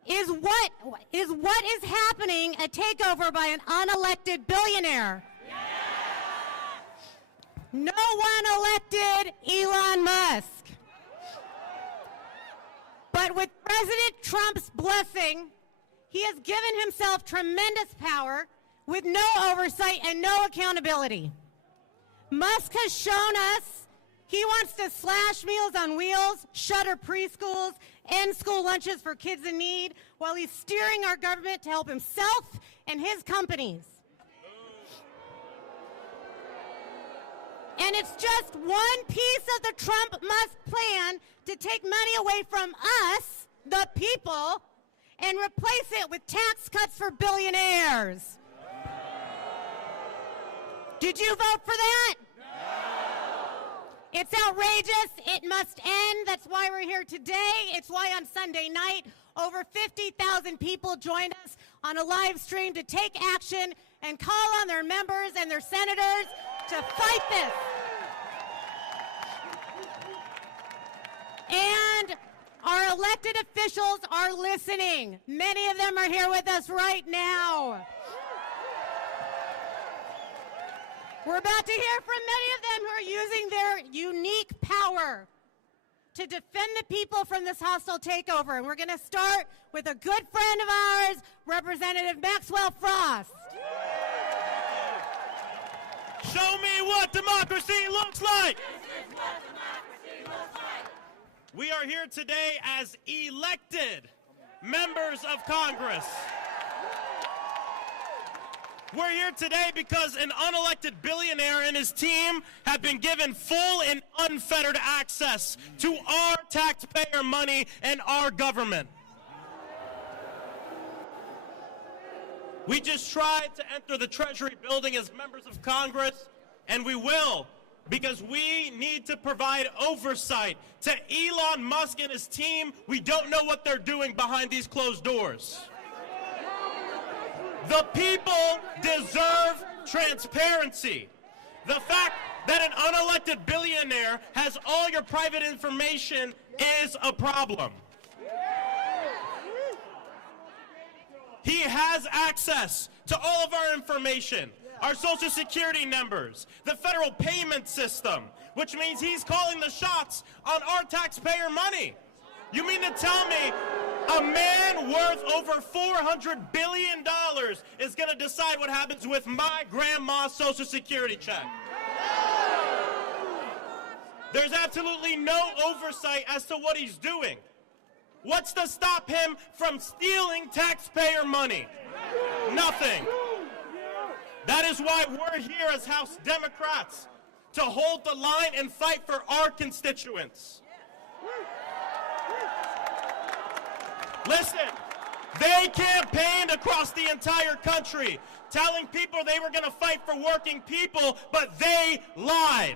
is what is happening a takeover by an unelected billionaire? No one elected Elon Musk. But with President Trump's blessing, he has given himself tremendous power with no oversight and no accountability. Musk has shown us he wants to slash Meals on Wheels, shutter preschools, end school lunches for kids in need, while he's steering our government to help himself and his companies. And it's just one piece of the Trump-Musk plan to take money away from us, the people, and replace it with tax cuts for billionaires. Did you vote for that? It's outrageous. It must end. That's why we're here today. It's why on Sunday night, over 50,000 people joined us on a live stream to take action and call on their members and their senators to fight this. And our elected officials are listening. Many of them are here with us right now. We're about to hear from many of them who are using their unique power to defend the people from this hostile takeover. And we're going to start with a good friend of ours, Representative Maxwell Frost. Show me what democracy looks like. This is what democracy looks like. We are here today as elected members of Congress. We're here today because an unelected billionaire and his team have been given full and unfettered access to our taxpayer money and our government. We just tried to enter the Treasury building as members of Congress, and we will, because we need to provide oversight to Elon Musk and his team. We don't know what they're doing behind these closed doors. The people deserve transparency. The fact that an unelected billionaire has all your private information is a problem. He has access to all of our information, our Social Security numbers, the federal payment system, which means he's calling the shots on our taxpayer money. You mean to tell me a man worth over $400 billion is going to decide what happens with my grandma's Social Security check? There's absolutely no oversight as to what he's doing. What's to stop him from stealing taxpayer money? Nothing. That is why we're here as House Democrats, to hold the line and fight for our constituents. Listen, they campaigned across the entire country, telling people they were going to fight for working people, but they lied.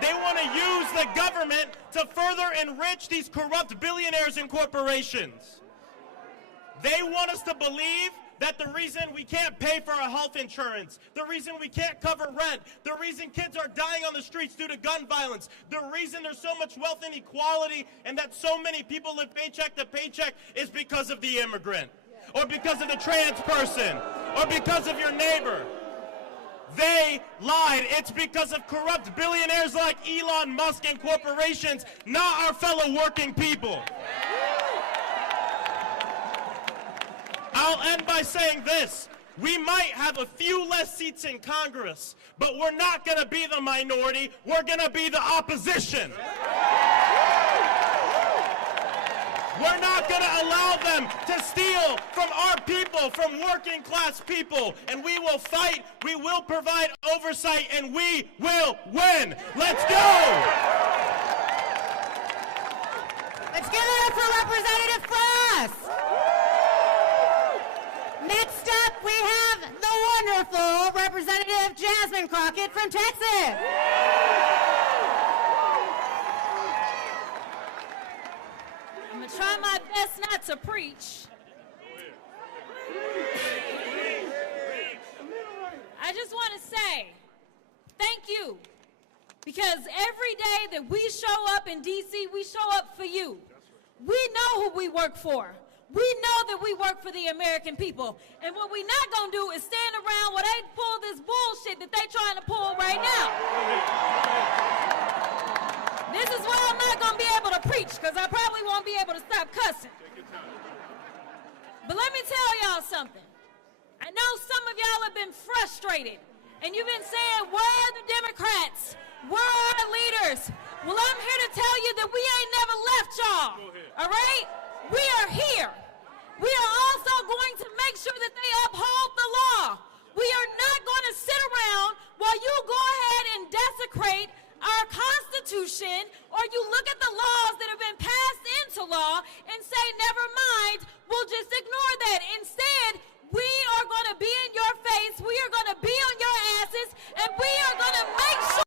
They want to use the government to further enrich these corrupt billionaires and corporations. They want us to believe that the reason we can't pay for our health insurance, the reason we can't cover rent, the reason kids are dying on the streets due to gun violence, the reason there's so much wealth inequality and that so many people live paycheck to paycheck is because of the immigrant, or because of the trans person, or because of your neighbor. They lied. It's because of corrupt billionaires like Elon Musk and corporations, not our fellow working people. I'll end by saying this. We might have a few less seats in Congress, but we're not going to be the minority. We're going to be the opposition. We're not going to allow them to steal from our people, from working class people. And we will fight, we will provide oversight, and we will win. Let's go! Let's give it up for Representative Frost. Next up, we have the wonderful Representative Jasmine Crockett from Texas. I'm going to try my best not to preach. I just want to say thank you, because every day that we show up in D.C., we show up for you. We know who we work for. We know that we work for the American people. And what we're not going to do is stand around while they pull this bullshit that they're trying to pull right now. This is why I'm not going to be able to preach, because I probably won't be able to stop cussing. But let me tell y'all something. I know some of y'all have been frustrated, and you've been saying, where are the Democrats? Where are our leaders? Well, I'm here to tell you that we ain't never left y'all, all right? We are here. We are also going to make sure that they uphold the law. We are not going to sit around while you go ahead and desecrate our Constitution, or you look at the laws that have been passed into law and say, never mind, we'll just ignore that. Instead, we are going to be in your face, we are going to be on your asses, and we are going to make sure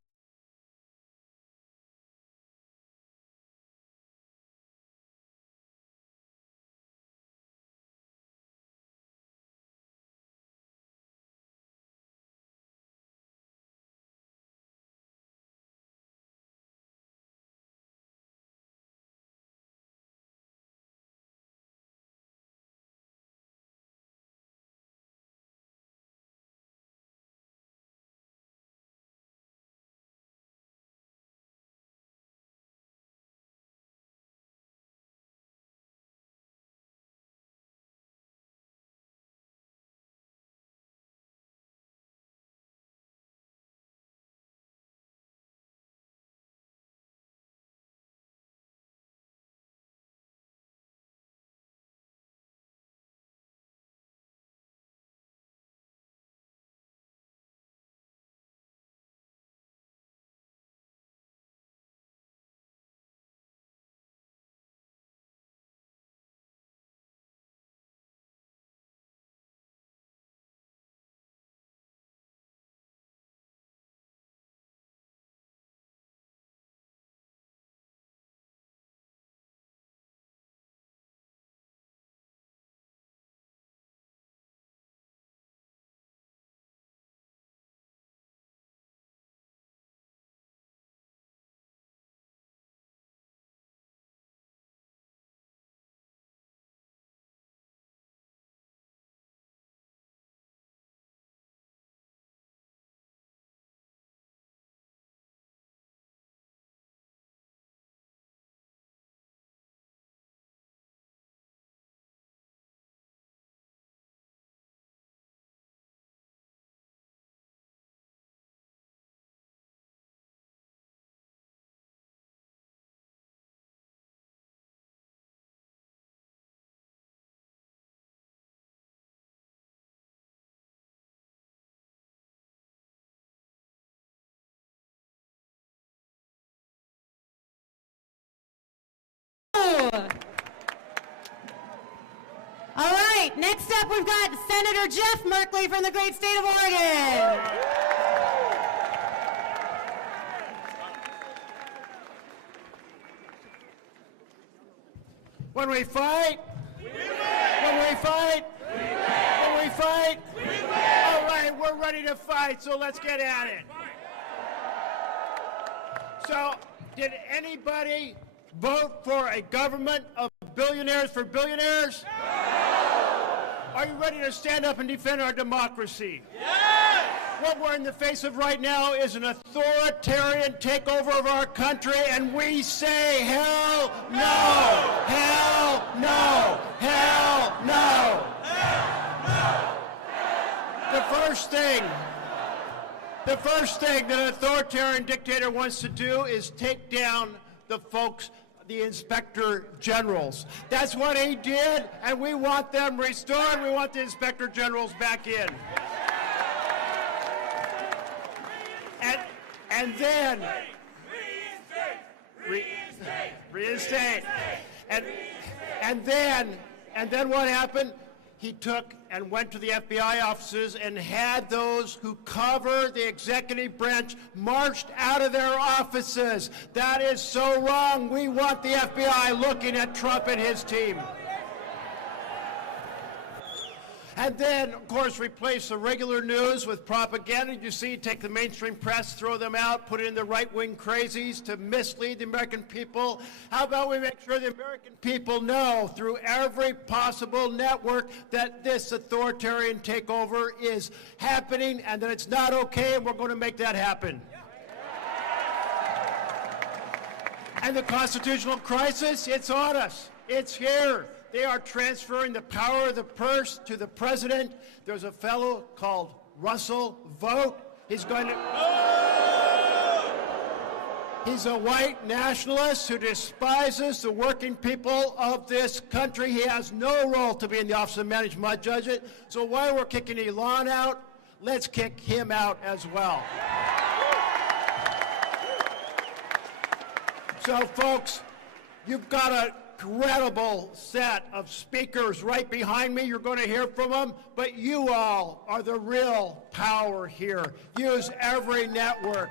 All right, next up we've got Senator Jeff Merkley from the great state of Oregon. When we fight, we win. When we fight, we win. When we fight, we win. All right, we're ready to fight, so let's get at it. So, did anybody vote for a government of billionaires for billionaires? Are you ready to stand up and defend our democracy? Yes! What we're in the face of right now is an authoritarian takeover of our country, and we say, hell no! Hell no! Hell no! The first thing that an authoritarian dictator wants to do is take down the folks the inspector generals. That's what he did, and we want them restored. We want the inspector generals back in. And then reinstate. And then what happened? He took and went to the FBI offices and had those who cover the executive branch marched out of their offices. That is so wrong. We want the FBI looking at Trump and his team. And then, of course, replace the regular news with propaganda. You see, take the mainstream press, throw them out, put in the right-wing crazies to mislead the American people. How about we make sure the American people know through every possible network that this authoritarian takeover is happening and that it's not okay, and we're going to make that happen. And the constitutional crisis, it's on us. It's here. They are transferring the power of the purse to the president. There's a fellow called Russell Vogt. He's a white nationalist who despises the working people of this country. He has no role to be in the Office of Management Judge. So while we're kicking Elon out, let's kick him out as well. So folks, you've got a incredible set of speakers right behind me. You're going to hear from them, but you all are the real power here. Use every network.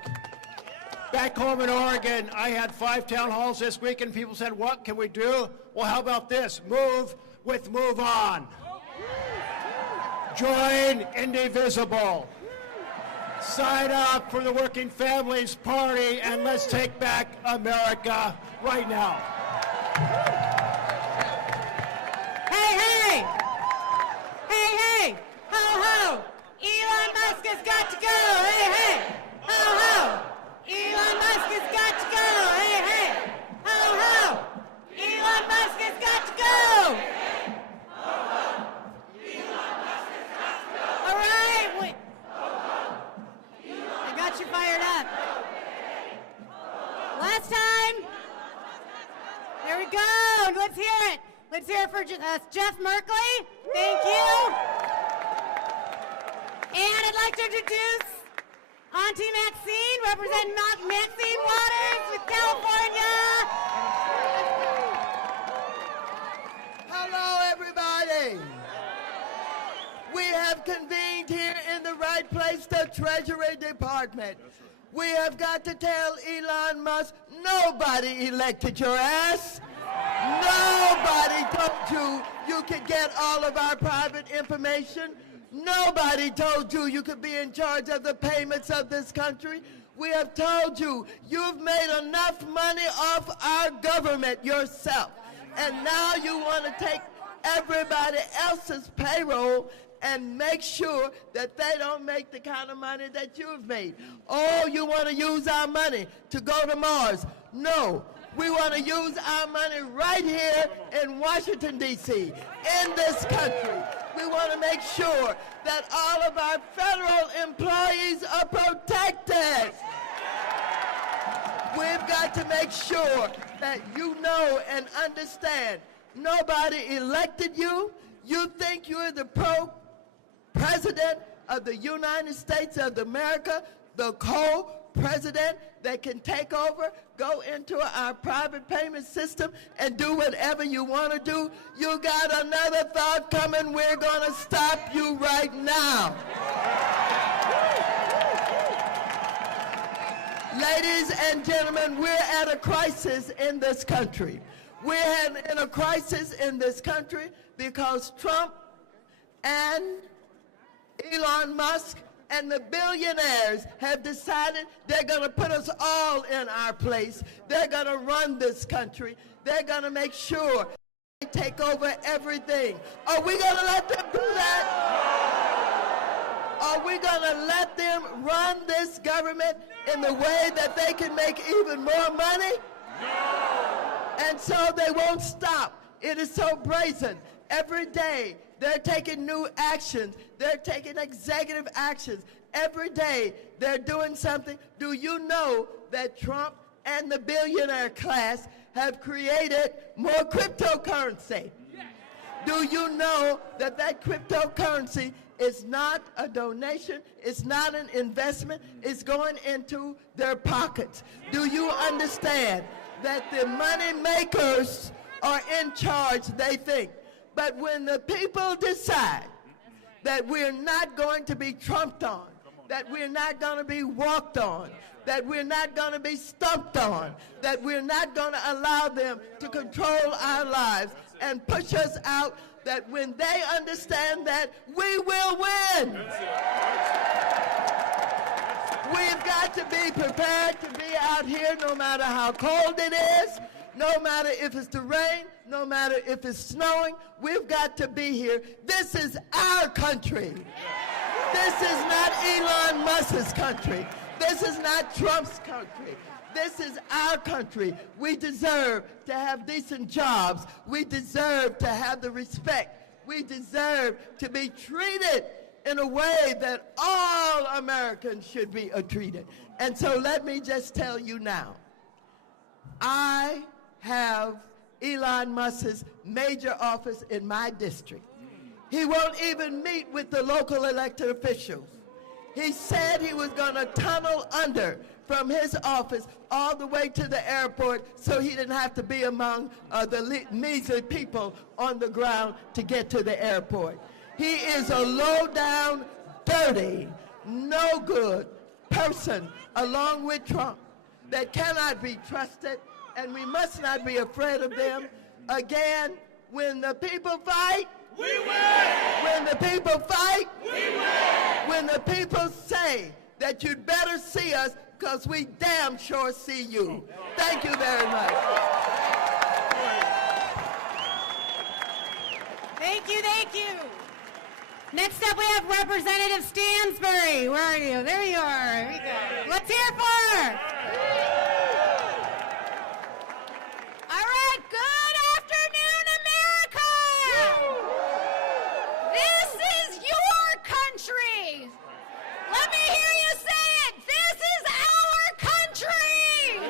Back home in Oregon, I had 5 town halls this week, and people said, what can we do? Well, how about this? Move with Move On. Join Indivisible. Sign up for the Working Families Party, and let's take back America right now. Hey! Hey, hey! Ho, ho! Elon Musk has got to go! Hey, hey! Ho, ho! Elon Musk has got to go! Hey, hey! Ho, ho! Elon Musk has got to go! All right! Wait. I got you fired up. Last time. There we go. Let's hear it. Let's hear it for Jeff Merkley. Thank you. And I'd like to introduce Auntie Maxine, representing Maxine Waters with California. Hello, everybody. We have convened here in the right place, the Treasury Department. We have got to tell Elon Musk, nobody elected your ass. Nobody told you could get all of our private information. Nobody told you could be in charge of the payments of this country. We have told you you've made enough money off our government yourself. And now you want to take everybody else's payroll and make sure that they don't make the kind of money that you've made. Oh, you want to use our money to go to Mars? No. We want to use our money right here in Washington, D.C., in this country. We want to make sure that all of our federal employees are protected. We've got to make sure that you know and understand nobody elected you. You think you're the President of the United States of America, the co-president that can take over, go into our private payment system and do whatever you want to do. You got another thought coming. We're going to stop you right now. Ladies and gentlemen, we're at a crisis in this country. We're in a crisis in this country because Trump and Elon Musk and the billionaires have decided they're going to put us all in our place. They're going to run this country. They're going to make sure they take over everything. Are we going to let them do that? Are we going to let them run this government in the way that they can make even more money? And so they won't stop. It is so brazen. Every day, they're taking new actions. They're taking executive actions. Every day, they're doing something. Do you know that Trump and the billionaire class have created more cryptocurrency. Do you know that that cryptocurrency is not a donation, it's not an investment, it's going into their pockets? Do you understand that the money makers are in charge, they think? But when the people decide that we're not going to be trumped on, that we're not going to be walked on, that we're not going to be stumped on, that we're not going to allow them to control our lives and push us out, that when they understand that, we will win. We've got to be prepared to be out here no matter how cold it is, no matter if it's the rain, no matter if it's snowing. We've got to be here. This is our country. This is not Elon Musk's country. This is not Trump's country. This is our country. We deserve to have decent jobs. We deserve to have the respect. We deserve to be treated in a way that all Americans should be treated. And so let me just tell you now, I have Elon Musk's major office in my district. He won't even meet with the local elected officials. He said he was going to tunnel under from his office all the way to the airport so he didn't have to be among the measly people on the ground to get to the airport. He is a low-down, dirty, no-good person, along with Trump, that cannot be trusted, and we must not be afraid of them. Again, when the people fight, we win! When the people fight, we win! When the people say that you'd better see us because we damn sure see you. Thank you very much. Thank you, thank you. Next up, we have Representative Stansbury. Where are you? There you are. Here we go. Let's hear it for her. All right, good afternoon, America. This is your country. Let me hear you say it. This is our country.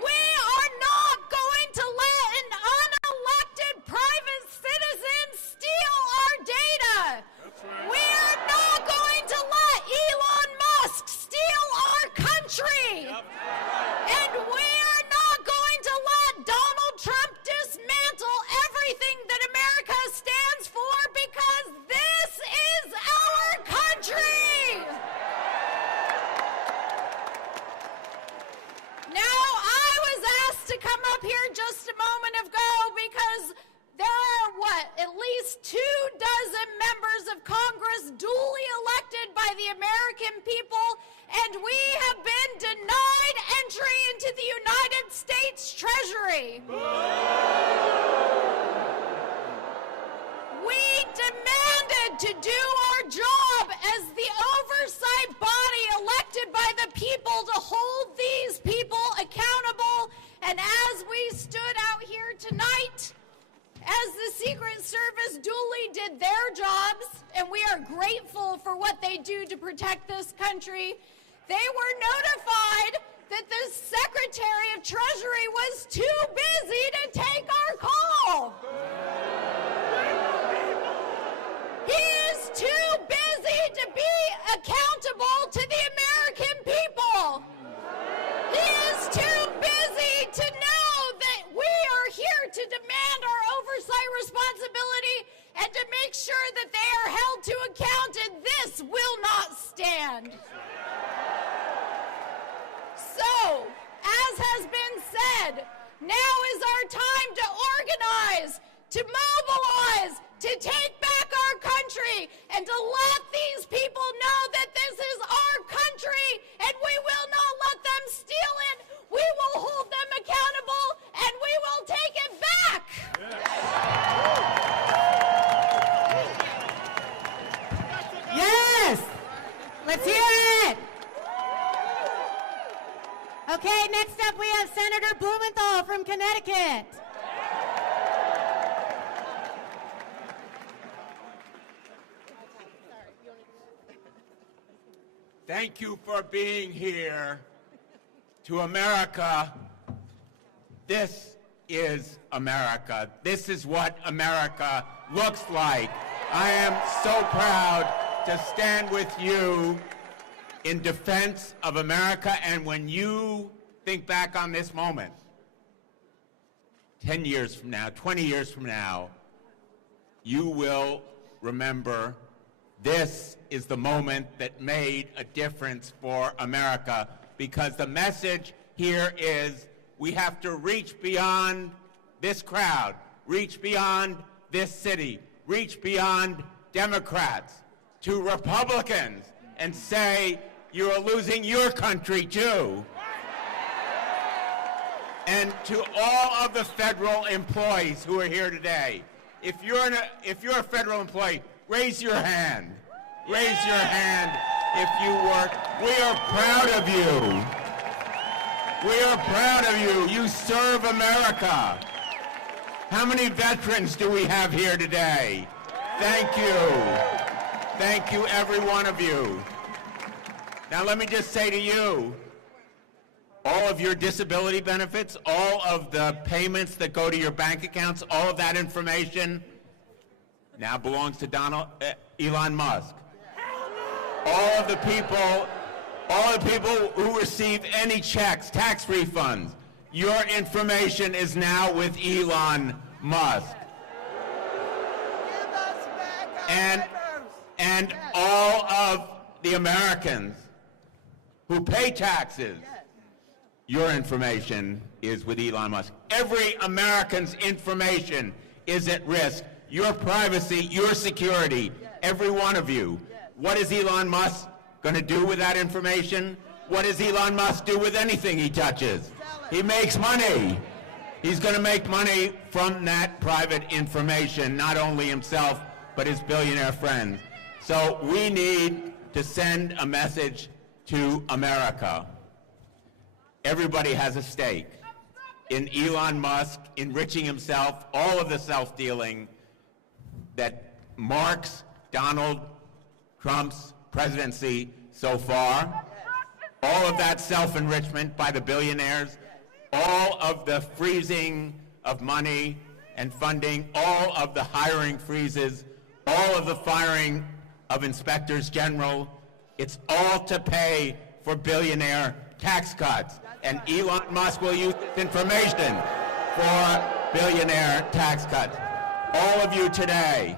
We are not going to let an unelected private citizen steal our data. We are not going to let Elon Musk steal our country. And we are not going to let Donald Trump dismantle everything that America stands for, because this is our country. Now, I was asked to come up here just a moment ago because there are, at least 24 members of Congress duly elected by the American people, and we have been denied entry into the United States Treasury. We demanded to do our job as the oversight body elected by the people to hold these people accountable, and as we stood out here tonight, as the Secret Service duly did their jobs, and we are grateful for what they do to protect this country, they were notified that the Secretary of Treasury was too busy to take our call. He is too busy to be accountable to the American people. He is too busy to know that we are here to demand our oversight responsibility and to make sure that they are held to account, and this will not stand. So, as has been said, now is our time to organize, to mobilize, to take back our country, and to let these people know that this is our country, and we will not let them steal it. We will hold them accountable, and we will take it back. Yes! Let's hear it! Okay, next up we have Senator Blumenthal from Connecticut. Thank you for being here. To America, This is America. This is what America looks like. I am so proud to stand with you in defense of America. And when you think back on this moment, 10 years from now, 20 years from now, you will remember this is the moment that made a difference for America, because the message here is we have to reach beyond this crowd, reach beyond this city, reach beyond Democrats to Republicans and say you are losing your country too. And to all of the federal employees who are here today, if you're a federal employee, raise your hand. Raise your hand if you work. We are proud of you. We are proud of you. You serve America. How many veterans do we have here today? Thank you. Thank you, every one of you. Now let me just say to you, all of your disability benefits, all of the payments that go to your bank accounts, all of that information now belongs to Elon Musk. All of the people who receive any checks, tax refunds, your information is now with Elon Musk. And all of the Americans who pay taxes, your information is with Elon Musk. Every American's information is at risk. Your privacy, your security, every one of you. What is Elon Musk going to do with that information? What does Elon Musk do with anything he touches? He makes money. He's going to make money from that private information, not only himself, but his billionaire friends. So we need to send a message to America. Everybody has a stake in Elon Musk enriching himself, all of the self-dealing that marks Donald Trump's presidency so far, all of that self-enrichment by the billionaires, all of the freezing of money and funding, all of the hiring freezes, all of the firing of inspectors general, it's all to pay for billionaire tax cuts. And Elon Musk will use this information for billionaire tax cuts. All of you today,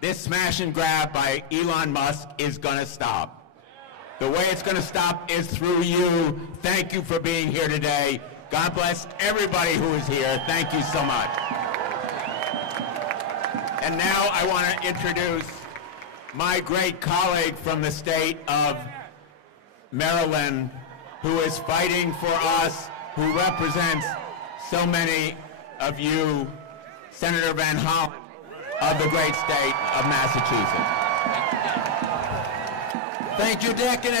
this smash and grab by Elon Musk is going to stop. The way it's going to stop is through you. Thank you for being here today. God bless everybody who is here. Thank you so much. And now I want to introduce my great colleague from the state of Maryland, who is fighting for us, who represents so many of you, Senator Van Hollen of the great state of Massachusetts. Thank you, Dick, and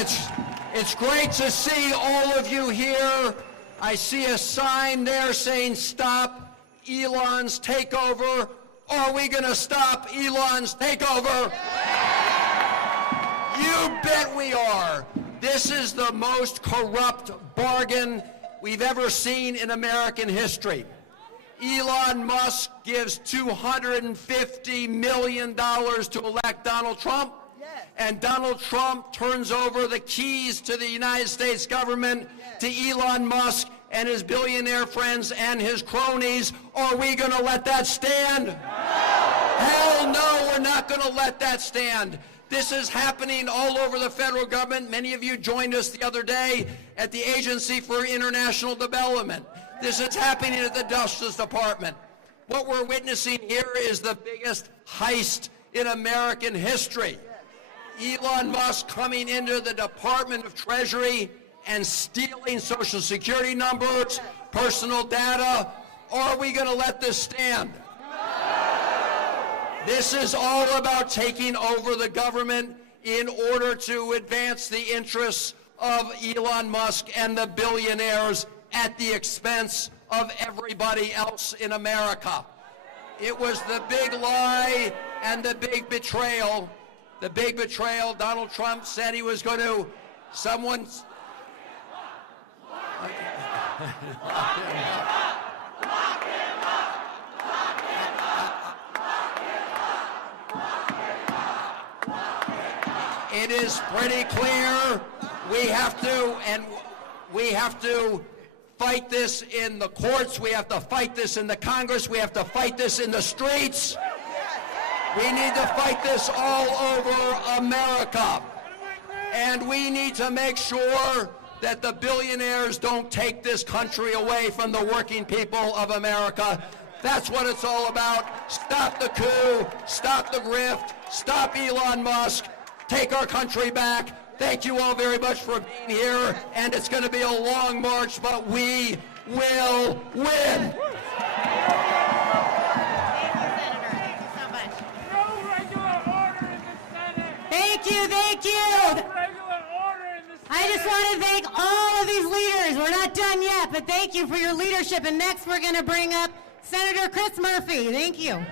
it's great to see all of you here. I see a sign there saying, "Stop Elon's takeover." Are we going to stop Elon's takeover? You bet we are. This is the most corrupt bargain we've ever seen in American history. Elon Musk gives $250 million to elect Donald Trump, and Donald Trump turns over the keys to the United States government to Elon Musk and his billionaire friends and his cronies. Are we going to let that stand? No! Hell no, we're not going to let that stand. This is happening all over the federal government. Many of you joined us the other day at the Agency for International Development. This is happening at the Justice Department. What we're witnessing here is the biggest heist in American history. Elon Musk coming into the Department of Treasury and stealing Social Security numbers, personal data. Are we going to let this stand? This is all about taking over the government in order to advance the interess of Elon Musk and the billionaires at the expense of everybody else in America. It was the big lie and the big betrayal. The big betrayal. Donald Trump said he was going to, It is pretty clear we have to fight this in the courts, we have to fight this in the Congress, we have to fight this in the streets. We need to fight this all over America. And we need to make sure that the billionaires don't take this country away from the working people of America. That's what it's all about. Stop the coup, stop the grift, stop Elon Musk, take our country back. Thank you all very much for being here, and it's going to be a long march, but we will win. Thank you, thank you. I just want to thank all of these leaders. We're not done yet, but thank you for your leadership. And next we're going to bring up Senator Chris Murphy. Thank you.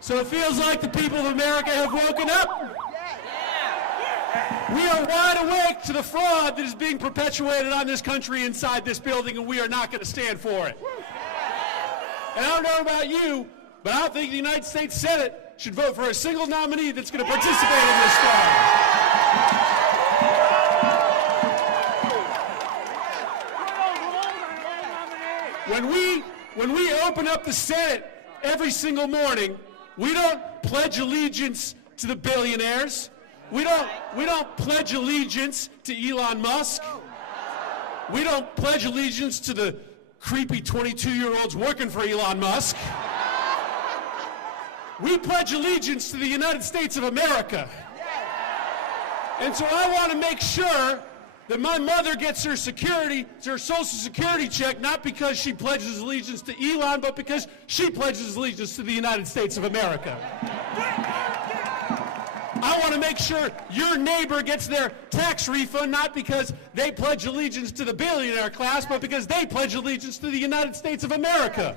So it feels like the people of America have woken up. We are wide awake to the fraud that is being perpetuated on this country inside this building, and we are not going to stand for it. And I don't know about you, but I don't think the United States Senate should vote for a single nominee that's going to participate in this fraud. When we open up the Senate every single morning, we don't pledge allegiance to the billionaires. We don't pledge allegiance to Elon Musk. We don't pledge allegiance to the creepy 22-year-olds working for Elon Musk. We pledge allegiance to the United States of America. And so I want to make sure that my mother gets her Social Security check, not because she pledges allegiance to Elon, but because she pledges allegiance to the United States of America. I want to make sure your neighbor gets their tax refund, not because they pledge allegiance to the billionaire class, but because they pledge allegiance to the United States of America.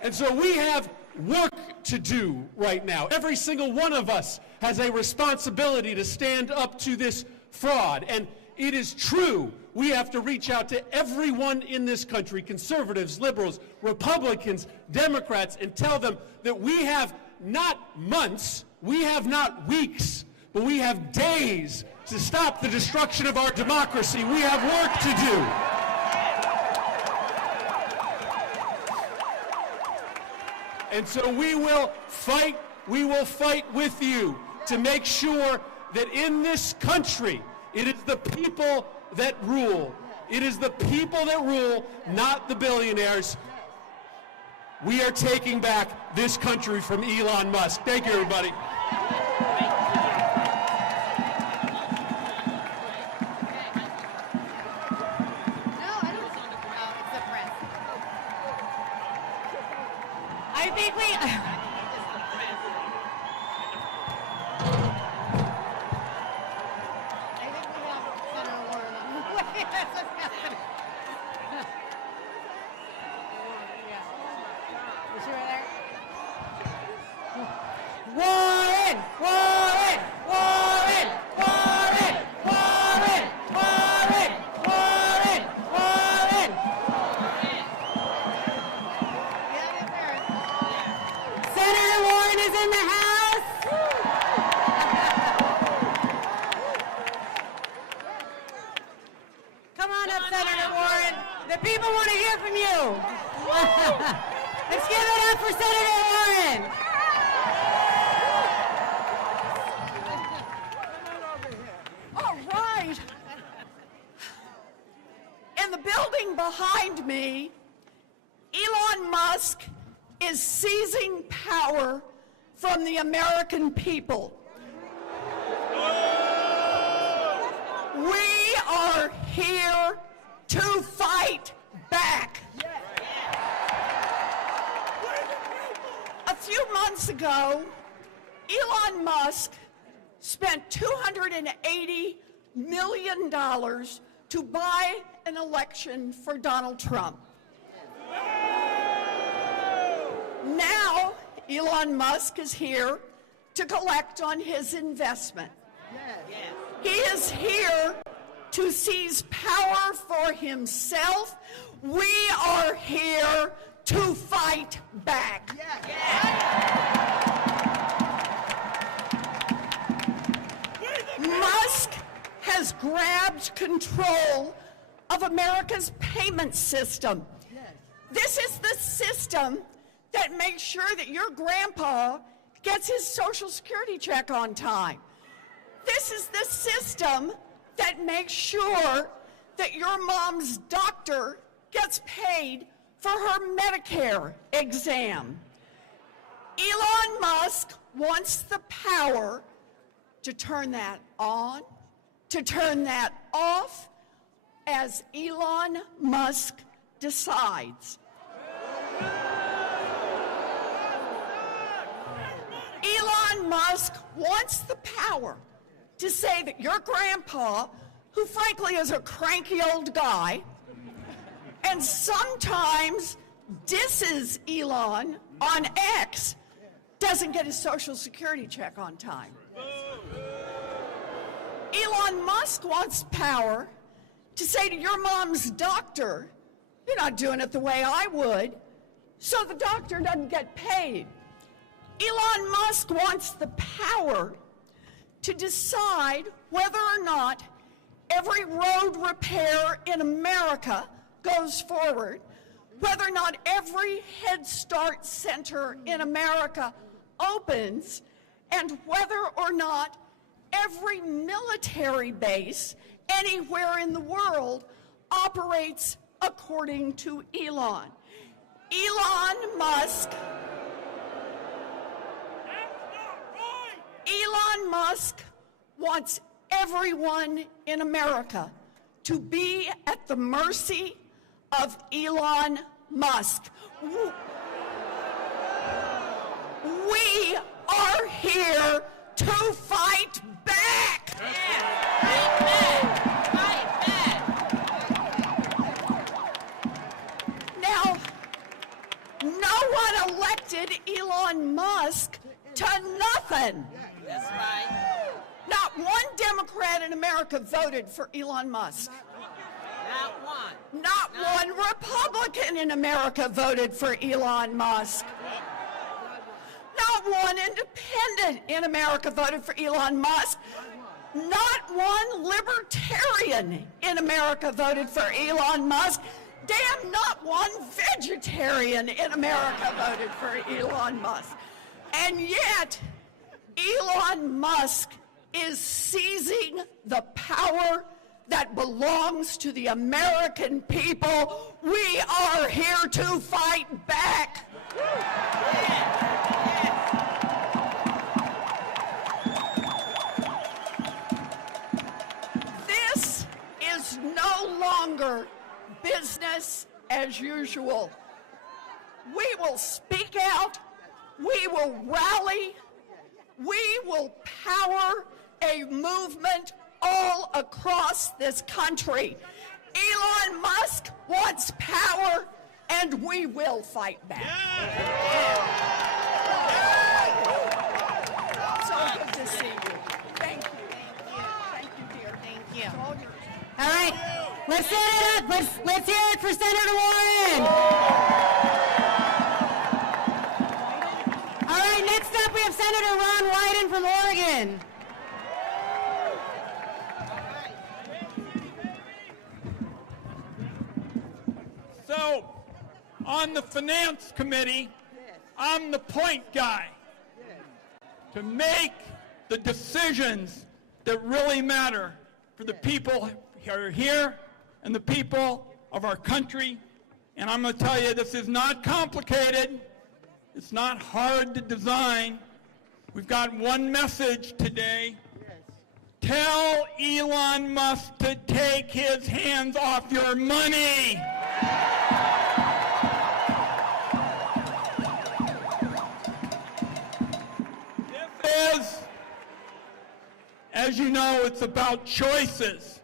And so we have work to do right now. Every single one of us has a responsibility to stand up to this fraud. And it is true, we have to reach out to everyone in this country, conservatives, liberals, Republicans, Democrats, and tell them that we have not months, we have not weeks, but we have days to stop the destruction of our democracy. We have work to do. And so we will fight with you to make sure that in this country, it is the people that rule. It is the people that rule, not the billionaires. We are taking back this country from Elon Musk. Thank you, everybody. I think we... Warren! Warren! Warren! Warren! Warren! Warren! Warren! Warren! Senator Warren is in the house. Come on up, Senator Warren. The people want to hear from you. Let's give it up for Senator Warren. All right. In the building behind me, Elon Musk is seizing power from the American people. We are here to fight back. A few months ago, Elon Musk spent $280 million to buy an election for Donald Trump. Now, Elon Musk is here to collect on his investment. He is here to seize power for himself. We are here to fight back. Musk has grabbed control of America's payment system. This is the system that makes sure that your grandpa gets his Social Security check on time. This is the system that makes sure that your mom's doctor gets paid for her Medicare exam. Elon Musk wants the power to turn that on, to turn that off, as Elon Musk decides. Elon Musk wants the power to say that your grandpa, who frankly is a cranky old guy, and sometimes disses Elon on X, doesn't get his Social Security check on time. Elon Musk wants power to say to your mom's doctor, you're not doing it the way I would, so the doctor doesn't get paid. Elon Musk wants the power to decide whether or not every road repair in America goes forward, whether or not every Head Start center in America opens, and whether or not every military base anywhere in the world operates according to Elon. Elon Musk wants everyone in America to be at the mercy of Elon Musk. We are here to fight back. Fight back. Now, no one elected Elon Musk to nothing. That's right. Not one Democrat in America voted for Elon Musk. Not one. Not one Republican in America voted for Elon Musk. Not one independent in America voted for Elon Musk. Not one libertarian in America voted for Elon Musk. Damn, not one vegetarian in America voted for Elon Musk. And yet, Elon Musk is seizing the power that belongs to the American people. We are here to fight back. This is no longer business as usual. We will speak out. We will rally. We will power a movement all across this country. Elon Musk wants power, and we will fight back. So good to see you. Thank you. Thank you, dear. Thank you. All yours. All right, let's set it up. Let's hear it for Senator Warren. All right, next up we have Senator Ron Wyden from Oregon. So, on the Finance Committee, I'm the point guy to make the decisions that really matter for the people who are here and the people of our country. And I'm going to tell you, this is not complicated. It's not hard to design. We've got one message today. Tell Elon Musk to take his hands off your money. This is, as you know, it's about choices.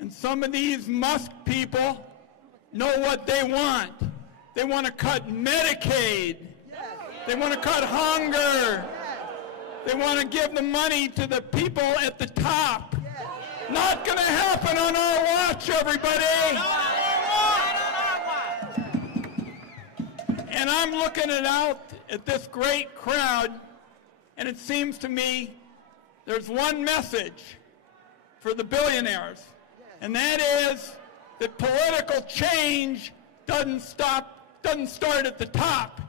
And some of these Musk people know what they want. They want to cut Medicaid. They want to cut hunger. They want to give the money to the people at the top. Not going to happen on our watch, everybody. And I'm looking out at this great crowd, and it seems to me there's one message for the billionaires, and that is that political change doesn't start at the top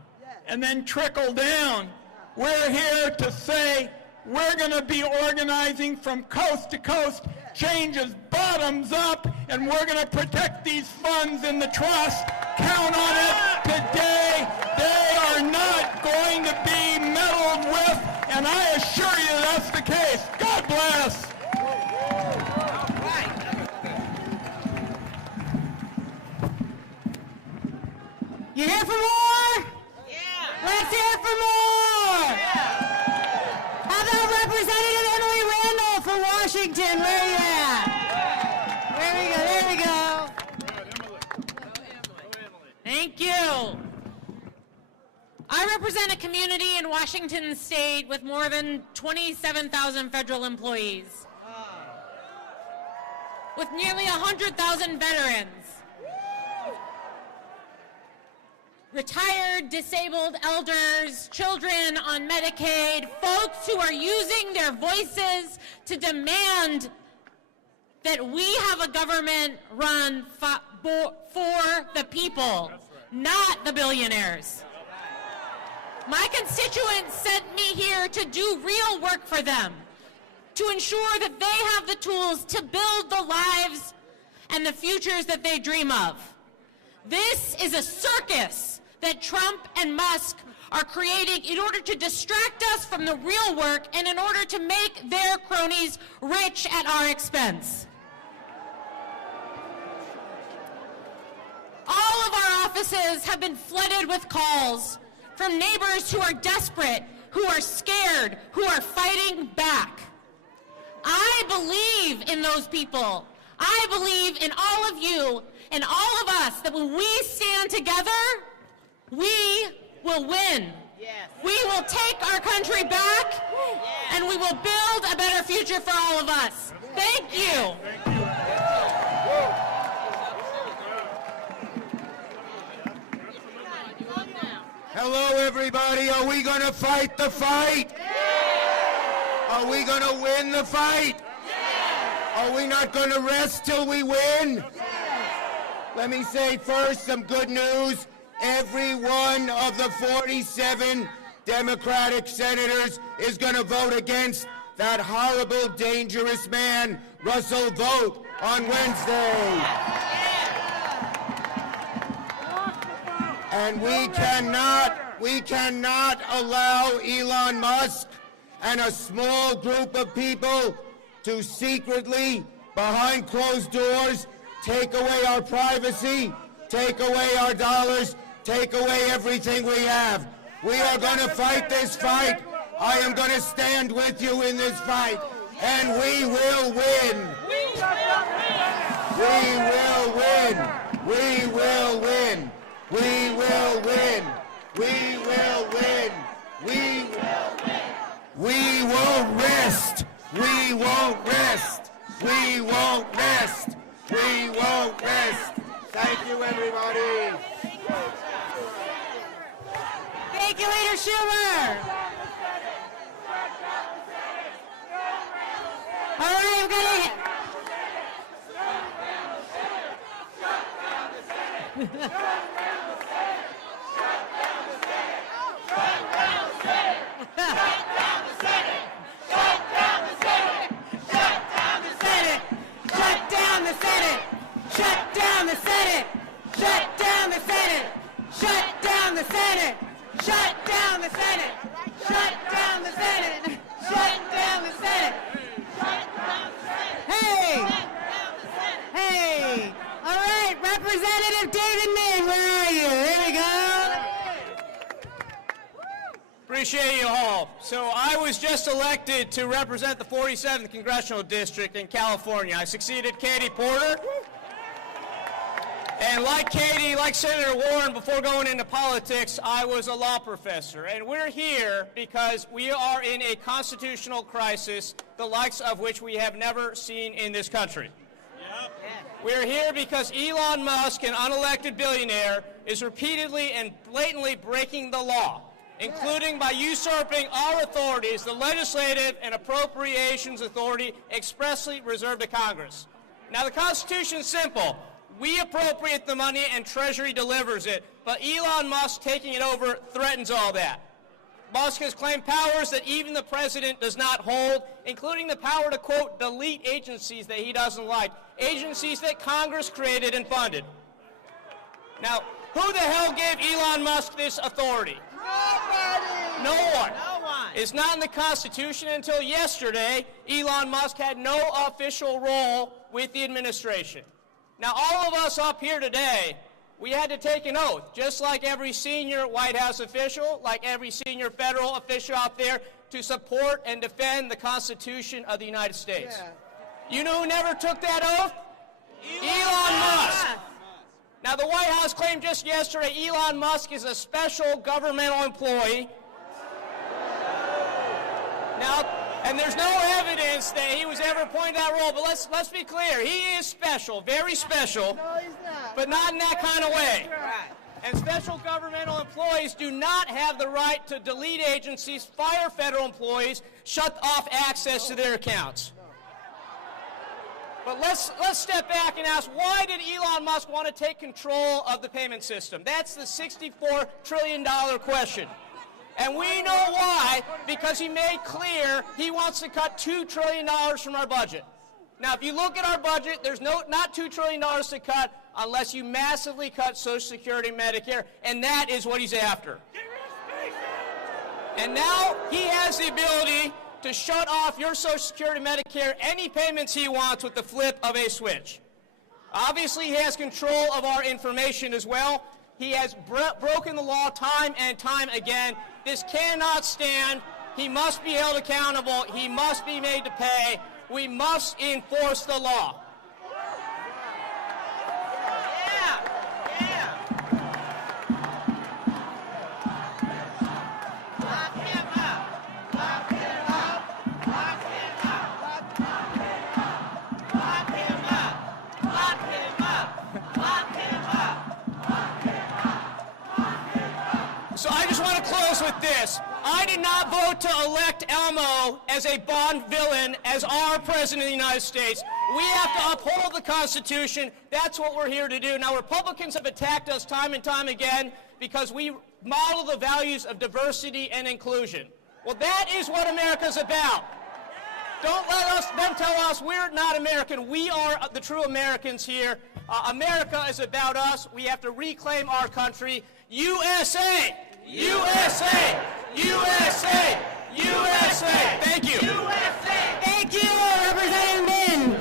and then trickle down. We're here to say we're going to be organizing from coast to coast. Changes bottoms up, and we're going to protect these funds in the trust. Count on it today. They are not going to be meddled with, and I assure you that's the case. God bless. You here for more? Yeah. Let's hear it for more. Yeah. How about Representative Emily Randall from Washington? Where are you at? There we go. Thank you. I represent a community in Washington State with more than 27,000 federal employees, with nearly 100,000 veterans, retired, disabled elders, children on Medicaid, folks who are using their voices to demand that we have a government run for the people, not the billionaires. My constituents sent me here to do real work for them, to ensure that they have the tools to build the lives and the futures that they dream of. This is a circus that Trump and Musk are creating in order to distract us from the real work and in order to make their cronies rich at our expense. All of our offices have been flooded with calls from neighbors who are desperate, who are scared, who are fighting back. I believe in those people. I believe in all of you and all of us that when we stand together, we will win. Yes. We will take our country back, and we will build a better future for all of us. Thank you. Hello, everybody. Are we going to fight the fight? Yeah. Are we going to win the fight? Yeah. Are we not going to rest till we win? Yeah. Let me say first some good news. Every one of the 47 Democratic senators is going to vote against that horrible, dangerous man, Russell Vogt, on Wednesday. And we cannot allow Elon Musk and a small group of people to secretly, behind closed doors, take away our privacy, take away our dollars, take away everything we have. We are going to fight this fight. I am going to stand with you in this fight, and we will win. We will win. We will win. We will win. We will win. We will win. We won't rest. We won't rest. We won't rest. We won't rest. Thank you, everybody. Thank you, Leader Schumer. All right, we're going to... Shut down the Senate! Shut down the Senate! Shut down the Senate! Shut down the Senate! Shut down the Senate! Shut down the Senate! Hey! Hey! All right, Representative David Min, where are you? There we go. Appreciate you all. So I was just elected to represent the 47th Congressional District in California. I succeeded Katie Porter. And like Katie, like Senator Warren, before going into politics, I was a law professor. And we're here because we are in a constitutional crisis, the likes of which we have never seen in this country. We're here because Elon Musk, an unelected billionaire, is repeatedly and blatantly breaking the law, including by usurping our authorities, the legislative and appropriations authority expressly reserved to Congress. Now, the Constitution is simple. We appropriate the money and Treasury delivers it, but Elon Musk taking it over threatens all that. Musk has claimed powers that even the president does not hold, including the power to, quote, delete agencies that he doesn't like, agencies that Congress created and funded. Now, who the hell gave Elon Musk this authority? Nobody! No one. It's not in the Constitution. Until yesterday, Elon Musk had no official role with the administration. Now, all of us up here today, we had to take an oath, just like every senior White House official, like every senior federal official out there, to support and defend the Constitution of the United States. You know who never took that oath? Elon Musk. Now, the White House claimed just yesterday Elon Musk is a special governmental employee. Now, and there's no evidence that he was ever appointed that role, but let's be clear. He is special, very special, No, he's not. but not in that kind of way. And special governmental employees do not have the right to delete agencies, fire federal employees, shut off access to their accounts. But let's step back and ask, why did Elon Musk want to take control of the payment system? That's the $64 trillion question. And we know why, because he made clear he wants to cut $2 trillion from our budget. Now, if you look at our budget, there's not $2 trillion to cut unless you massively cut Social Security and Medicare, and that is what he's after. And now he has the ability to shut off your Social Security, Medicare, any payments he wants with the flip of a switch. Obviously, he has control of our information as well. He has broken the law time and time again. This cannot stand. He must be held accountable. He must be made to pay. We must enforce the law. So I just want to close with this. I did not vote to elect Elmo as a Bond villain as our President of the United States. We have to uphold the Constitution. That's what we're here to do. Now, Republicans have attacked us time and time again because we model the values of diversity and inclusion. Well, that is what America's about. Don't let them tell us we're not American. We are the true Americans here. America is about us. We have to reclaim our country. USA! USA! USA! USA! Thank you. USA! Thank you, Representative Min.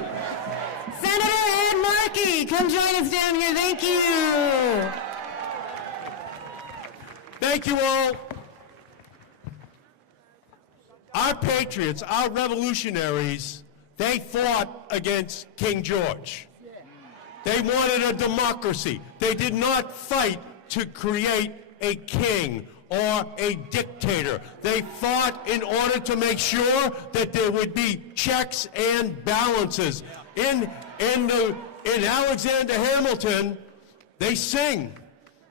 Senator Ed Markey, come join us down here. Thank you. Thank you all. Our patriots, our revolutionaries, they fought against King George. They wanted a democracy. They did not fight to create a king or a dictator. They fought in order to make sure that there would be checks and balances. In Alexander Hamilton, they sing.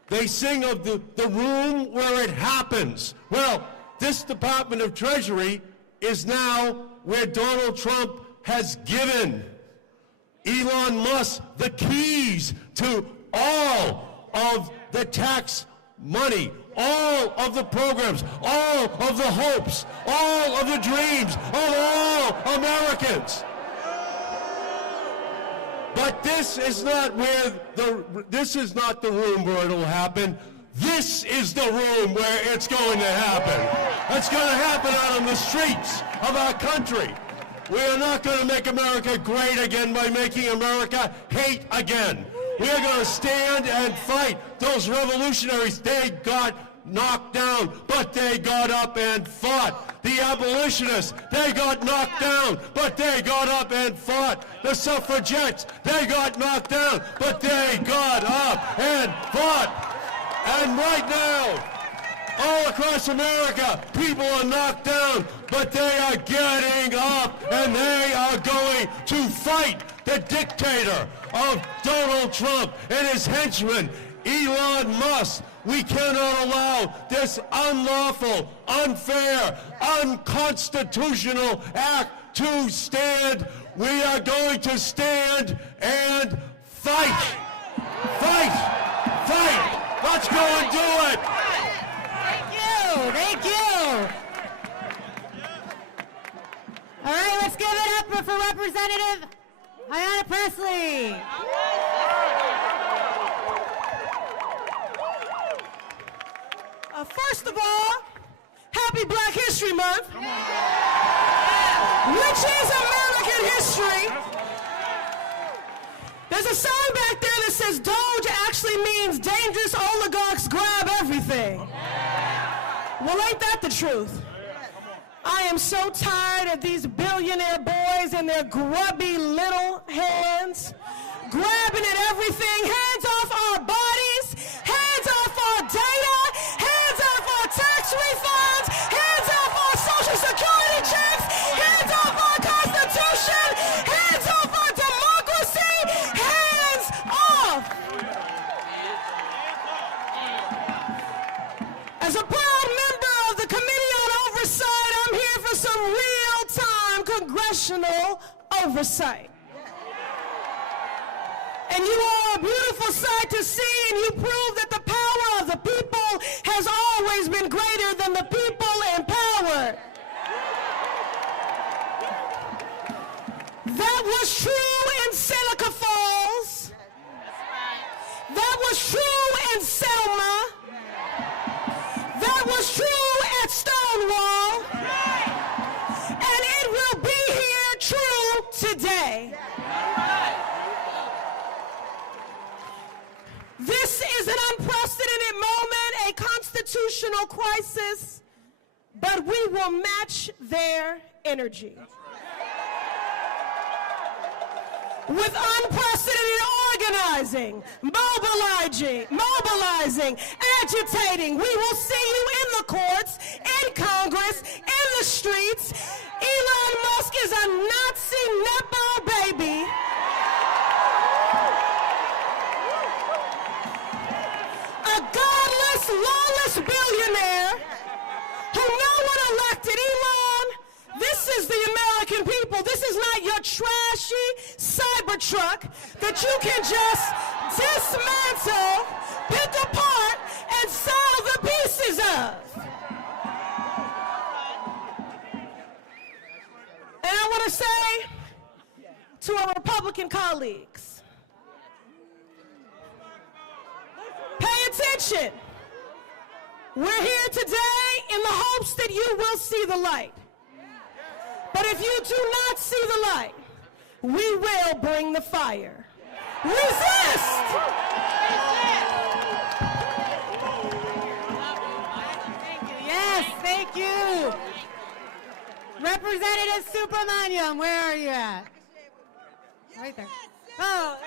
They sing of the room where it happens. Well, this Department of Treasury is now where Donald Trump has given Elon Musk the keys to all of the tax money, all of the programs, all of the hopes, all of the dreams of all Americans. But this is not the room where it'll happen. This is the room where it's going to happen. It's going to happen out on the streets of our country. We are not going to make America great again by making America hate again. We are going to stand and fight. Those revolutionaries, they got knocked down, but they got up and fought. The abolitionists, they got knocked down, but they got up and fought. The suffragettes, they got knocked down, but they got up and fought. And right now, all across America, people are knocked down, but they are getting up and they are going to fight the dictator of Donald Trump and his henchman, Elon Musk. We cannot allow this unlawful, unfair, unconstitutional act to stand. We are going to stand and fight. Fight! Fight! Let's go and do it! Thank you. All right, let's give it up for Representative Ayanna Pressley. First of all, happy Black History Month, which is American history. There's a sign back there that says Doge actually means dangerous oligarchs grab everything. Well, ain't that the truth? I am so tired of these billionaire boys and their grubby little hands grabbing at everything. Hands off our bodies, hands off our data, hands off our tax refunds, hands off our Social Security checks, hands off our Constitution, hands off our democracy, hands off. As a proud member of the Committee on Oversight, I'm here for some real-time congressional oversight. And you are a beautiful sight to see, and you prove that the power of the people has always been greater than the people in power. That was true in Seneca Falls. That was true in Selma. That was true at Stonewall. And it will be here true today. This is an unprecedented moment, a constitutional crisis, but we will match their energy. With unprecedented organizing, mobilizing, agitating, we will see you in the courts, in Congress, in the streets. Elon Musk is a Nazi Nepo baby. A godless, lawless billionaire who no one elected. Elon, this is the American people. This is not your trashy Cybertruck that you can just dismantle, pick apart, and sell the pieces of. And I want to say to our Republican colleagues, pay attention. We're here today in the hopes that you will see the light. But if you do not see the light, we will bring the fire. Resist! Yes, thank you. Representative Subramaniam, where are you at? Right there. Oh,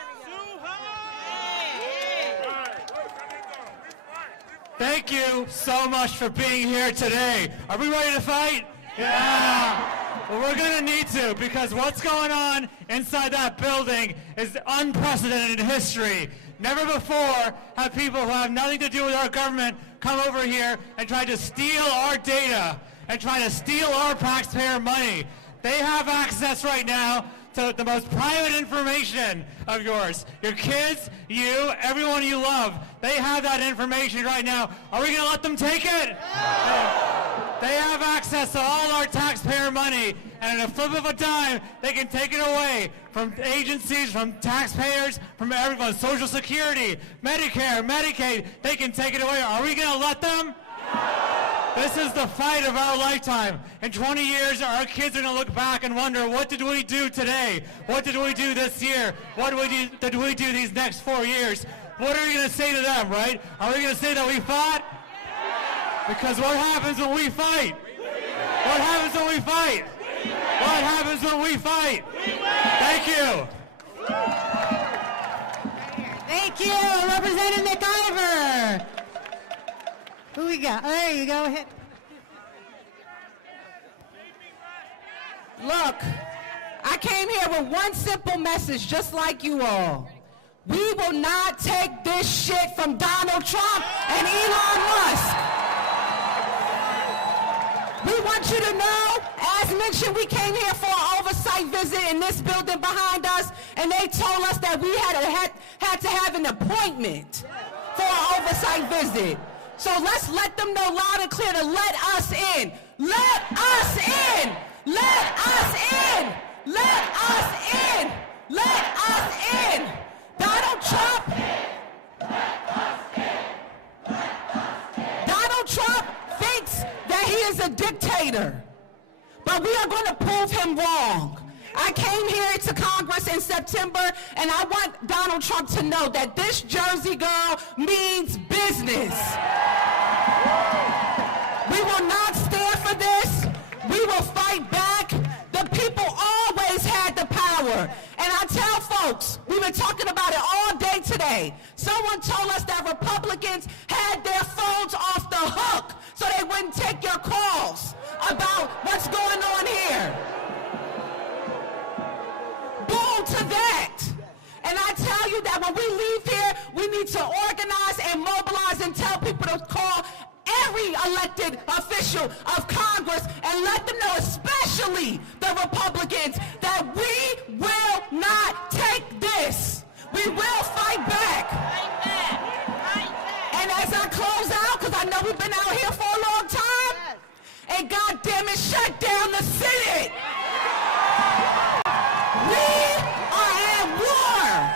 Thank you so much for being here today. Are we ready to fight? Yeah. Well, we're going to need to, because what's going on inside that building is unprecedented in history. Never before have people who have nothing to do with our government come over here and try to steal our data and try to steal our taxpayer money. They have access right now to the most private information of yours. Your kids, you, everyone you love, they have that information right now. Are we going to let them take it? They have access to all our taxpayer money, and in a flip of a dime, they can take it away from agencies, from taxpayers, from everyone. Social Security, Medicare, Medicaid, they can take it away. Are we going to let them? This is the fight of our lifetime. In 20 years, our kids are going to look back and wonder, what did we do today? What did we do this year? What did we do these next 4 years? What are we going to say to them, right? Are we going to say that we fought? Because what happens when we fight? What happens when we fight? What happens when we fight? Thank you. Thank you, Representative McIver. Who we got? Oh, there you go. Hit. Look, I came here with one simple message, just like you all. We will not take this shit from Donald Trump and Elon Musk. We want you to know, as mentioned, we came here for an oversight visit in this building behind us, and they told us that we had to have an appointment for an oversight visit. So let's let them know loud and clear to let us in. Let us in! Let us in! Let us in! Let us in! Donald Trump! Donald Trump thinks that he is a dictator. But we are going to prove him wrong. I came here to Congress in September, and I want Donald Trump to know that this Jersey girl means business. We will not stand for this. We will fight back. The people always had the power. And I tell folks, we've been talking about it all day today. Someone told us that Republicans had their phones off the hook so they wouldn't take your calls about what's going on here. Bull to that. And I tell you that when we leave here, we need to organize and mobilize and tell people to call every elected official of Congress and let them know, especially the Republicans, that we will not take this. We will fight back. And as I close out, because I know we've been out here for a long time, and God damn it, shut down the Senate. We are at war.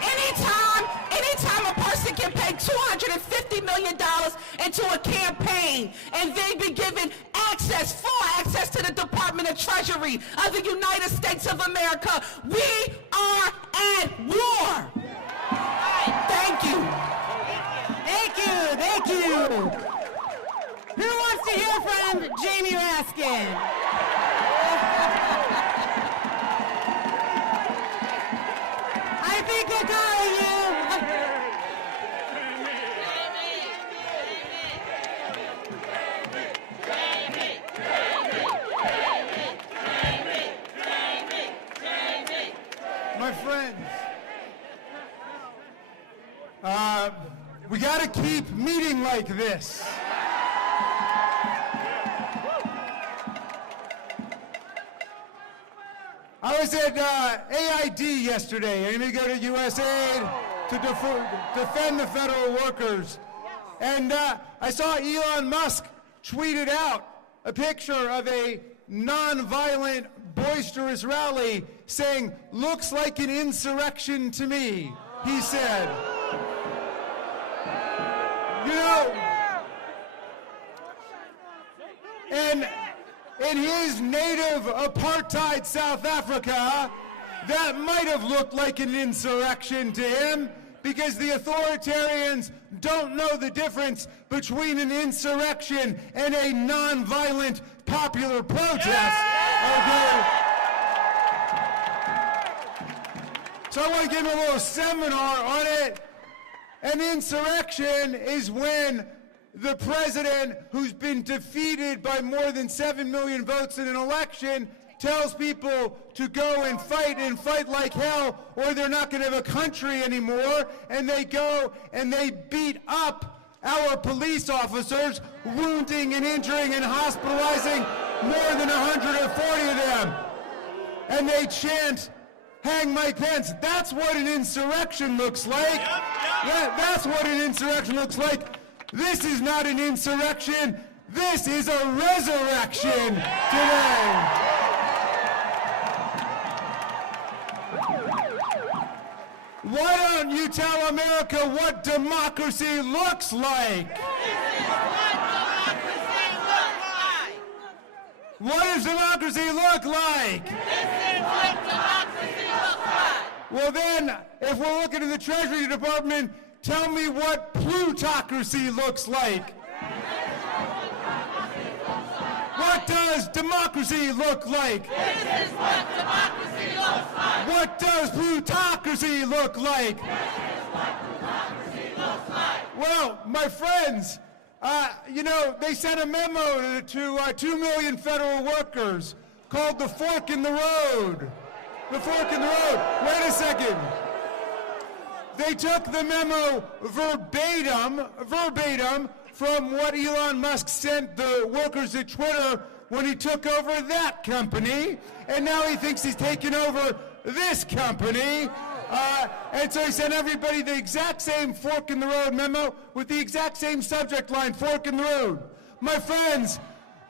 Anytime a person can pay $250 million into a campaign and they be given full access to the Department of Treasury of the United States of America, we are at war. Thank you. Thank you. Thank you. Who wants to hear from Jamie Raskin? I think we'll call you. My friends, we got to keep meeting like this. I was at AID yesterday. I'm going to go to USAID to defend the federal workers. And I saw Elon Musk tweeted out a picture of a non-violent, boisterous rally saying, "Looks like an insurrection to me," he said. You know, and in his native apartheid South Africa, that might have looked like an insurrection to him, because the authoritarians don't know the difference between an insurrection and a non-violent popular protest. Okay? So I want to give him a little seminar on it. An insurrection is when the president, who's been defeated by more than 7 million votes in an election, tells people to go and fight like hell, or they're not going to have a country anymore, and they go and they beat up our police officers, wounding and injuring and hospitalizing more than 140 of them. And they chant, "Hang Mike Pence." That's what an insurrection looks like. That's what an insurrection looks like. This is not an insurrection. This is a resurrection today. Why don't you tell America what democracy looks like? What does democracy look like? This is what democracy looks like. Well then, if we're looking at the Treasury Department, tell me what plutocracy looks like. What does democracy look like? This is what democracy looks like. What does plutocracy look like? This is what democracy looks like. Well, my friends, they sent a memo to 2 million federal workers called the Fork in the Road. The Fork in the Road. Wait a second. They took the memo verbatim from what Elon Musk sent the workers at Twitter when he took over that company, and now he thinks he's taken over this company. And so he sent everybody the exact same Fork in the Road memo with the exact same subject line, Fork in the Road. My friends,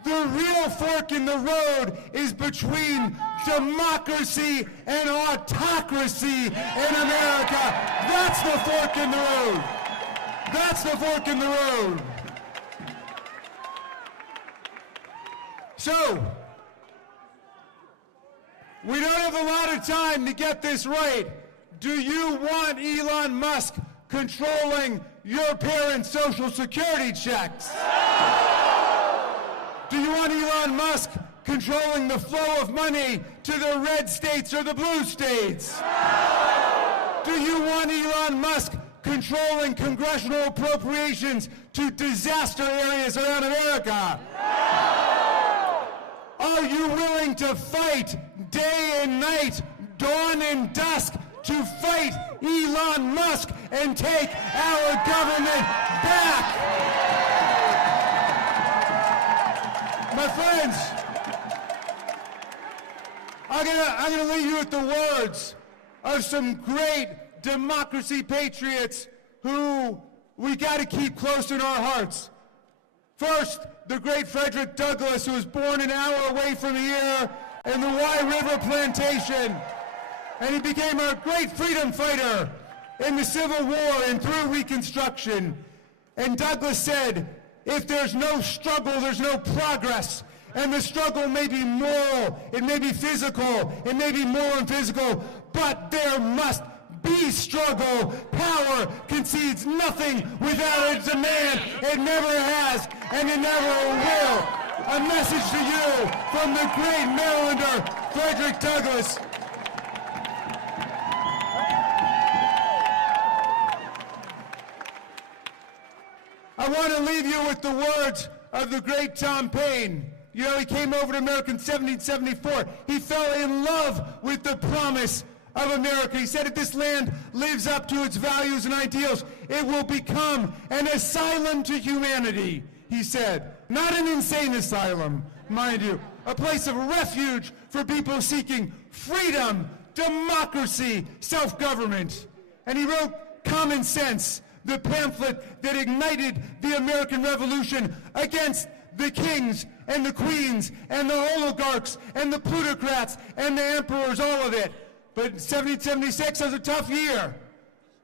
the real fork in the road is between democracy and autocracy in America. That's the fork in the road. That's the fork in the road. So, we don't have a lot of time to get this right. Do you want Elon Musk controlling your parents' Social Security checks? Do you want Elon Musk controlling the flow of money to the red states or the blue states? Do you want Elon Musk controlling congressional appropriations to disaster areas around America? Are you willing to fight day and night, dawn and dusk, to fight Elon Musk and take our government back? My friends, I'm gonna leave you with the words of some great democracy patriots who we gotta keep close in our hearts. First, the great Frederick Douglass, who was born an hour away from here in the Wye River Plantation. And he became a great freedom fighter in the Civil War and through Reconstruction. And Douglass said, if there's no struggle, there's no progress. And the struggle may be moral, it may be physical, it may be moral and physical, but there must be struggle. Power concedes nothing without a demand. It never has, and it never will. A message to you from the great Marylander, Frederick Douglass. I want to leave you with the words of the great Tom Paine. You know, he came over to America in 1774. He fell in love with the promise of America. He said, if this land lives up to its values and ideals, it will become an asylum to humanity, he said. Not an insane asylum, mind you. A place of refuge for people seeking freedom, democracy, self-government. And he wrote Common Sense, the pamphlet that ignited the American Revolution against the kings and the queens and the oligarchs and the plutocrats and the emperors, all of it. But 1776 was a tough year.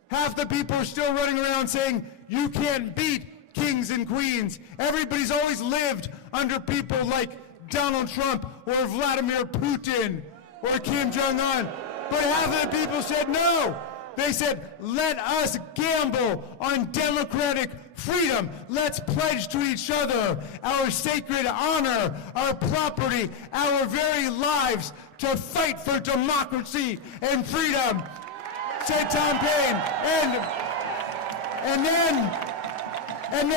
Half the people are still running around saying, you can't beat kings and queens. Everybody's always lived under people like Donald Trump or Vladimir Putin or Kim Jong-un. But half of the people said no. They said, let us gamble on democratic freedom. Let's pledge to each other our sacred honor, our property, our very lives to fight for democracy and freedom, said Tom Paine. And then in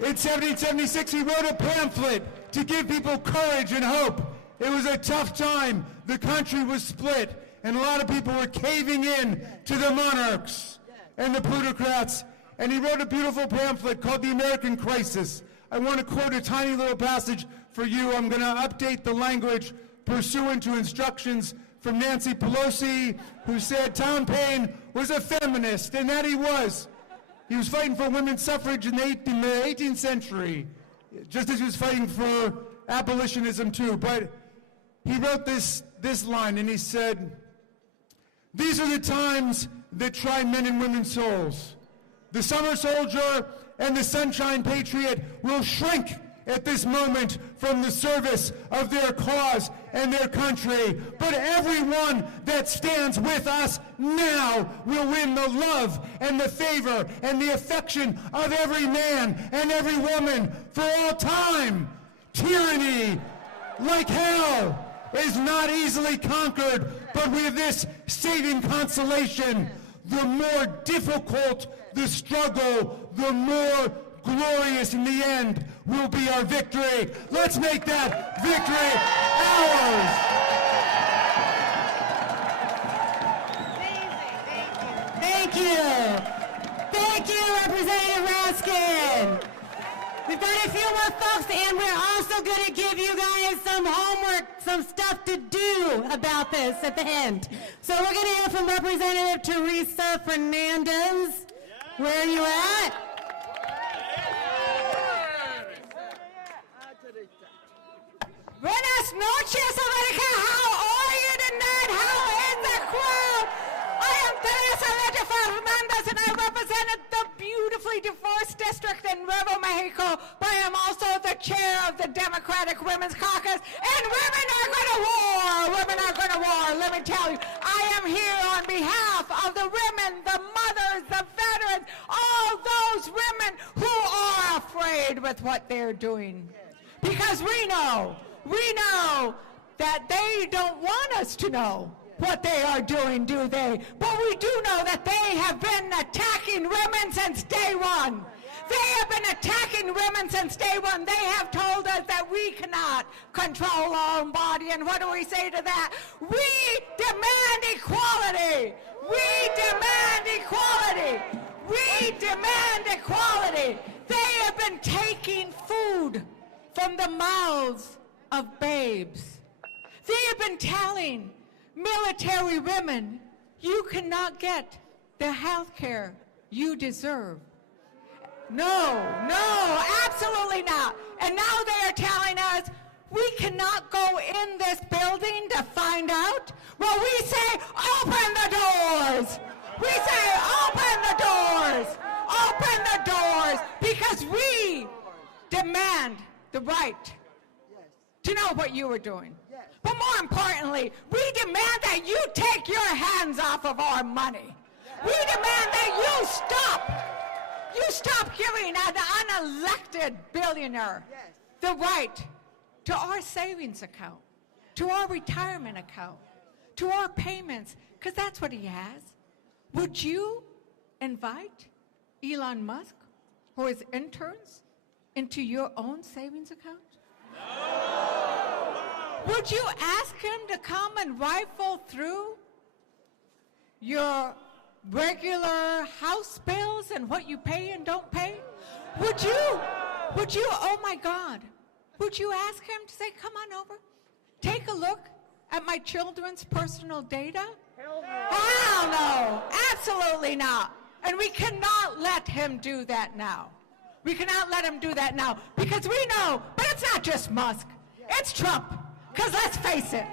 1776, he wrote a pamphlet to give people courage and hope. It was a tough time. The country was split. And a lot of people were caving in to the monarchs and the plutocrats. And he wrote a beautiful pamphlet called The American Crisis. I want to quote a tiny little passage for you. I'm going to update the language pursuant to instructions from Nancy Pelosi, who said Tom Paine was a feminist, and that he was. He was fighting for women's suffrage in the 18th century, just as he was fighting for abolitionism too. But he wrote this line, and he said, these are the times that try men and women's souls. The summer soldier and the sunshine patriot will shrink at this moment from the service of their cause and their country. But everyone that stands with us now will win the love and the favor and the affection of every man and every woman for all time. Tyranny, like hell, is not easily conquered, but with this saving consolation, the more difficult the struggle, the more glorious in the end will be our victory. Let's make that victory ours. Thank you. Thank you, Representative Raskin. We've got a few more folks, and we're also going to give you guys some homework, some stuff to do about this at the end. So we're going to hear from Representative Teresa Fernandez. Where are you at? Buenas noches, America. How are you tonight? How is the crowd? I am Teresa Fernandez, and I represent the beautifully diverse district in Nuevo Mexico, but I am also the chair of the Democratic Women's Caucus, and women are going to war. Women are going to war. Let me tell you, I am here on behalf of the women, the mothers, the veterans, all those women who are afraid with what they're doing. Because we know that they don't want us to know what they are doing, do they? But we do know that they have been attacking women since day one. They have been attacking women since day one. They have told us that we cannot control our own body. And what do we say to that? We demand equality. We demand equality. We demand equality. They have been taking food from the mouths of babes. They have been telling military women, you cannot get the health care you deserve. No, absolutely not. And now they are telling us we cannot go in this building to find out. Well, we say, open the doors. We say, open the doors. Open the doors, because we demand the right to know what you are doing. But more importantly, we demand that you take your hands off of our money. We demand that you stop giving an unelected billionaire the right to our savings account, to our retirement account, to our payments, because that's what he has. Would you invite Elon Musk or his interns into your own savings account? Would you ask him to come and rifle through your regular house bills and what you pay and don't pay? Would you, oh my God, would you ask him to say, come on over, take a look at my children's personal data? Hell no, absolutely not. And we cannot let him do that now. We cannot let him do that now, because we know, but it's not just Musk, it's Trump. Because let's face it,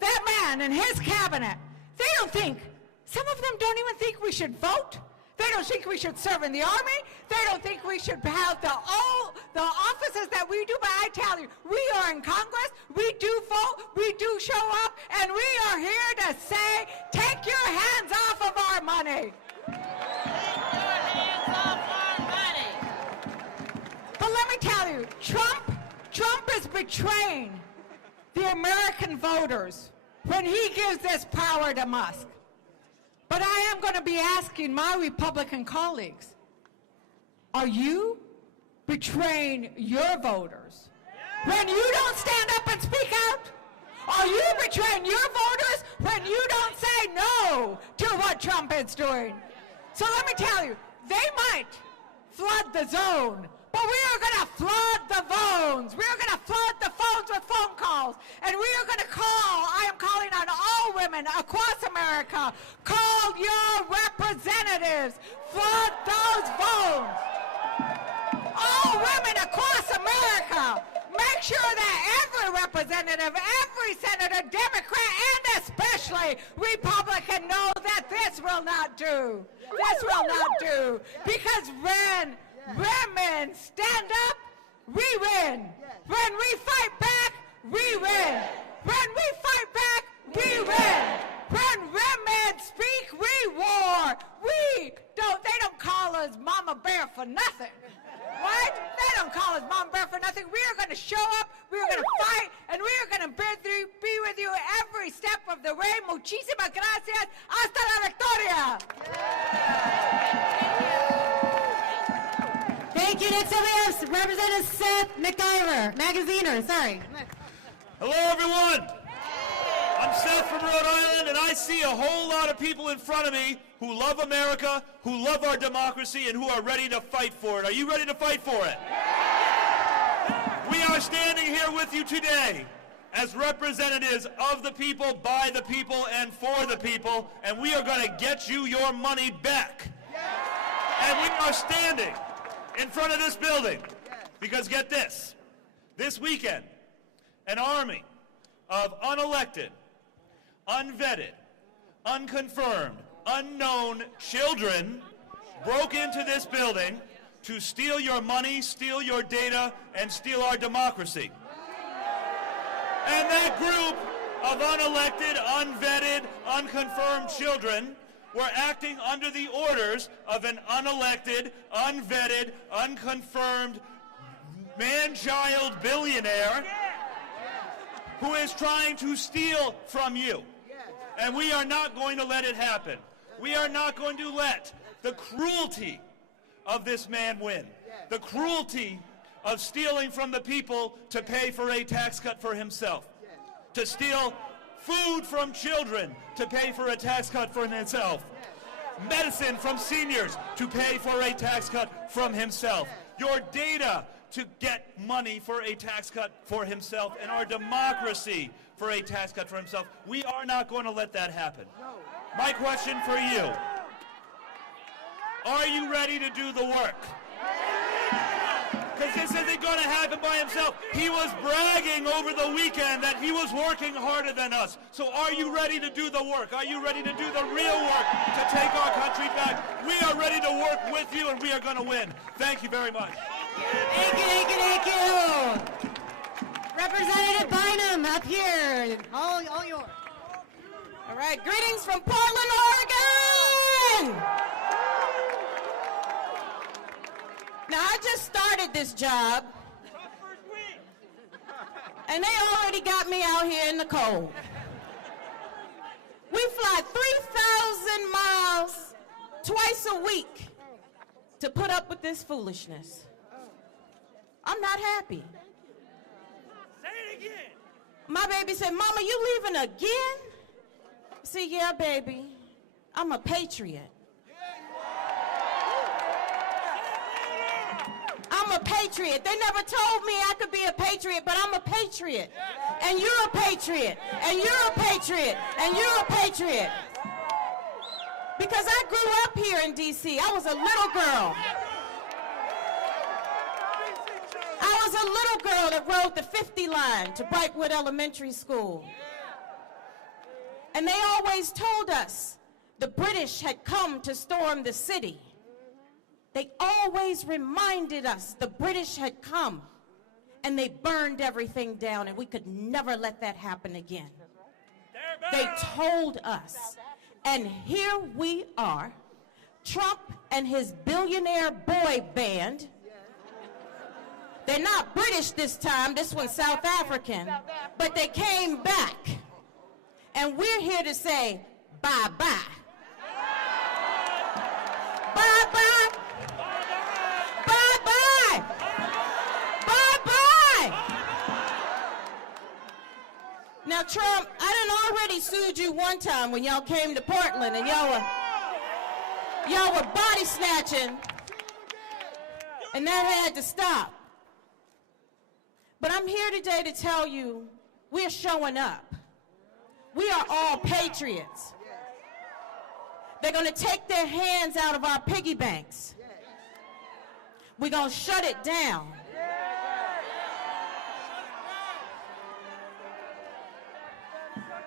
that man and his cabinet, they don't think, some of them don't even think we should vote. They don't think we should serve in the army. They don't think we should have the offices that we do. But I tell you, we are in Congress, we do vote, we do show up, and we are here to say, take your hands off of our money. But let me tell you, Trump is betraying the American voters when he gives this power to Musk. But I am going to be asking my Republican colleagues, are you betraying your voters when you don't stand up and speak out? Are you betraying your voters when you don't say no to what Trump is doing? So let me tell you, they might flood the zone, but we are going to flood the phones. We are going to flood the phones with phone calls. And we are going to I am calling on all women across America, call your representatives, flood those phones. All women across America, make sure that every representative, every senator, Democrat, and especially Republican know that this will not do. This will not do. Because when women stand up, we win. When we fight back, we win. When we fight back, we win. When women speak, we war. They don't call us Mama Bear for nothing. Right? every step of the way. Muchísimas gracias. Hasta la victoria. Thank you. Next up we have Representative Seth Magaziner. Sorry. Hello, everyone. I'm Seth from Rhode Island, and I see a whole lot of people in front of me who love America, who love our democracy, and who are ready to fight for it. Are you ready to fight for it? We are standing here with you today as representatives of the people, by the people, and for the people, and we are going to get you your money back. And we are standing in front of this building because, get this, this weekend, an army of unelected, unvetted, unconfirmed, unknown children broke into this building to steal your money, steal your data, and steal our democracy. And that group of unelected, unvetted, unconfirmed children were acting under the orders of an unelected, unvetted, unconfirmed, man-child billionaire who is trying to steal from you. And we are not going to let it happen. We are not going to let the cruelty of this man win. The cruelty of stealing from the people to pay for a tax cut for himself. To steal food from children to pay for a tax cut for himself. Medicine from seniors to pay for a tax cut from himself. Your data to get money for a tax cut for himself, and our democracy for a tax cut for himself. We are not going to let that happen. My question for you, are you ready to do the work? Because this isn't going to happen by himself. He was bragging over the weekend that he was working harder than us. So are you ready to do the work? Are you ready to do the real work to take our country back? We are ready to work with you, and we are going to win. Thank you very much. Thank you, thank you, thank you. Representative Bynum up here. All yours. All right, greetings from Portland, Oregon. Now, I just started this job, and they already got me out here in the cold. We fly 3,000 miles twice a week to put up with this foolishness. I'm not happy. Say it again. My baby said, Mama, you leaving again? See, yeah, baby, I'm a patriot. I'm a patriot. They never told me I could be a patriot, but I'm a patriot. And you're a patriot. And you're a patriot. And you're a patriot. Because I grew up here in D.C. I was a little girl. I was a little girl that rode the 50 line to Brightwood Elementary School. And they always told us the British had come to storm the city. They always reminded us the British had come, and they burned everything down, and we could never let that happen again. They told us, and here we are, Trump and his billionaire boy band. They're not British this time, this one's South African, but they came back, and we're here to say bye-bye. Bye-bye. Bye-bye. Bye-bye. Now, Trump, I done already sued you one time when y'all came to Portland and y'all were body snatching, and that had to stop. But I'm here today to tell you we're showing up. We are all patriots. They're going to take their hands out of our piggy banks. We're going to shut it down.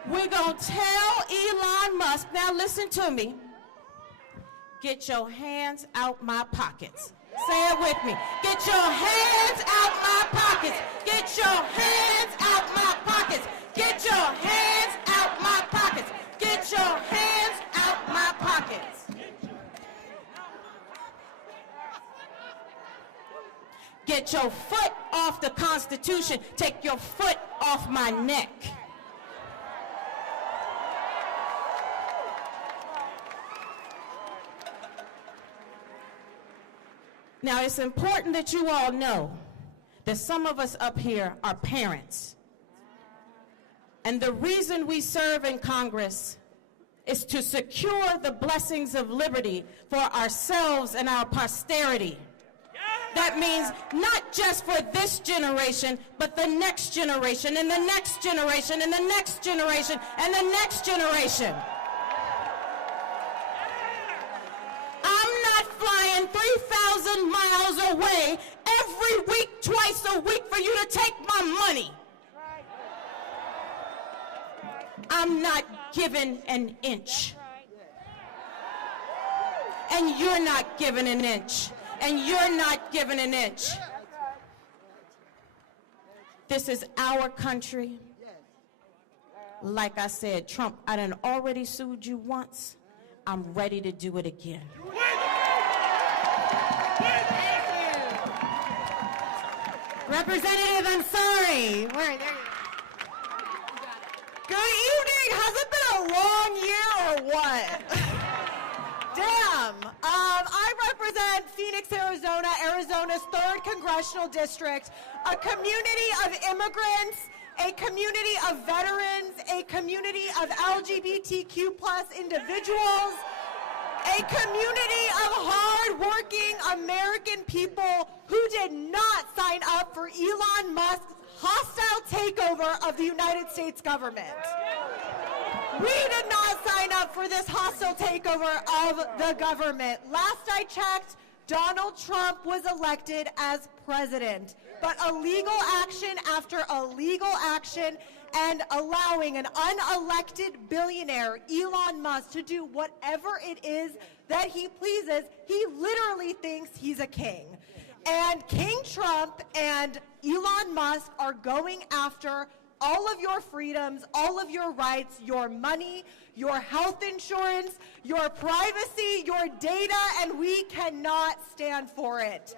We're going to tell Elon Musk, now listen to me, get your hands out my pockets. Say it with me. Get your hands out my pockets. Get your hands out my pockets. Get your hands out my pockets. Get your hands out my pockets. Get your foot off the Constitution. Take your foot off my neck. Now, it's important that you all know that some of us up here are parents. And the reason we serve in Congress is to secure the blessings of liberty for ourselves and our posterity. That means not just for this generation, but the next generation, and the next generation, and the next generation, and the next generation. I'm not flying 3,000 miles away every week, twice a week for you to take my money. I'm not giving an inch. And you're not giving an inch. And you're not giving an inch. This is our country. Like I said, Trump, I done already sued you once. I'm ready to do it again. Representative Ansari. Where, there you go. Good evening. Has it been a long year or what? Damn. I represent Phoenix, Arizona, Arizona's 3rd Congressional District, a community of immigrants, a community of veterans, a community of LGBTQ+ individuals, a community of hard-working American people who did not sign up for Elon Musk's hostile takeover of the United States government. We did not sign up for this hostile takeover of the government. Last I checked, Donald Trump was elected as president. But illegal action after illegal action and allowing an unelected billionaire, Elon Musk, to do whatever it is that he pleases, he literally thinks he's a king. And King Trump and Elon Musk are going after all of your freedoms, all of your rights, your money, your health insurance, your privacy, your data, and we cannot stand for it.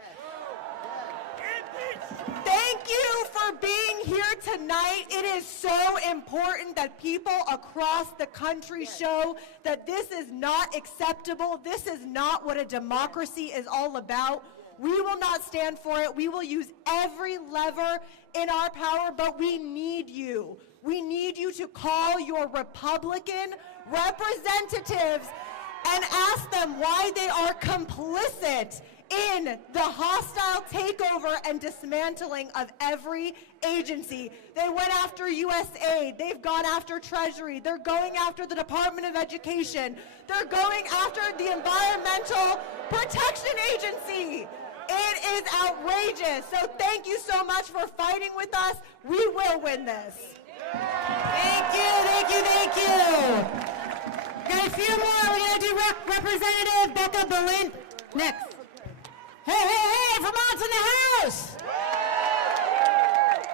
Thank you for being here tonight. It is so important that people across the country show that this is not acceptable. This is not what a democracy is all about. We will not stand for it. We will use every lever in our power, but we need you. We need you to call your Republican representatives and ask them why they are complicit in the hostile takeover and dismantling of every agency. They went after USAID. They've gone after Treasury. They're going after the Department of Education. They're going after the Environmental Protection Agency. It is outrageous. So thank you so much for fighting with us. We will win this. Thank you, thank you, thank you. Got a few more. We're going to do Representative Becca Berlin next. Hey, Vermont's in the house.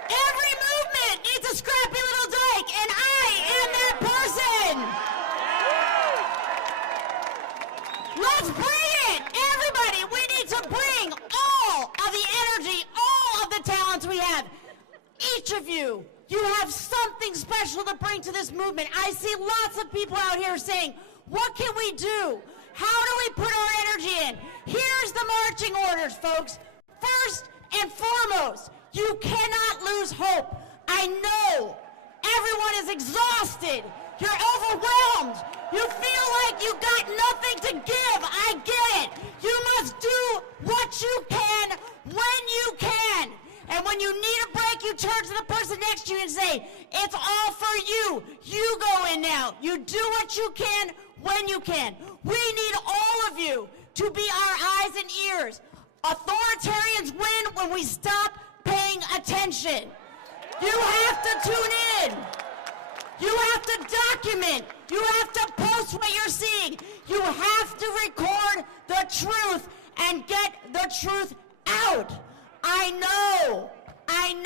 Every movement needs a scrappy little dyke, and I am that person. Let's bring it. Everybody, we need to bring all of the energy, all of the talents we have. Each of you have something special to bring to this movement. I see lots of people out here saying, what can we do? How do we put our energy in? Here's the marching orders, folks. First and foremost, you cannot lose hope. I know everyone is exhausted. You're overwhelmed. You feel like you got nothing to give. I get it. You must do what you can when you can. And when you need a break, you turn to the person next to you and say, it's all for you. You go in now. You do what you can when you can. We need all of you to be our eyes and ears. Authoritarians win when we stop paying attention. You have to tune in. You have to document. You have to post what you're seeing. You have to record the truth and get the truth out. I know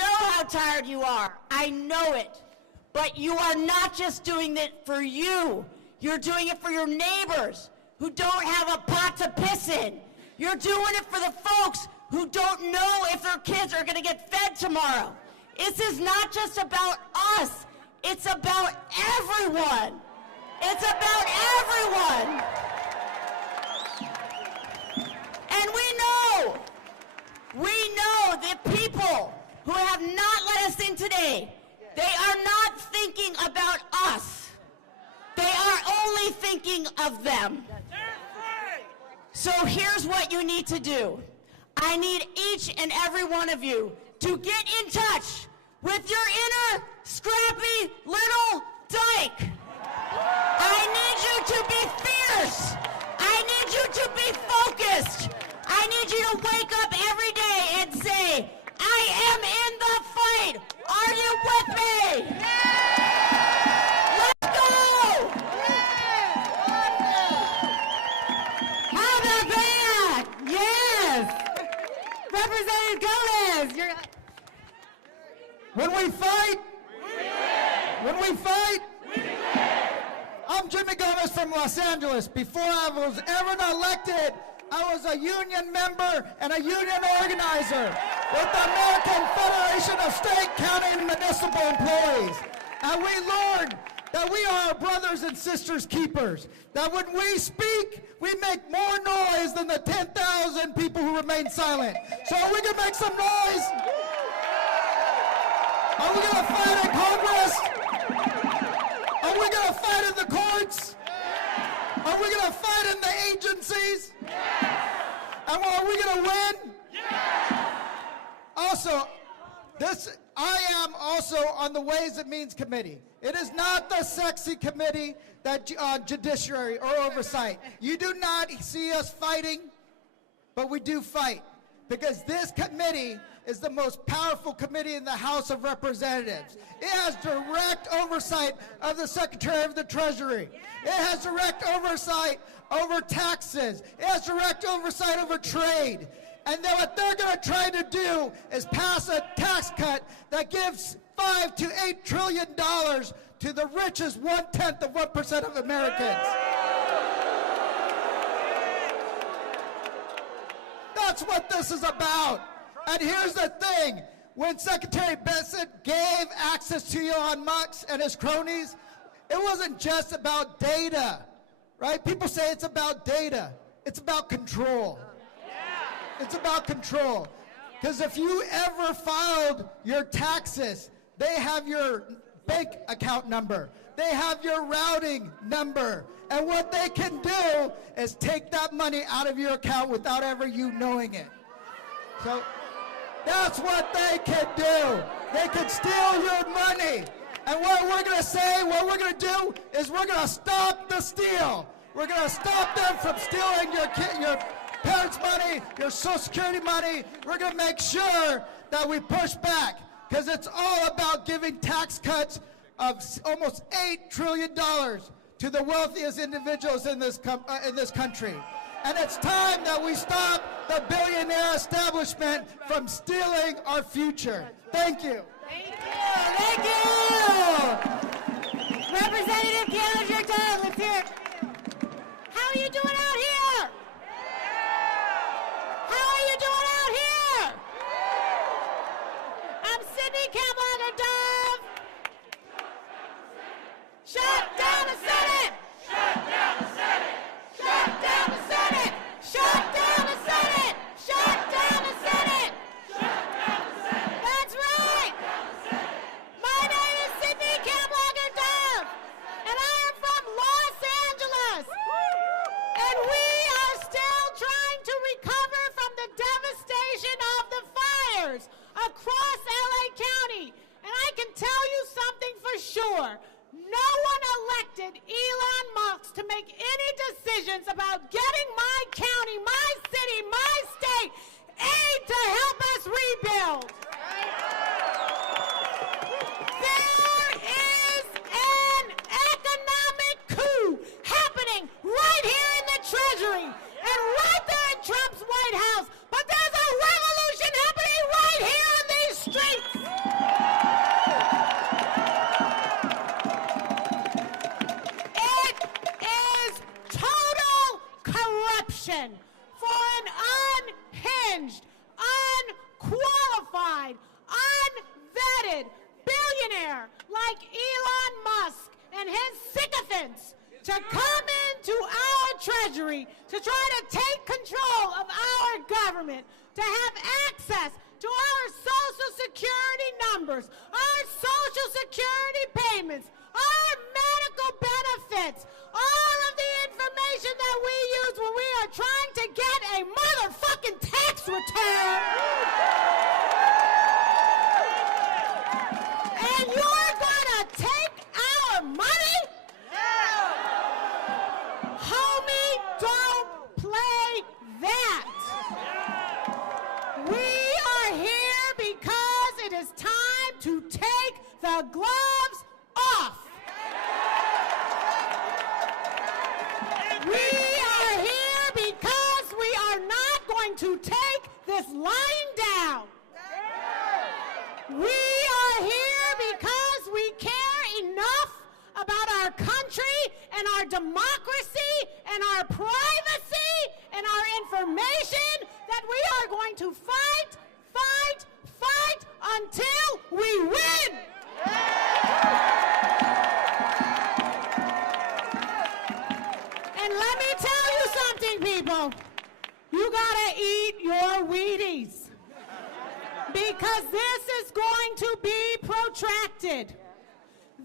how tired you are. I know it. But you are not just doing it for you. You're doing it for your neighbors who don't have a pot to piss in. You're doing it for the folks who don't know if their kids are going to get fed tomorrow. This is not just about us. It's about everyone. It's about everyone. And we know protesting today, they are not thinking about us. They are only thinking of them. So here's what you need to do. I need each and every one of you to get in touch with your inner scrappy little dyke. I need you to be fierce. I need you to be focused. I need you to wake up every day and say, I am in the fight. Are you with me? Let's go! How about that? Yes! Representative Gomez, you're... When we fight, when we fight, I'm Jimmy Gomez from Los Angeles. Before I was ever elected, I was a union member and a union organizer with the American Federation of State, County, and Municipal Employees. And we learned that we are our brothers and sisters keepers. That when we speak, we make more noise than the 10,000 people who remain silent. So are we going to make some noise? Are we going to fight in Congress? Are we going to fight in the courts? Are we going to fight in the agencies? And are we going to win? Also, I am also on the Ways and Means Committee. It is not the sexy committee that judiciary or oversight. You do not see us fighting, but we do fight. Because this committee is the most powerful committee in the House of Representatives. It has direct oversight of the Secretary of the Treasury. It has direct oversight over taxes. It has direct oversight over trade. And then what they're going to try to do is pass a tax cut that gives $5 to $8 trillion to the richest 1/10 of 1% of Americans. That's what this is about. And here's the thing. When Secretary Bessent gave access to Elon Musk and his cronies, it wasn't just about data, right? People say it's about data. It's about control. It's about control. Because if you ever filed your taxes, they have your bank account number. They have your routing number. And what they can do is take that money out of your account without ever you knowing it. So that's what they can do. They can steal your money. And what we're going to say, what we're going to do is we're going to stop the steal. We're going to stop them from stealing your parents' money, your Social Security money. We're going to make sure that we push back, because it's all about giving tax cuts of almost $8 trillion to the wealthiest individuals in this country. And it's time that we stop the billionaire establishment from stealing our future. Thank you. Thank you. Representative Gallagher, let's hear it. How are you doing out here? How are you doing out here? I'm Sydney Kamlager-Dove. Shut down the Senate! Shut down the Senate! Shut down the Senate! Shut down the Senate! Shut down the Senate! Shut down the Senate! That's right! My name is Sydney Kamlager-Dove, and I am from Los Angeles. And we are still trying to recover from the devastation of the fires across LA County. And I can tell you something for sure. No one elected Elon Musk to make any decisions about getting my county, my city, my state aid to help us rebuild. There is an economic coup happening right here in the Treasury and right there in Trump's White House. But there's a revolution happening right here in these streets. For an unhinged, unqualified, unvetted billionaire like Elon Musk and his sycophants to come into our treasury to try to take control of our government, to have access to our Social Security numbers, our Social Security payments, our medical benefits, all of the information that we use when we are trying to get a motherfucking tax return. And you're gonna take our money? Homie, don't play that. We are here because it is time to take the gloves off. We are here because we are not going to take this lying down. We are here because we care enough about our country and our democracy and our privacy and our information that we are going to fight, fight, fight until we win. And let me tell you something, people. You gotta eat your Wheaties. Because this is going to be protracted.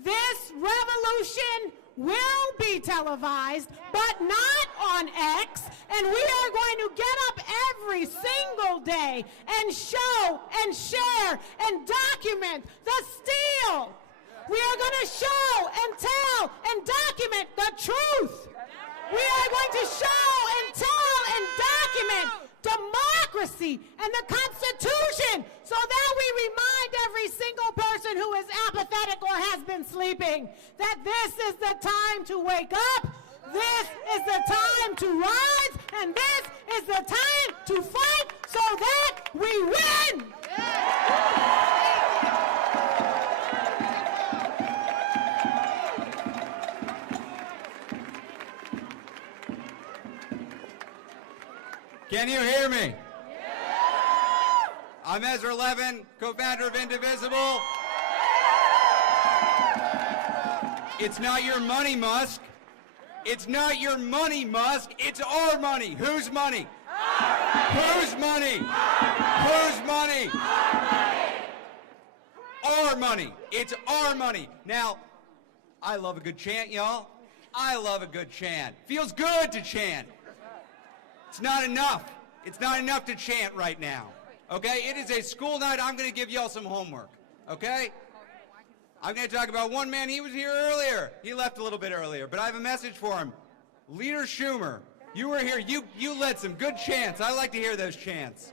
This revolution will be televised, but not on X, and we are going to get up every single day and show and share and document the steal. We are going to show and tell and document the truth. We are going to show and tell and document democracy and the Constitution so that we remind every single person who is apathetic or has been sleeping that this is the time to wake up, this is the time to rise, and this is the time to fight so that we win. Can you hear me? I'm Ezra Levin, co-founder of Indivisible. It's not your money, Musk. It's not your money, Musk. It's our money. Whose money? Whose money? Whose money? Our money. It's our money. Now, I love a good chant, y'all. I love a good chant. Feels good to chant. It's not enough. It's not enough to chant right now. Okay? It is a school night. I'm going to give y'all some homework. Okay? I'm going to talk about one man. He was here earlier. He left a little bit earlier, but I have a message for him. Leader Schumer, you were here. You led some good chants. I like to hear those chants.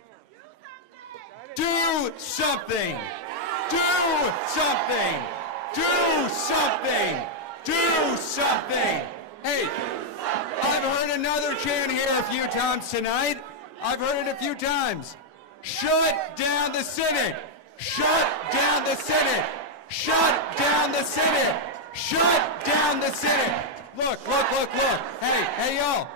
Do something. Do something. Do something. Do something. Hey, I've heard another chant here a few times tonight. I've heard it a few times. Shut down the Senate. Shut down the Senate. Shut down the Senate. Shut down the Senate. Look. Hey, y'all.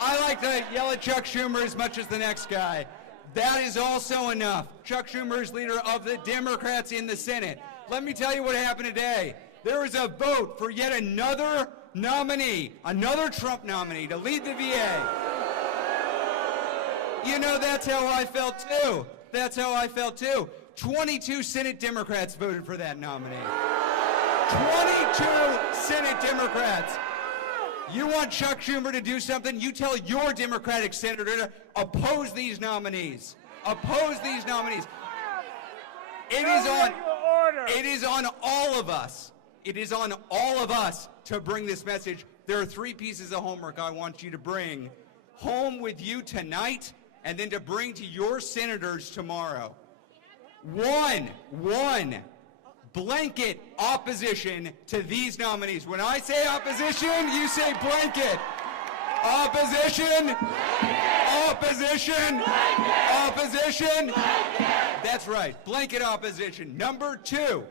I like to yell at Chuck Schumer as much as the next guy. That is also enough. Chuck Schumer is leader of the Democrats in the Senate. Let me tell you what happened today. There was a vote for yet another nominee, another Trump nominee to lead the VA. You know, that's how I felt too. That's how I felt too. 22 Senate Democrats voted for that nominee. 22 Senate Democrats. You want Chuck Schumer to do something? You tell your Democratic senator to oppose these nominees. Oppose these nominees. It is on all of us. It is on all of us to bring this message. There are 3 pieces of homework I want you to bring home with you tonight and then to bring to your senators tomorrow. One, blanket opposition to these nominees. When I say opposition, you say blanket. Opposition. Opposition. Opposition. That's right, blanket opposition. Number two,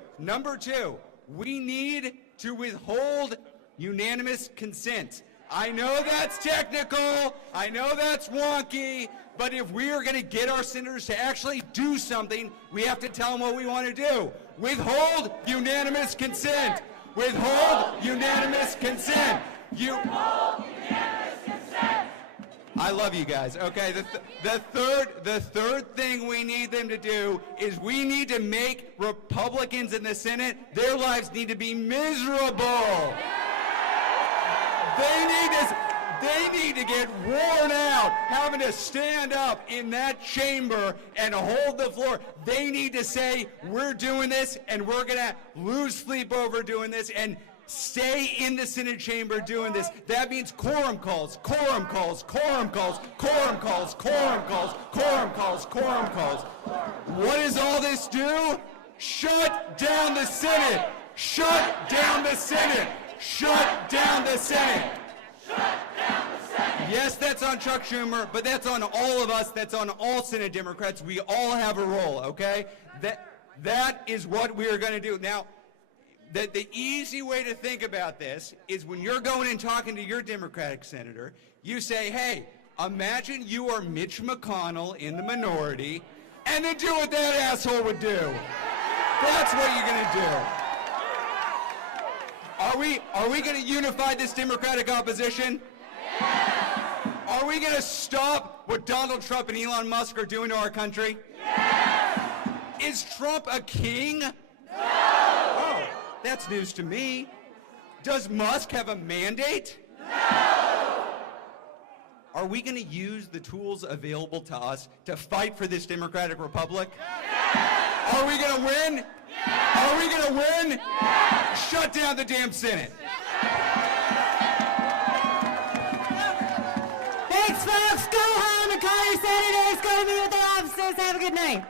we need to withhold unanimous consent. I know that's technical, I know that's wonky, but if we are going to get our senators to actually do something, we have to tell them what we want to do. Withhold unanimous consent. Withhold unanimous consent. I I love you guys. Okay, the third thing we need them to do is we need to make Republicans in the Senate, their lives need to be miserable. They need to get worn out having to stand up in that chamber and hold the floor. They need to say, we're doing this and we're going to lose sleep over doing this and stay in the Senate chamber doing this. That means quorum calls, quorum calls, quorum calls, quorum calls, quorum calls, quorum calls, quorum calls. What does all this do? Shut down the Senate. Shut down the Senate. Shut down the Senate. Yes, that's on Chuck Schumer, but that's on all of us. That's on all Senate Democrats. We all have a role, okay? That is what we are going to do. Now, the easy way to think about this is when you're going and talking to your Democratic senator, you say, hey, imagine you are Mitch McConnell in the minority, and then do what that asshole would do. That's what you're going to do. Are we going to unify this Democratic opposition? Yes! Are we going to stop what Donald Trump and Elon Musk are doing to our country? Yes! Is Trump a king? No! Oh, that's news to me. Does Musk have a mandate? No! Are we going to use the tools available to us to fight for this democratic republic? Yes! Are we going to win? Yes! Are we going to win? Yes! Shut down the damn Senate. Thanks, folks. Go home and call your senators. Go to meet with their officers. Have a good night.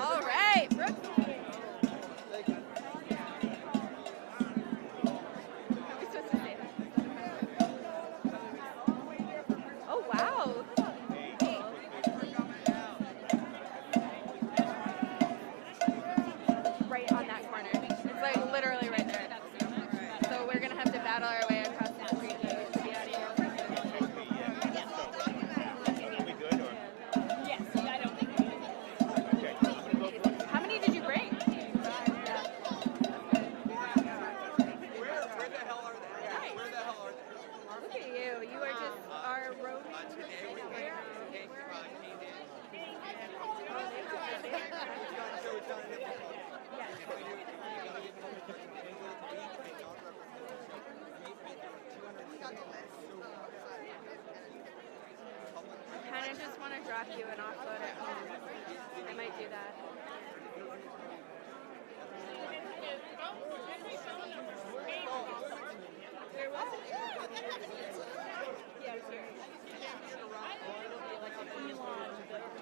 All right, Brooke. Oh, wow. Right on that corner. It's like literally right there. So we're going to have to battle our way across the street to be out of here. Yes, I don't think how many did you bring? Where the hell are they? Nice. Where the hell are they? Look at you. You are just our road. I kind of just want to drop you and offload at home. I might do that.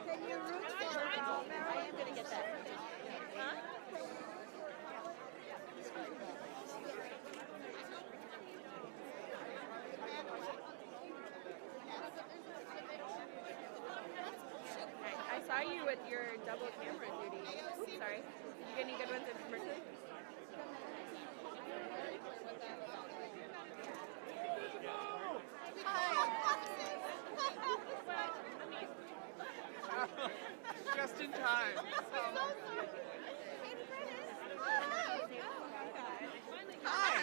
Can you root for I am going to get that. Huh? I saw you with your double camera duty. Oops, sorry. You get any good ones in commercial? Just in time. Hi.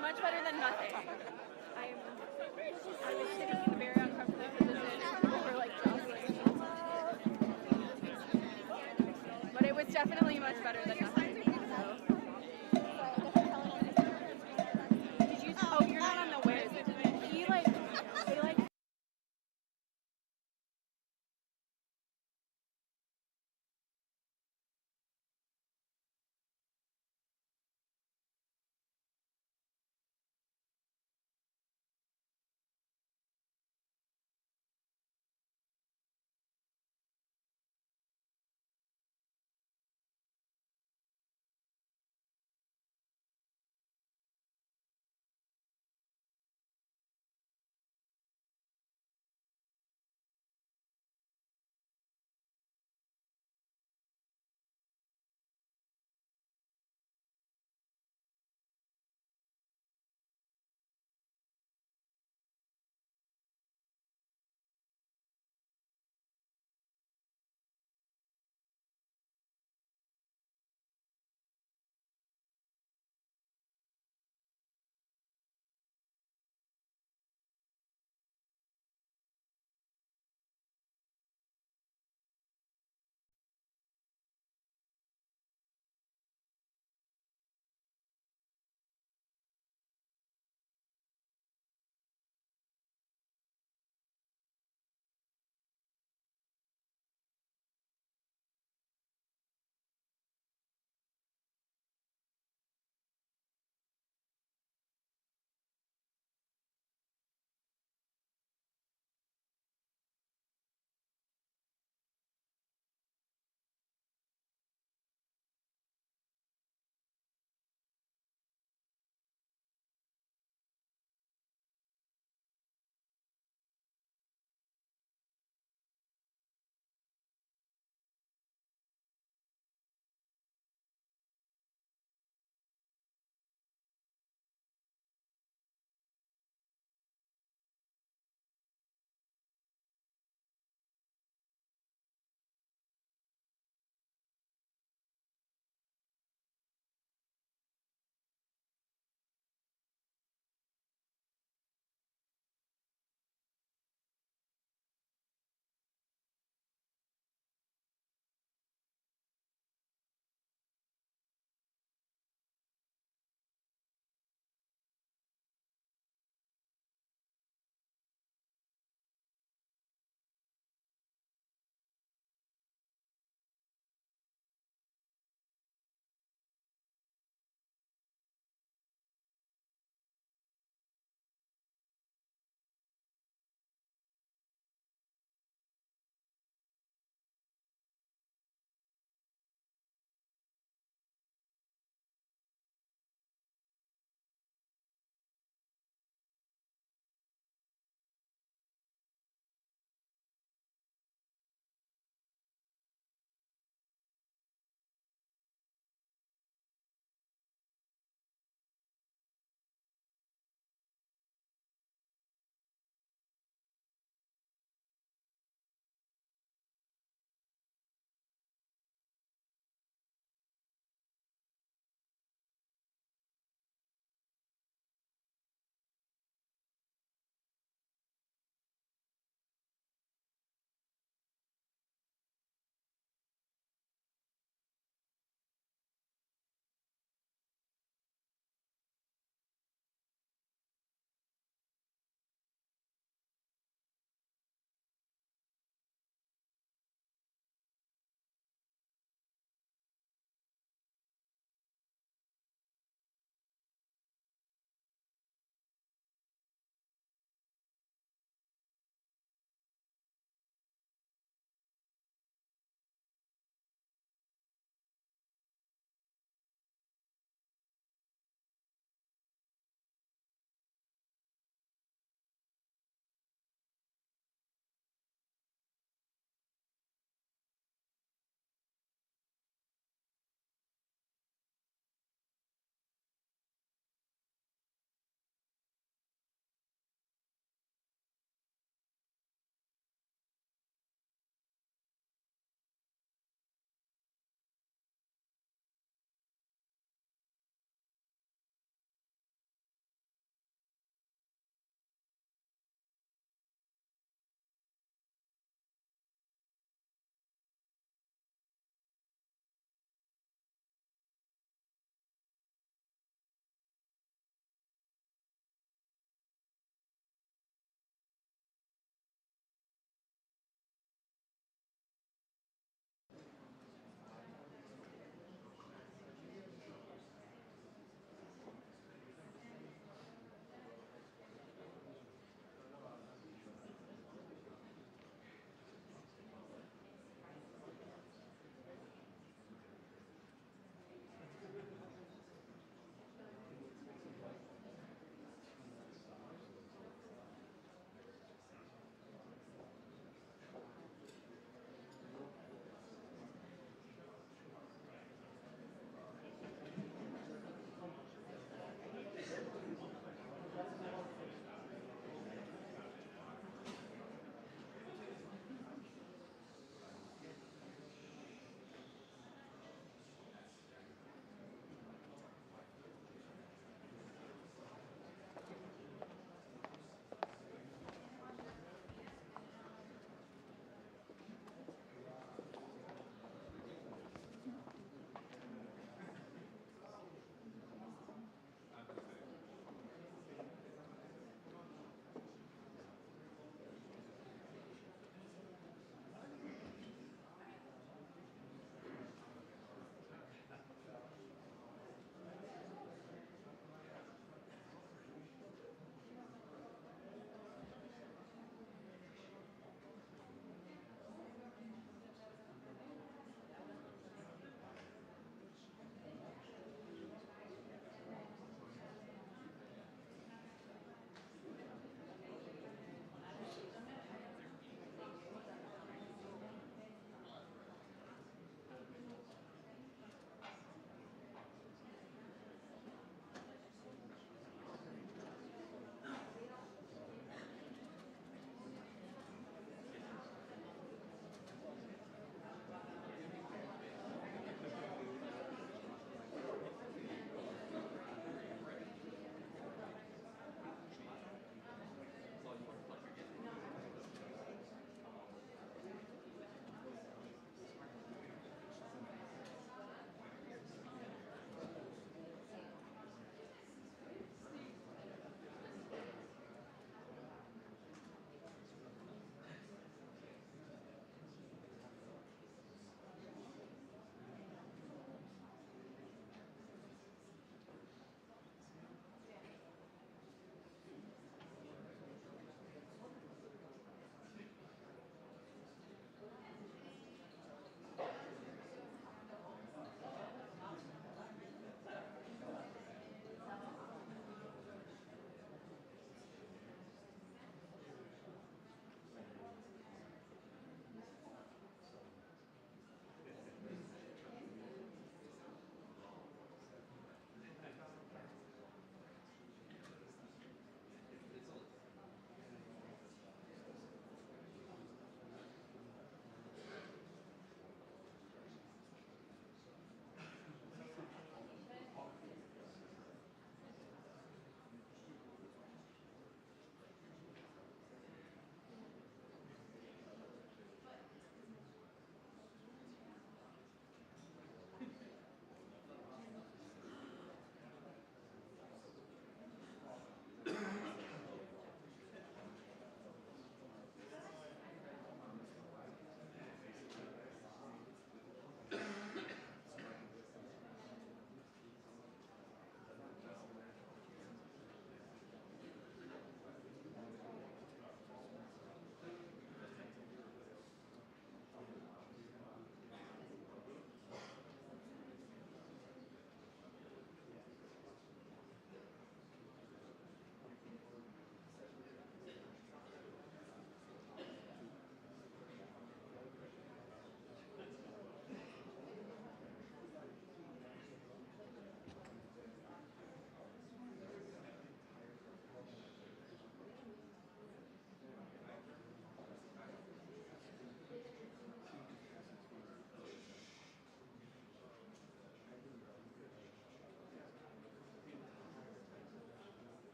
Much better than nothing. I was sitting in a very uncomfortable position over like jostling. But it was definitely much better than nothing.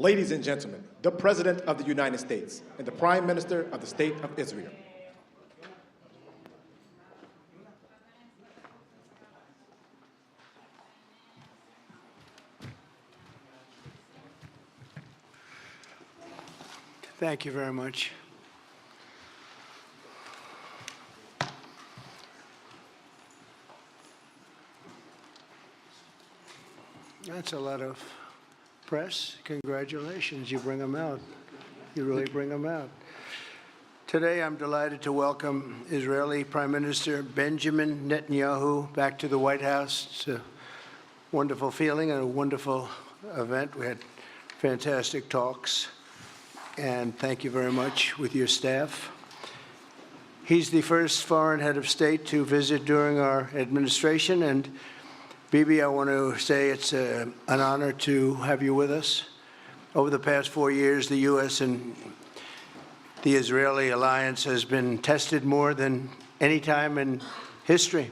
Ladies and gentlemen, the President of the United States and the Prime Minister of the State of Israel. Thank you very much. That's a lot of press. Congratulations. You bring them out. You really bring them out. Today, I'm delighted to welcome Israeli Prime Minister Benjamin Netanyahu back to the White House. It's a wonderful feeling and a wonderful event. We had fantastic talks. And thank you very much with your staff. He's the first foreign head of state to visit during our administration. And Bibi, I want to say it's an honor to have you with us. Over the past 4 years, the U.S. and the Israeli alliance has been tested more than any time in history.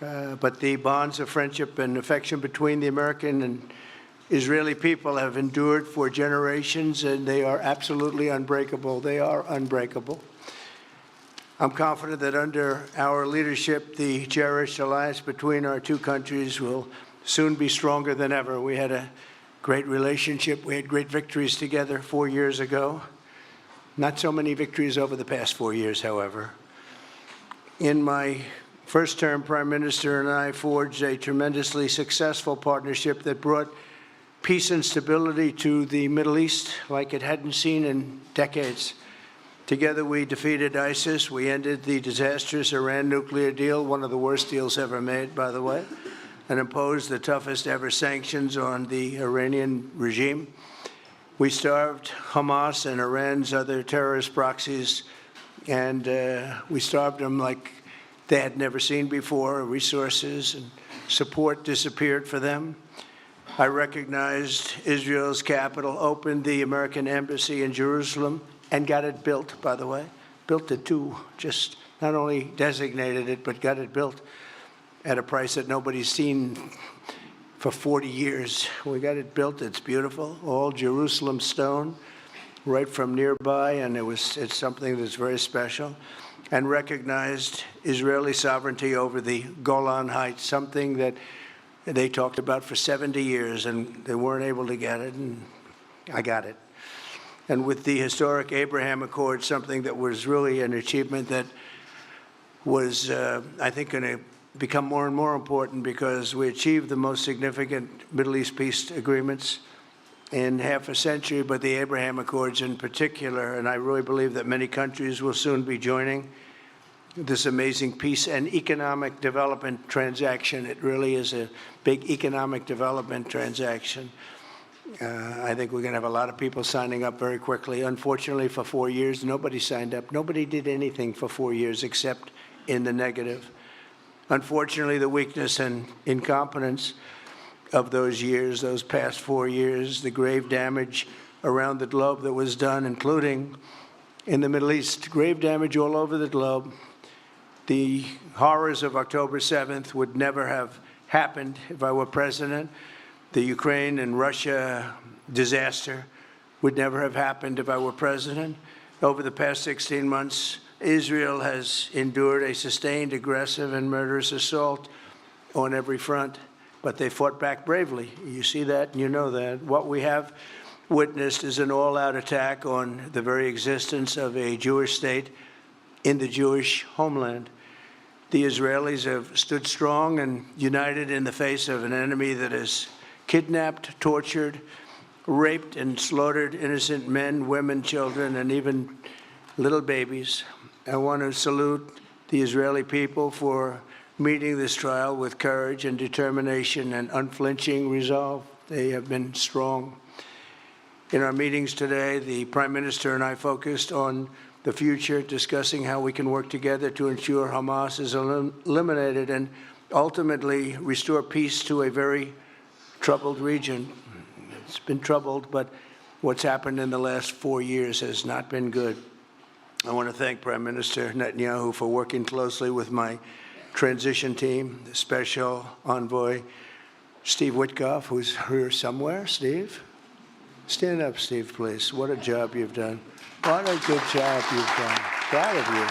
But the bonds of friendship and affection between the American and Israeli people have endured for generations, and they are absolutely unbreakable. They are unbreakable. I'm confident that under our leadership, the cherished alliance between our two countries will soon be stronger than ever. We had a great relationship. We had great victories together 4 years ago. Not so many victories over the past 4 years, however. In my first term, Prime Minister and I forged a tremendously successful partnership that brought peace and stability to the Middle East like it hadn't seen in decades. Together, we defeated ISIS. We ended the disastrous Iran nuclear deal, one of the worst deals ever made, by the way, and imposed the toughest ever sanctions on the Iranian regime. We starved Hamas and Iran's other terrorist proxies, and we starved them like they had never seen before. Resources and support disappeared for them. I recognized Israel's capital, opened the American embassy in Jerusalem, and got it built, by the way. Built it too, just not only designated it, but got it built at a price that nobody's seen for 40 years. We got it built, it's beautiful, all Jerusalem stone, right from nearby, and it's something that's very special. And recognized Israeli sovereignty over the Golan Heights, something that they talked about for 70 years, and they weren't able to get it, and I got it. And with the historic Abraham Accord, something that was really an achievement that was, I think, going to become more and more important because we achieved the most significant Middle East peace agreements in half a century, but the Abraham Accords in particular, and I really believe that many countries will soon be joining this amazing peace and economic development transaction. It really is a big economic development transaction. I think we're going to have a lot of people signing up very quickly. Unfortunately, for 4 years, nobody signed up. Nobody did anything for 4 years except in the negative. Unfortunately, the weakness and incompetence of those years, those past 4 years, the grave damage around the globe that was done, including in the Middle East, grave damage all over the globe. The horrors of October 7th would never have happened if I were president. The Ukraine and Russia disaster would never have happened if I were president. Over the past 16 months, Israel has endured a sustained, aggressive, and murderous assault on every front, but they fought back bravely. You see that and you know that. What we have witnessed is an all-out attack on the very existence of a Jewish state in the Jewish homeland. The Israelis have stood strong and united in the face of an enemy that has kidnapped, tortured, raped, and slaughtered innocent men, women, children, and even little babies. I want to salute the Israeli people for meeting this trial with courage and determination and unflinching resolve. They have been strong. In our meetings today, the Prime Minister and I focused on the future, discussing how we can work together to ensure Hamas is eliminated and ultimately restore peace to a very troubled region. It's been troubled, but what's happened in the last 4 years has not been good. I want to thank Prime Minister Netanyahu for working closely with my transition team, the Special Envoy Steve Witkoff, who's here somewhere. Steve? Stand up, Steve, please. What a job you've done. What a good job you've done. Proud of you.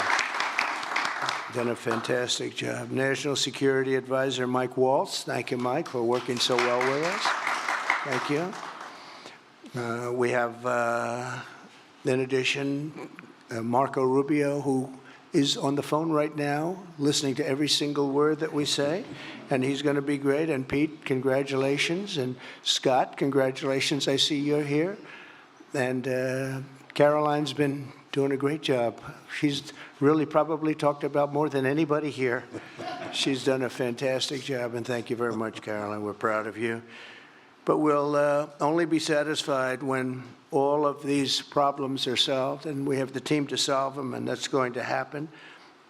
Done a fantastic job. National Security Advisor Mike Waltz. Thank you, Mike, for working so well with us. Thank you. We have, in addition, Marco Rubio, who is on the phone right now, listening to every single word that we say, and he's going to be great. And Pete, congratulations. And Scott, congratulations. I see you're here. And Caroline's been doing a great job. She's really probably talked about more than anybody here. She's done a fantastic job, and thank you very much, Caroline. We're proud of you. But we'll only be satisfied when all of these problems are solved, and we have the team to solve them, and that's going to happen.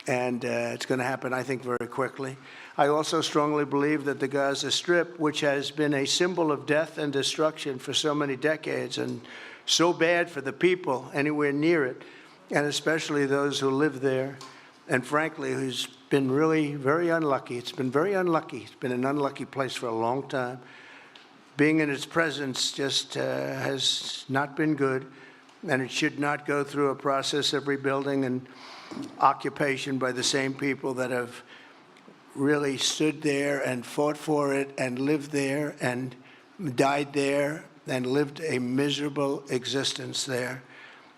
And it's going to happen, I think, very quickly. I also strongly believe that the Gaza Strip, which has been a symbol of death and destruction for so many decades, and so bad for the people anywhere near it, and especially those who live there, and frankly, who's been really very unlucky. It's been very unlucky. It's been an unlucky place for a long time. Being in its presence just has not been good, and it should not go through a process of rebuilding and occupation by the same people that have really stood there and fought for it and lived there and died there and lived a miserable existence there.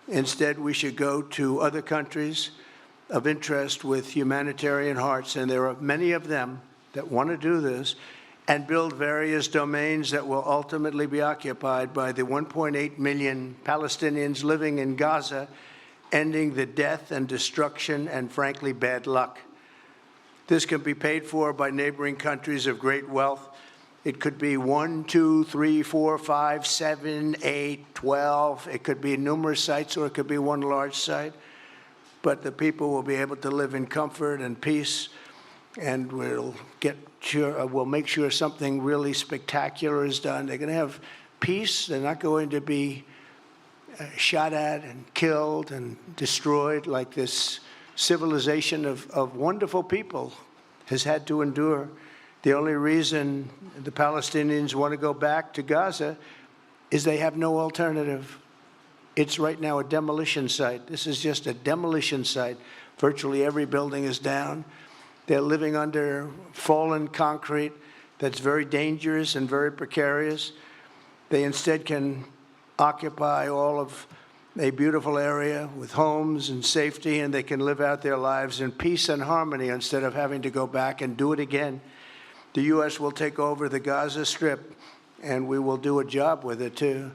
Instead, we should go to other countries of interest with humanitarian hearts, and there are many of them that want to do this, and build various domains that will ultimately be occupied by the 1.8 million Palestinians living in Gaza, ending the death and destruction and, frankly, bad luck. This can be paid for by neighboring countries of great wealth. It could be 1, 2, 3, 4, 5, 7, 8, 12. It could be numerous sites, or it could be one large site. But the people will be able to live in comfort and peace, and we'll make sure something really spectacular is done. They're going to have peace. They're not going to be shot at and killed and destroyed like this civilization of wonderful people has had to endure. The only reason the Palestinians want to go back to Gaza is they have no alternative. It's right now a demolition site. This is just a demolition site. Virtually every building is down. They're living under fallen concrete that's very dangerous and very precarious. They instead can occupy all of a beautiful area with homes and safety, and they can live out their lives in peace and harmony instead of having to go back and do it again. The U.S. will take over the Gaza Strip, and we will do a job with it, too.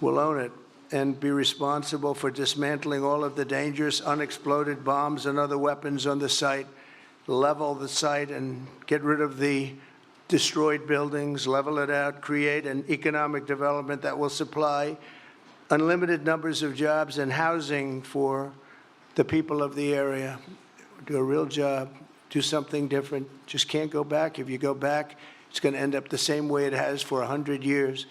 We'll own it and be responsible for dismantling all of the dangerous unexploded bombs and other weapons on the site, level the site and get rid of the destroyed buildings, level it out, create an economic development that will supply unlimited numbers of jobs and housing for the people of the area. Do a real job, do something different. Just can't go back. If you go back, it's going to end up the same way it has for 100 years.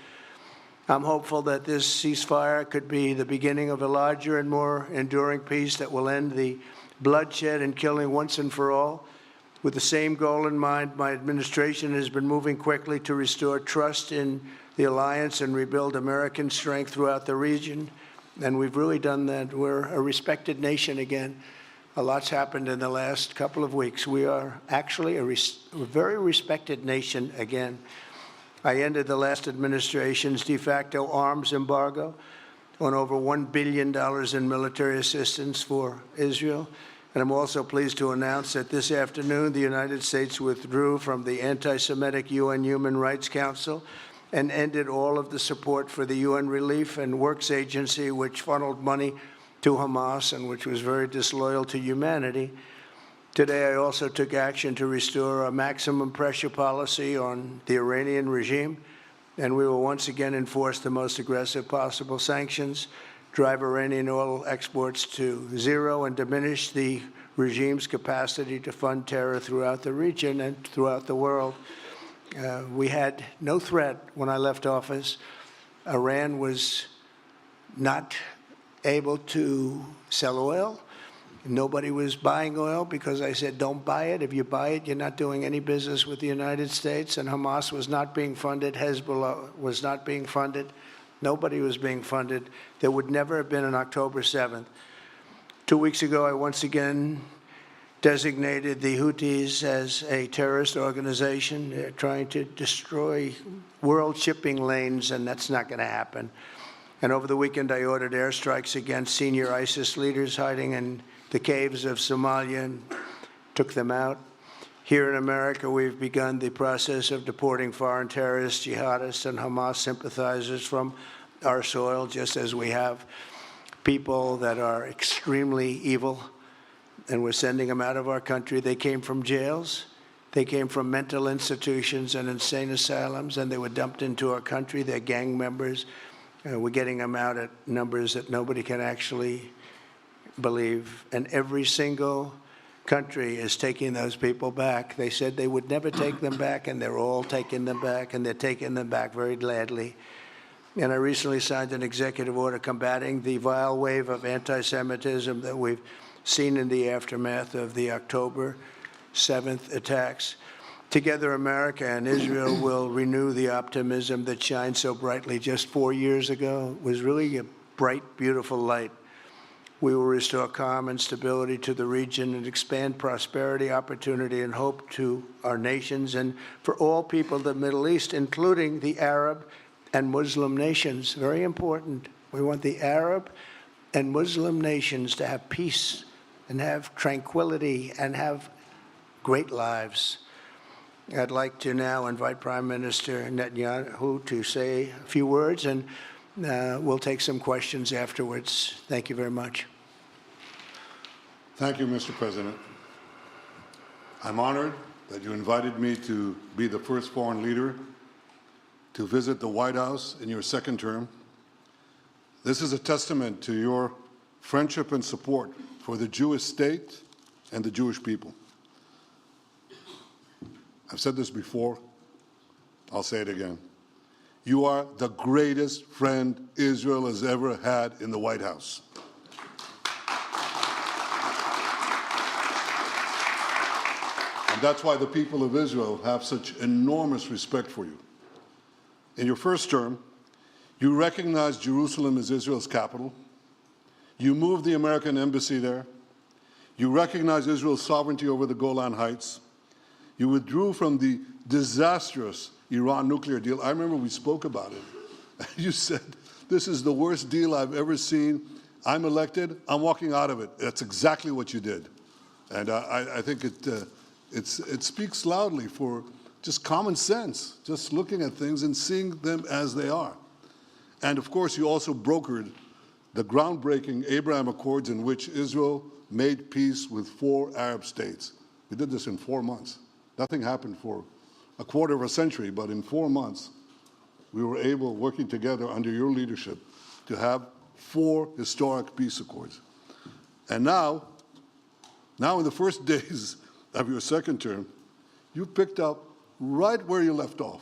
I'm hopeful that this ceasefire could be the beginning of a larger and more enduring peace that will end the bloodshed and killing once and for all. With the same goal in mind, my administration has been moving quickly to restore trust in the alliance and rebuild American strength throughout the region. And we've really done that. We're a respected nation again. A lot's happened in the last couple of weeks. We are actually a very respected nation again. I ended the last administration's de facto arms embargo on over $1 billion in military assistance for Israel. And I'm also pleased to announce that this afternoon, the United States withdrew from the anti-Semitic UN Human Rights Council and ended all of the support for the UN Relief and Works Agency, which funneled money to Hamas and which was very disloyal to humanity. Today, I also took action to restore a maximum pressure policy on the Iranian regime, and we will once again enforce the most aggressive possible sanctions, drive Iranian oil exports to zero, and diminish the regime's capacity to fund terror throughout the region and throughout the world. We had no threat when I left office. Iran was not able to sell oil. Nobody was buying oil because I said, don't buy it. If you buy it, you're not doing any business with the United States. And Hamas was not being funded. Hezbollah was not being funded. Nobody was being funded. There would never have been an October 7th. 2 weeks ago, I once again designated the Houthis as a terrorist organization. They're trying to destroy world shipping lanes, and that's not going to happen. And over the weekend, I ordered airstrikes against senior ISIS leaders hiding in the caves of Somalia and took them out. Here in America, we've begun the process of deporting foreign terrorists, jihadists, and Hamas sympathizers from our soil, just as we have people that are extremely evil, and we're sending them out of our country. They came from jails. They came from mental institutions and insane asylums, and they were dumped into our country. They're gang members. We're getting them out at numbers that nobody can actually believe. And every single country is taking those people back. They said they would never take them back, and they're all taking them back, and they're taking them back very gladly. And I recently signed an executive order combating the vile wave of anti-Semitism that we've seen in the aftermath of the October 7th attacks. Together, America and Israel will renew the optimism that shined so brightly just 4 years ago. It was really a bright, beautiful light. We will restore calm and stability to the region and expand prosperity, opportunity, and hope to our nations and for all people of the Middle East, including the Arab and Muslim nations. Very important. We want the Arab and Muslim nations to have peace and have tranquility and have great lives. I'd like to now invite Prime Minister Netanyahu to say a few words, and we'll take some questions afterwards. Thank you very much. Thank you, Mr. President. I'm honored that you invited me to be the first foreign leader to visit the White House in your second term. This is a testament to your friendship and support for the Jewish state and the Jewish people. I've said this before, I'll say it again. You are the greatest friend Israel has ever had in the White House. And that's why the people of Israel have such enormous respect for you. In your first term, you recognized Jerusalem as Israel's capital. You moved the American embassy there. You recognized Israel's sovereignty over the Golan Heights. You withdrew from the disastrous Iran nuclear deal. I remember we spoke about it. You said, this is the worst deal I've ever seen. I'm elected, I'm walking out of it. That's exactly what you did. And I think it speaks loudly for just common sense, just looking at things and seeing them as they are. And of course, you also brokered the groundbreaking Abraham Accords in which Israel made peace with 4 Arab states. We did this in 4 months. Nothing happened for a quarter of a century, but in 4 months, we were able, working together under your leadership, to have 4 historic peace accords. And now in the first days of your second term, you picked up right where you left off.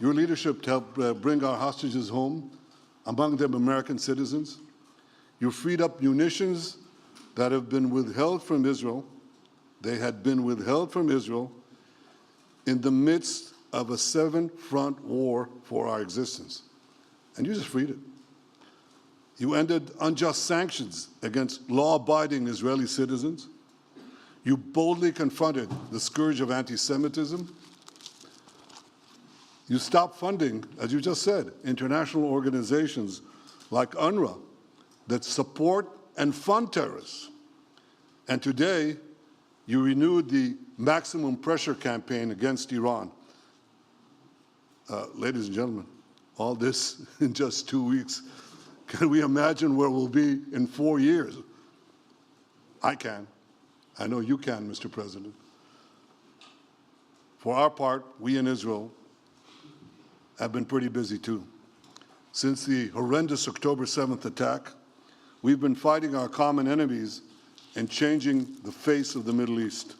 Your leadership helped bring our hostages home, among them American citizens. You freed up munitions that have been withheld from Israel. They had been withheld from Israel in the midst of a 7-front war for our existence. And you just freed it. You ended unjust sanctions against law-abiding Israeli citizens. You boldly confronted the scourge of anti-Semitism. You stopped funding, as you just said, international organizations like UNRWA that support and fund terrorists. And today, you renewed the maximum pressure campaign against Iran. Ladies and gentlemen, all this in just 2 weeks. Can we imagine where we'll be in 4 years? I can. I know you can, Mr. President. For our part, we in Israel have been pretty busy too. Since the horrendous October 7th attack, we've been fighting our common enemies and changing the face of the Middle East.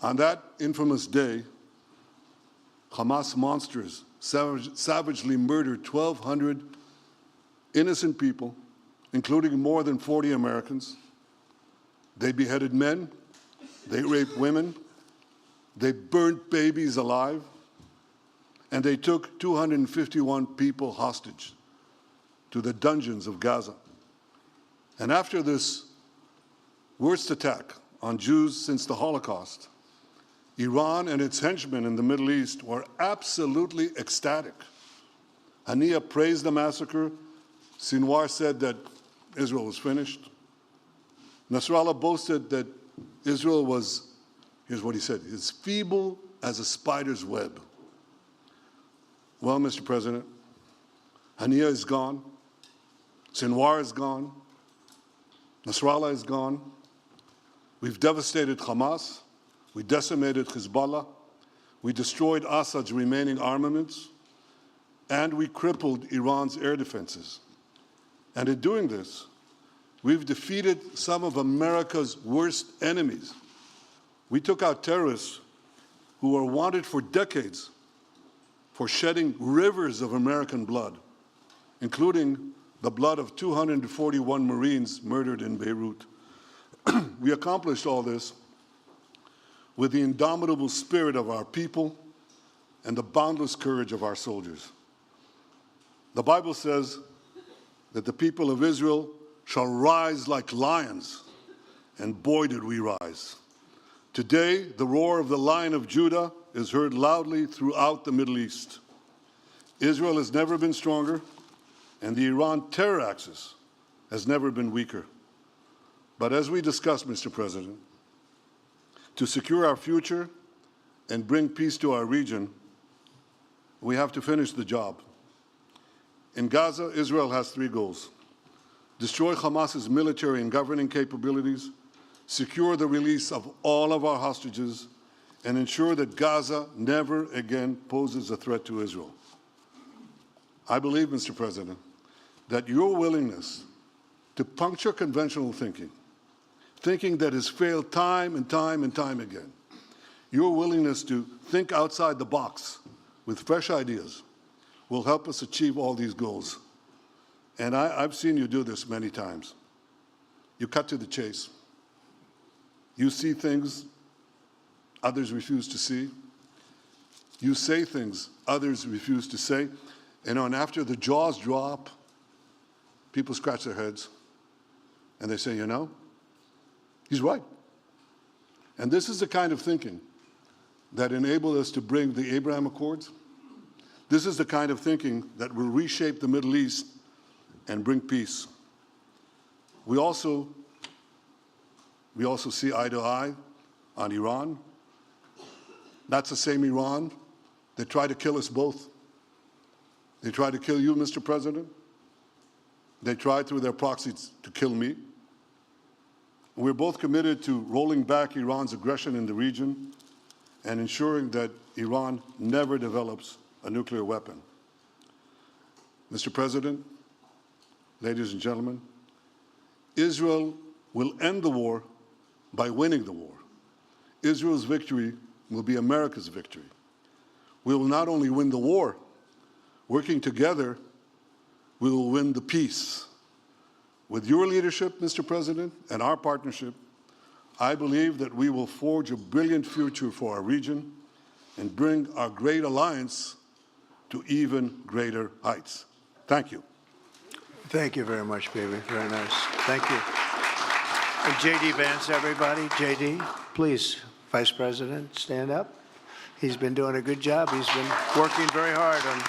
On that infamous day, Hamas monsters savagely murdered 1,200 innocent people, including more than 40 Americans. They beheaded men, they raped women, they burnt babies alive, and they took 251 people hostage to the dungeons of Gaza. And after this worst attack on Jews since the Holocaust, Iran and its henchmen in the Middle East were absolutely ecstatic. Haniya praised the massacre. Sinwar said that Israel was finished. Nasrallah boasted that Israel was, here's what he said, as feeble as a spider's web. Well, Mr. President, Haniya is gone. Sinwar is gone. Nasrallah is gone. We've devastated Hamas. We decimated Hezbollah. We destroyed Assad's remaining armaments. And we crippled Iran's air defenses. And in doing this, we've defeated some of America's worst enemies. We took out terrorists who were wanted for decades for shedding rivers of American blood, including the blood of 241 Marines murdered in Beirut. We accomplished all this with the indomitable spirit of our people and the boundless courage of our soldiers. The Bible says that the people of Israel shall rise like lions, and boy did we rise. Today, the roar of the Lion of Judah is heard loudly throughout the Middle East. Israel has never been stronger, and the Iran terror axis has never been weaker. But as we discussed, Mr. President, to secure our future and bring peace to our region, we have to finish the job. In Gaza, Israel has three goals: destroy Hamas's military and governing capabilities, secure the release of all of our hostages, and ensure that Gaza never again poses a threat to Israel. I believe, Mr. President, that your willingness to puncture conventional thinking that has failed time and time and time again, your willingness to think outside the box with fresh ideas will help us achieve all these goals. And I've seen you do this many times. You cut to the chase. You see things others refuse to see. You say things others refuse to say. And after the jaws drop, people scratch their heads and they say, you know, he's right. And this is the kind of thinking that enabled us to bring the Abraham Accords. This is the kind of thinking that will reshape the Middle East and bring peace. We also see eye to eye on Iran. That's the same Iran that tried to kill us both. They tried to kill you, Mr. President. They tried through their proxies to kill me. We're both committed to rolling back Iran's aggression in the region and ensuring that Iran never develops a nuclear weapon. Mr. President, ladies and gentlemen, Israel will end the war by winning the war. Israel's victory will be America's victory. We will not only win the war, working together, we will win the peace. With your leadership, Mr. President, and our partnership, I believe that we will forge a brilliant future for our region and bring our great alliance to even greater heights. Thank you. Thank you very much, baby. Very nice. Thank you. And J.D. Vance, everybody. J.D., please, Vice President, stand up. He's been doing a good job. He's been working very hard on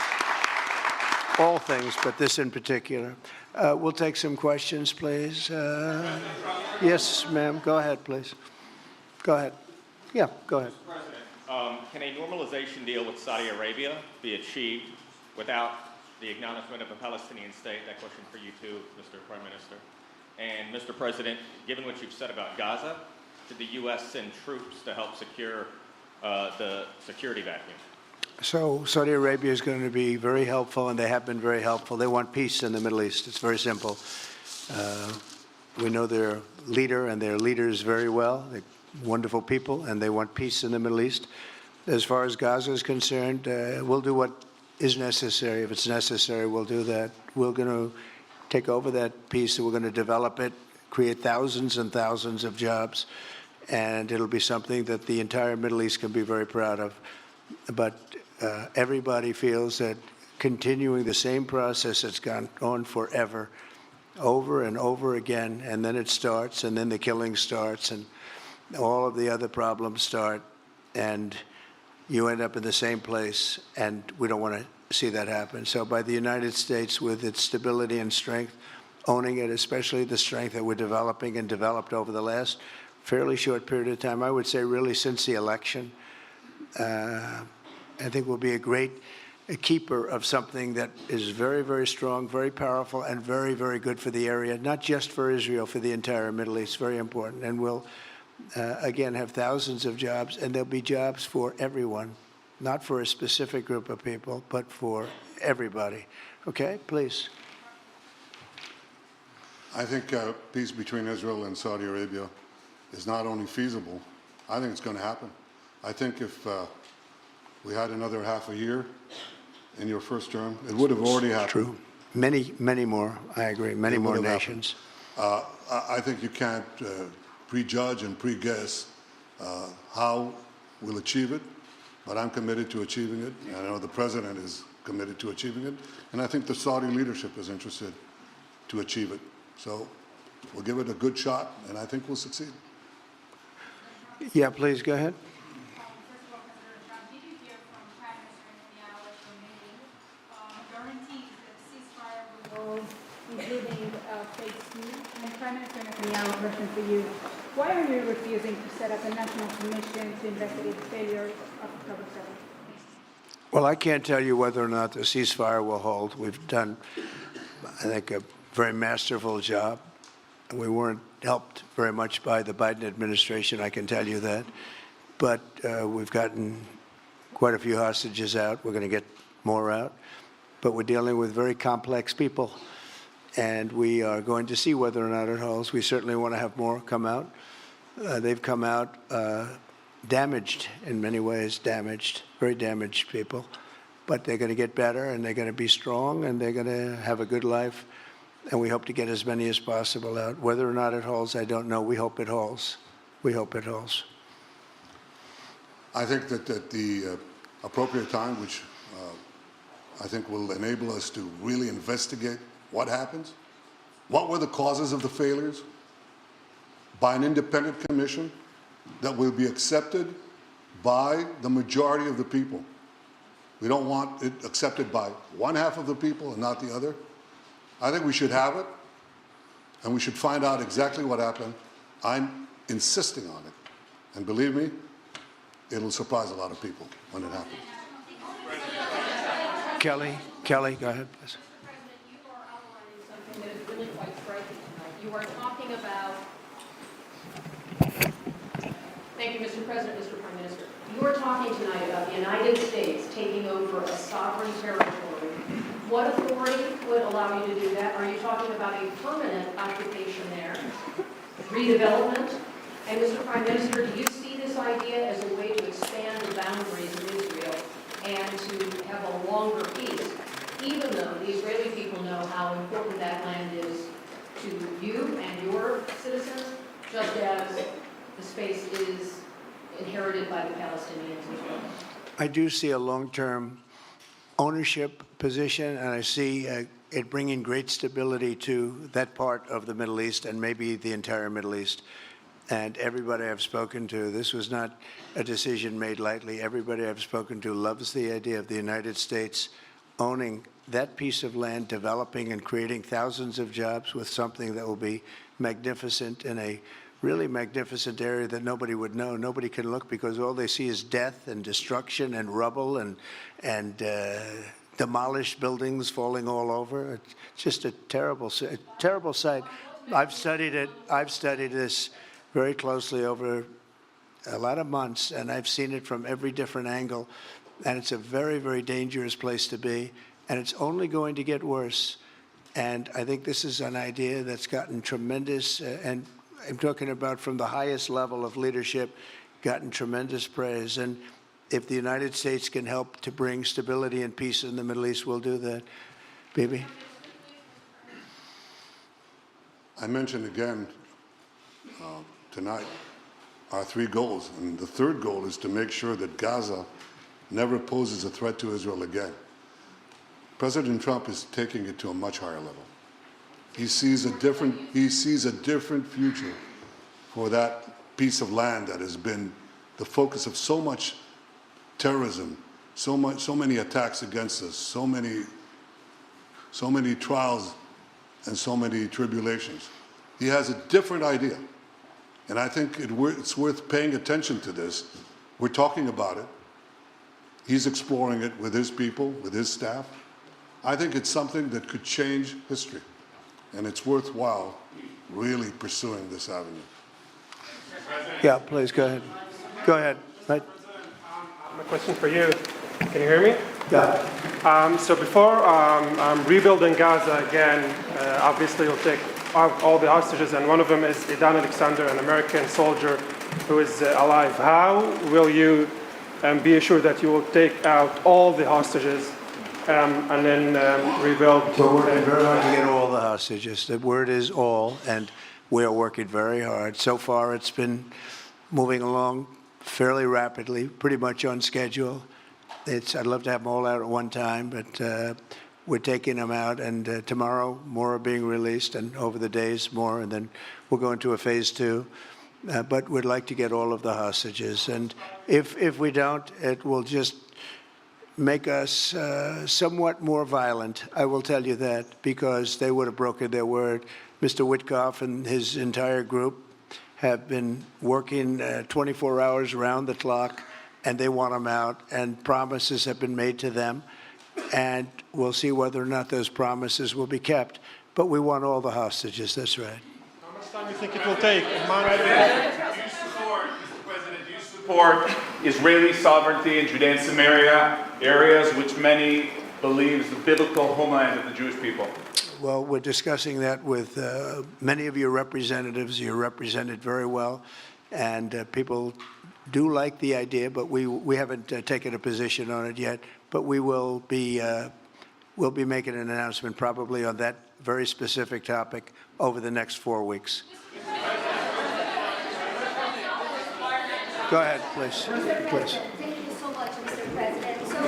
all things, but this in particular. We'll take some questions, please. Yes, ma'am. Go ahead, please. Go ahead. Yeah, go ahead. Mr. President, can a normalization deal with Saudi Arabia be achieved without the acknowledgement of a Palestinian state? That question for you too, Mr. Prime Minister. And Mr. President, given what you've said about Gaza, did the U.S. send troops to help secure the security vacuum? So Saudi Arabia is going to be very helpful, and they have been very helpful. They want peace in the Middle East. It's very simple. We know their leader and their leaders very well. They're wonderful people, and they want peace in the Middle East. As far as Gaza is concerned, we'll do what is necessary. If it's necessary, we'll do that. We're going to take over that peace, and we're going to develop it, create thousands and thousands of jobs, and it'll be something that the entire Middle East can be very proud of. But everybody feels that continuing the same process that's gone on forever, over and over again, and then it starts, and then the killing starts, and all of the other problems start, and you end up in the same place, and we don't want to see that happen. So by the United States, with its stability and strength, owning it, especially the strength that we're developing and developed over the last fairly short period of time, I would say really since the election, I think we'll be a keeper of something that is very, very strong, very powerful, and very, very good for the area, not just for Israel, for the entire Middle East, very important. And we'll, again, have thousands of jobs, and there'll be jobs for everyone, not for a specific group of people, but for everybody. Okay, please. I think peace between Israel and Saudi Arabia is not only feasible, I think it's going to happen. I think if we had another half a year in your first term, it would have already happened. True. Many, many more, I agree, many more nations. I think you can't prejudge and pre-guess how we'll achieve it, but I'm committed to achieving it. And I know the President is committed to achieving it, and I think the Saudi leadership is interested to achieve it. So we'll give it a good shot, and I think we'll succeed. Yeah, please, go ahead. Including phase 2, and Prime Minister Netanyahu, question for you. Why are you refusing to set up a national commission to investigate the failures of October 7th? Well, I can't tell you whether or not the ceasefire will hold. We've done, I think, a very masterful job. We weren't helped very much by the Biden administration, I can tell you that. But we've gotten quite a few hostages out. We're going to get more out. But we're dealing with very complex people. And we are going to see whether or not it holds. We certainly want to have more come out. They've come out damaged in many ways, very damaged people. But they're going to get better, and they're going to be strong, and they're going to have a good life. And we hope to get as many as possible out. Whether or not it holds, I don't know. We hope it holds. We hope it holds. I think that at the appropriate time, which I think will enable us to really investigate what happens, what were the causes of the failures, by an independent commission that will be accepted by the majority of the people. We don't want it accepted by one half of the people and not the other. I think we should have it, and we should find out exactly what happened. I'm insisting on it. And believe me, it'll surprise a lot of people when it happens. Kelly, go ahead, please. That is really quite striking tonight. You are talking about, thank you, Mr. President, Mr. Prime Minister. You are talking tonight about the United States taking over a sovereign territory. What authority would allow you to do that? Are you talking about a permanent occupation there, redevelopment? And Mr. Prime Minister, do you see this idea as a way to expand the boundaries of Israel and to have a longer peace, even though the Israeli people know how important that land is to you and your citizens, just as the space is inherited by the Palestinians as well? I do see a long-term ownership position, and I see it bringing great stability to that part of the Middle East and maybe the entire Middle East. And everybody I've spoken to, this was not a decision made lightly. Everybody I've spoken to loves the idea of the United States owning that piece of land, developing and creating thousands of jobs with something that will be magnificent in a really magnificent area that nobody would know. Nobody can look because all they see is death and destruction and rubble and demolished buildings falling all over. It's just a terrible sight. I've studied it. I've studied this very closely over a lot of months, and I've seen it from every different angle. And it's a very, very dangerous place to be, and it's only going to get worse. And I think this is an idea that's gotten tremendous, and I'm talking about from the highest level of leadership, gotten tremendous praise. And if the United States can help to bring stability and peace in the Middle East, we'll do that. Bibi? I mentioned again tonight our three goals. And the third goal is to make sure that Gaza never poses a threat to Israel again. President Trump is taking it to a much higher level. He sees a different future for that piece of land that has been the focus of so much terrorism, so many attacks against us, so many trials and so many tribulations. He has a different idea. And I think it's worth paying attention to this. We're talking about it. He's exploring it with his people, with his staff. I think it's something that could change history. And it's worthwhile really pursuing this avenue. Yeah, please, go ahead. Go ahead. Right. A question for you. Can you hear me? Yeah. So before rebuilding Gaza again, obviously you'll take all the hostages, and one of them is Idan Alexander, an American soldier who is alive. How will you be assured that you will take out all the hostages and then rebuild? We're working very hard to get all the hostages. The word is all, and we are working very hard. So far, it's been moving along fairly rapidly, pretty much on schedule. I'd love to have them all out at one time, but we're taking them out, and tomorrow more are being released, and over the days more, and then we'll go into a phase 2. But we'd like to get all of the hostages, and if we don't, it will just make us somewhat more violent. I will tell you that, because they would have broken their word. Mr. Witkoff and his entire group have been working 24 hours around the clock, and they want them out, and promises have been made to them, and we'll see whether or not those promises will be kept. But we want all the hostages, that's right. How much time do you think it will take? Do you support Israeli sovereignty in Judea and Samaria, areas which many believe is the biblical homeland of the Jewish people? Well, we're discussing that with many of your representatives. You're represented very well, and people do like the idea, but we haven't taken a position on it yet. But we will be we'll be making an announcement probably on that very specific topic over the next 4 weeks. Go ahead, please. Please. Thank you so much, Mr. President. So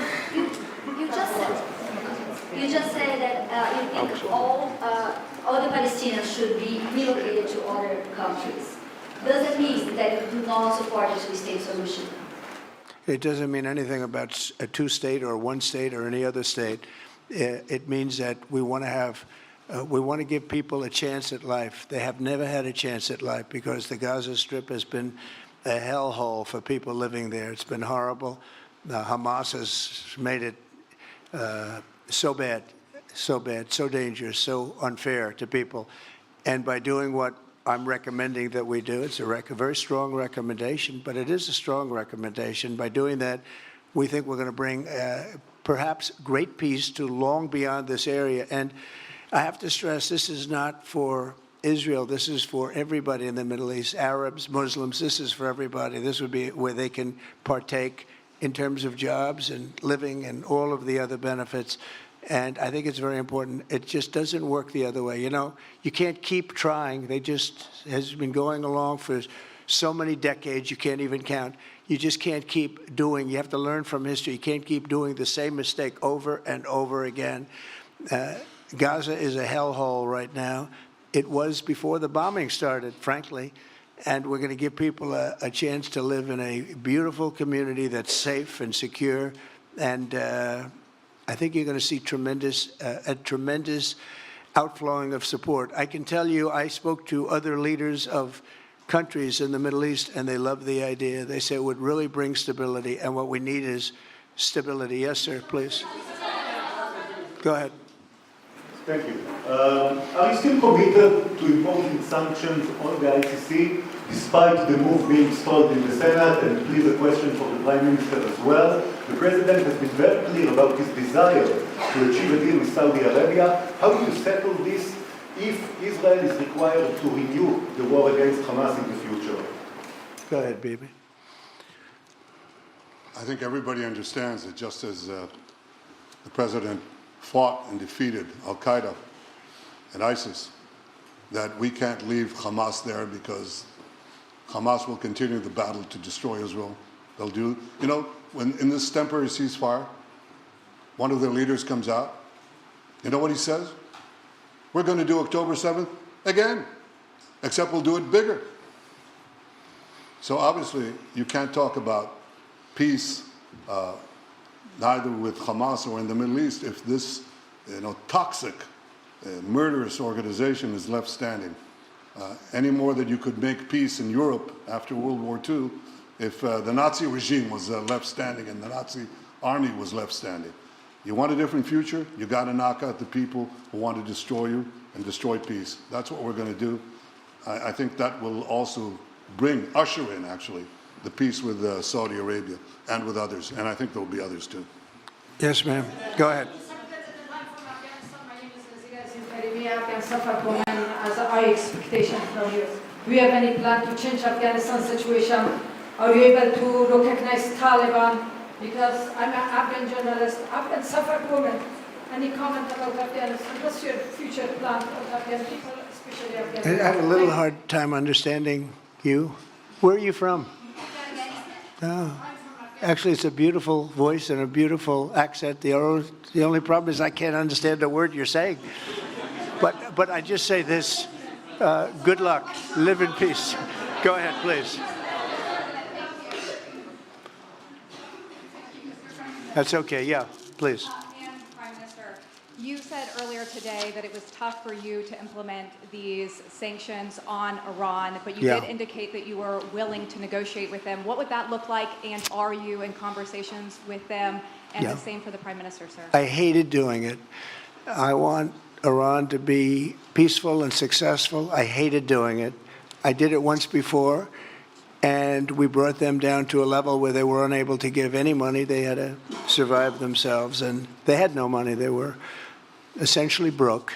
you just said that you think all the Palestinians should be relocated to other countries. Does it mean that you do not support a two-state solution? It doesn't mean anything about a two-state or one state or any other state. It means that we want to have, we want to give people a chance at life. They have never had a chance at life because the Gaza Strip has been a hellhole for people living there. It's been horrible. Hamas has made it so bad, so dangerous, so unfair to people. And by doing what I'm recommending that we do, it's a very strong recommendation, but it is a strong recommendation. By doing that, we think we're going to bring perhaps great peace to long beyond this area. And I have to stress, this is not for Israel. This is for everybody in the Middle East, Arabs, Muslims. This is for everybody. This would be where they can partake in terms of jobs and living and all of the other benefits. And I think it's very important. It just doesn't work the other way. You know, you can't keep trying. They just has been going along for so many decades, you can't even count. You just can't keep doing. You have to learn from history. You can't keep doing the same mistake over and over again. Gaza is a hellhole right now. It was before the bombing started, frankly. And we're going to give people a chance to live in a beautiful community that's safe and secure. And I think you're going to see a tremendous outflowing of support. I can tell you, I spoke to other leaders of countries in the Middle East, and they love the idea. They say it would really bring stability, and what we need is stability. Yes, sir, please. Go ahead. Thank you. Are you still committed to imposing sanctions on the ICC, despite the move being stalled in the Senate? And please, a question for the Prime Minister as well. The President has been very clear about his desire to achieve a deal with Saudi Arabia. How do you settle this if Israel is required to renew the war against Hamas in the future? Go ahead, baby. I think everybody understands that just as the President fought and defeated Al-Qaeda and ISIS, that we can't leave Hamas there because Hamas will continue the battle to destroy Israel They'll do, you know, when in this temporary ceasefire, one of their leaders comes out, you know what he says? We're going to do October 7th again, except we'll do it bigger. So obviously, you can't talk about peace neither with Hamas or in the Middle East if this, you know, toxic, murderous organization is left standing. Any more than you could make peace in Europe after World War II if the Nazi regime was left standing and the Nazi army was left standing. You want a different future? You got to knock out the people who want to destroy you and destroy peace. That's what we're going to do. I think that will also usher in, actually, the peace with Saudi Arabia and with others. And I think there will be others, too. Yes, ma'am. Go ahead. As a high expectation from you. Do you have any plan to change Afghanistan situation? Are you able to recognize Taliban? Because I'm an Afghan journalist, Afghan Safar woman. Any comment about Afghanistan? What's your future plan for the Afghan people, especially Afghanistan? I have a little hard time understanding you. Where are you from? Oh. Actually, it's a beautiful voice and a beautiful accent. The only problem is I can't understand a word you're saying. But I just say this, good luck, live in peace. Go ahead, please. That's okay, yeah, please. And Prime Minister, you said earlier today that it was tough for you to implement these sanctions on Iran, but you did indicate that you were willing to negotiate with them. What would that look like, and are you in conversations with them? And the same for the Prime Minister, sir. I hated doing it. I want Iran to be peaceful and successful. I hated doing it. I did it once before, and we brought them down to a level where they were unable to give any money. They had to survive themselves, and they had no money. They were essentially broke,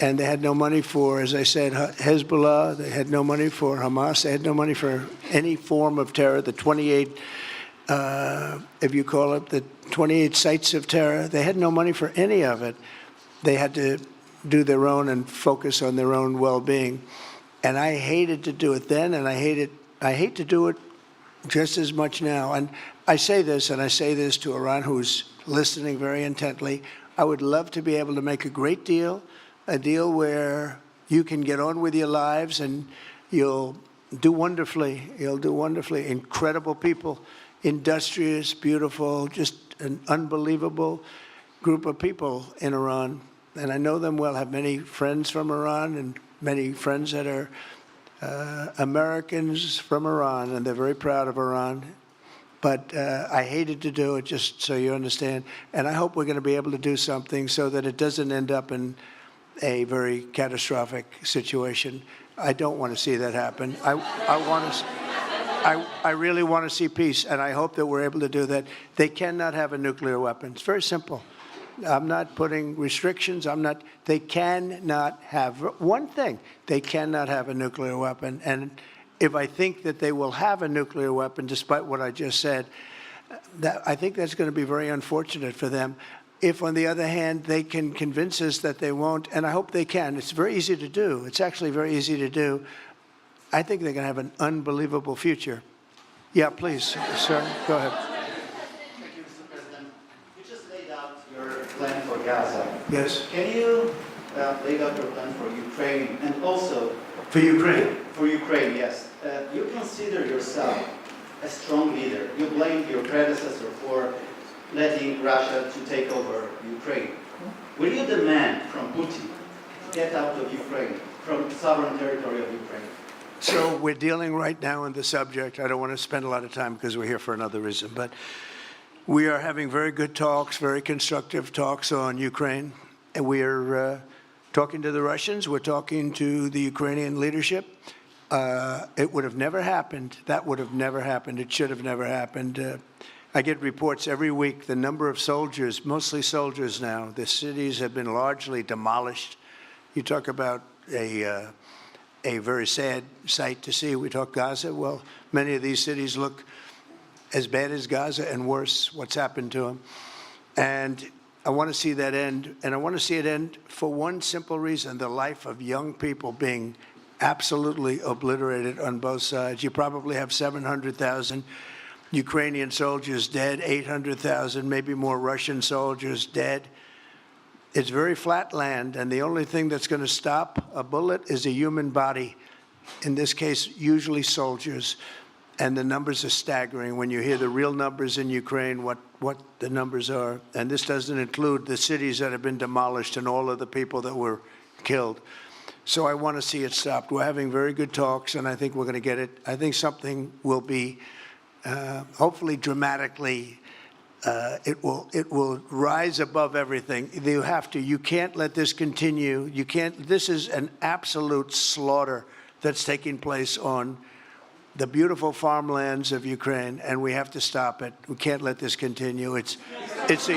and they had no money for, as I said, Hezbollah. They had no money for Hamas. They had no money for any form of terror. The 28, if you call it, the 28 sites of terror, they had no money for any of it. They had to do their own and focus on their own well-being. And I hated to do it then, and I hate to do it just as much now. And I say this, and I say this to Iran, who's listening very intently. I would love to be able to make a great deal, a deal where you can get on with your lives and you'll do wonderfully. You'll do wonderfully. Incredible people, industrious, beautiful, just an unbelievable group of people in Iran. And I know them well, have many friends from Iran and many friends that are Americans from Iran, and they're very proud of Iran. But I hated to do it, just so you understand. And I hope we're going to be able to do something so that it doesn't end up in a very catastrophic situation. I don't want to see that happen. I really want to see peace, and I hope that we're able to do that. They cannot have a nuclear weapon. It's very simple. I'm not putting restrictions. They cannot have one thing. They cannot have a nuclear weapon. And if I think that they will have a nuclear weapon, despite what I just said, I think that's going to be very unfortunate for them. If, on the other hand, they can convince us that they won't, and I hope they can. It's very easy to do. It's actually very easy to do. I think they're going to have an unbelievable future. Yeah, please, sir, go ahead. Plan for Gaza. Yes. Can you lay out your plan for Ukraine and also for Ukraine? For Ukraine, yes. You consider yourself a strong leader. You blamed your predecessor for letting Russia to take over Ukraine. Will you demand from Putin get out of Ukraine, from sovereign territory of Ukraine? So we're dealing right now in the subject. I don't want to spend a lot of time because we're here for another reason, but we are having very good talks, very constructive talks on Ukraine. And we are talking to the Russians. We're talking to the Ukrainian leadership. It would have never happened. That would have never happened. It should have never happened. I get reports every week, the number of soldiers, mostly soldiers now. The cities have been largely demolished. You talk about a very sad sight to see. We talk Gaza. Well, many of these cities look as bad as Gaza and worse, what's happened to them. And I want to see that end. And I want to see it end for one simple reason, the life of young people being absolutely obliterated on both sides. You probably have 700,000 Ukrainian soldiers dead, 800,000, maybe more Russian soldiers dead. It's very flat land, and the only thing that's going to stop a bullet is a human body. In this case, usually soldiers. And the numbers are staggering when you hear the real numbers in Ukraine, what the numbers are. And this doesn't include the cities that have been demolished and all of the people that were killed. So I want to see it stopped. We're having very good talks, and I think we're going to get it. I think something will be hopefully dramatically, it will rise above everything. You can't let this continue. This is an absolute slaughter that's taking place on the beautiful farmlands of Ukraine, and we have to stop it. We can't let this continue. It is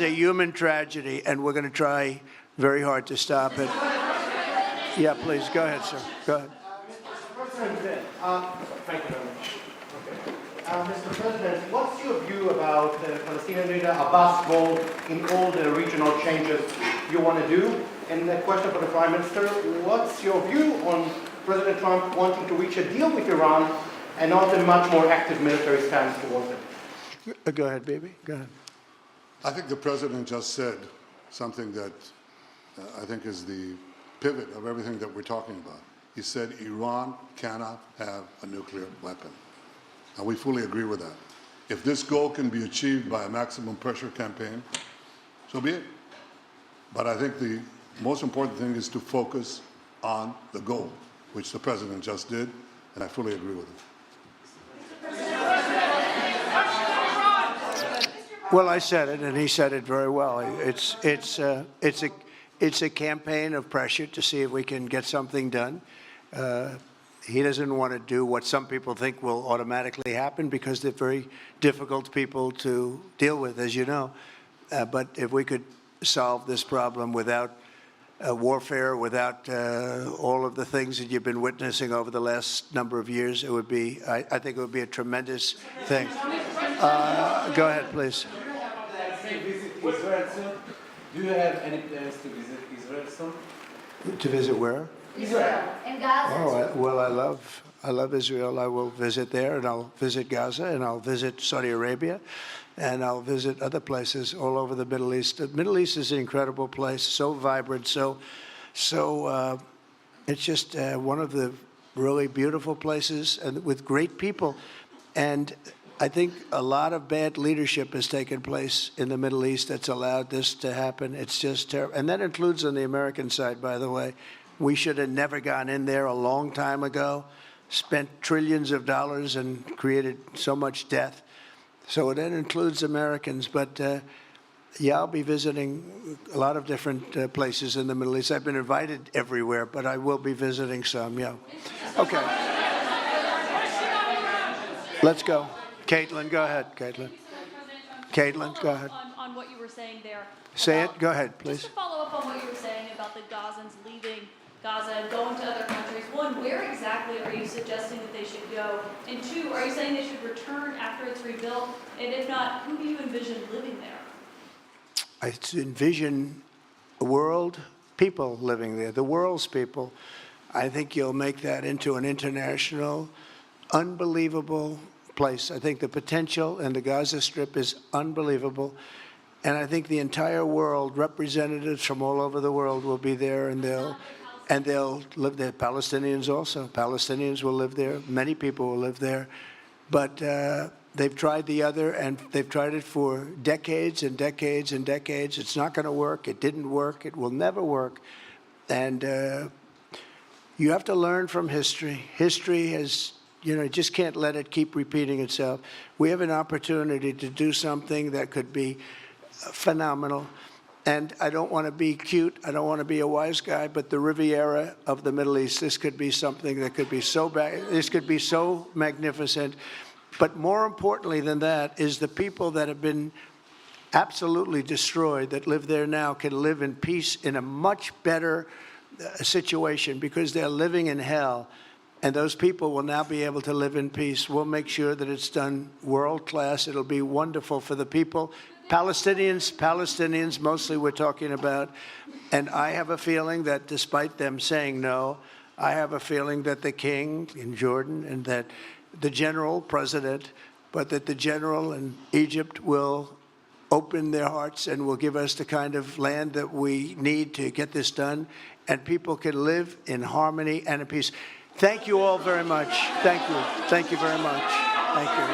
a human tragedy, and we're going to try very hard to stop it. Yeah, please, go ahead, sir. Go ahead. Thank you very much. Mr. President, what's your view about the Palestinian leader Abbas' role in all the regional changes you want to do? And a question for the Prime Minister, what's your view on President Trump wanting to reach a deal with Iran and not a much more active military stance towards it? Go ahead, baby. Go ahead. I think the President just said something that I think is the pivot of everything that we're talking about. He said Iran cannot have a nuclear weapon. And we fully agree with that. If this goal can be achieved by a maximum pressure campaign, so be it. But I think the most important thing is to focus on the goal, which the President just did, and I fully agree with him. Well, I said it, and he said it very well. It's a campaign of pressure to see if we can get something done. He doesn't want to do what some people think will automatically happen because they're very difficult people to deal with, as you know. But if we could solve this problem without warfare, without all of the things that you've been witnessing over the last number of years, it would be, I think it would be a tremendous thing. Go ahead, please. Do you have any plans to visit Israel soon? To visit where? Israel and Gaza. Oh, well, I love Israel. I will visit there, and I'll visit Gaza, and I'll visit Saudi Arabia, and I'll visit other places all over the Middle East. The Middle East is an incredible place, so vibrant, so it's just one of the really beautiful places and with great people. And I think a lot of bad leadership has taken place in the Middle East that's allowed this to happen. It's just terrible. And that includes on the American side, by the way. We should have never gone in there a long time ago, spent trillions of dollars and created so much death. So that includes Americans. But, yeah, I'll be visiting a lot of different places in the Middle East. I've been invited everywhere, but I will be visiting some, yeah. Okay. Let's go. Caitlin, go ahead, Caitlin. Caitlin, go ahead. On what you were saying there. Say it. Go ahead, please. Just to follow up on what you were saying about the Gazans leaving Gaza and going to other countries. One, where exactly are you suggesting that they should go? And two, are you saying they should return after it's rebuilt? And if not, who do you envision living there? I envision a world, people living there, the world's people. I think you'll make that into an international, unbelievable place. I think the potential in the Gaza Strip is unbelievable. And I think the entire world, representatives from all over the world will be there, and they'll live there. Palestinians also. Palestinians will live there. Many people will live there. But they've tried the other, and they've tried it for decades and decades and decades. It's not going to work. It didn't work. It will never work. And you have to learn from history. History has, you just can't let it keep repeating itself. We have an opportunity to do something that could be phenomenal. And I don't want to be cute. I don't want to be a wise guy, but the Riviera of the Middle East, this could be something that could be so bad. This could be so magnificent. But more importantly than that is the people that have been absolutely destroyed that live there now can live in peace in a much better situation because they're living in hell. And those people will now be able to live in peace. We'll make sure that it's done world class. It'll be wonderful for the people. Palestinians mostly we're talking about. And I have a feeling that despite them saying no, I have a feeling that the king in Jordan and that the general president, but that the general in Egypt will open their hearts and will give us the kind of land that we need to get this done, and people can live in harmony and in peace. Thank you all very much. Thank you. Thank you very much. Thank you.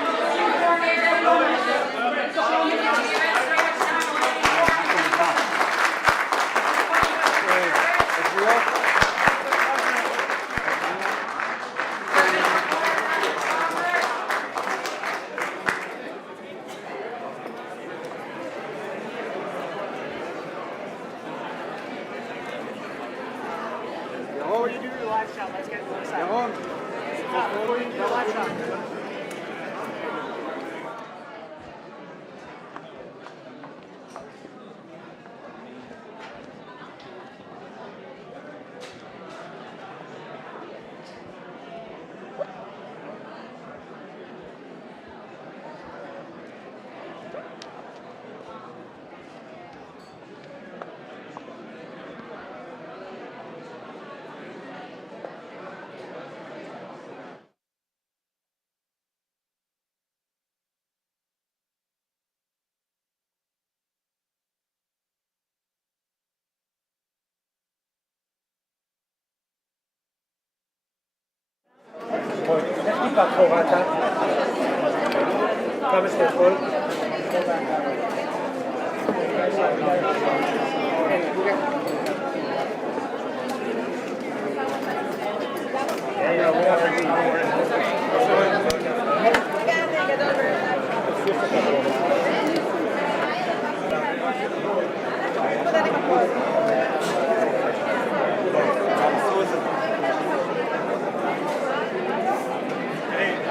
Before you do your live shot, let's get one side. Before you do your live shot. טיפה חורתה, כמה שאתה יכול.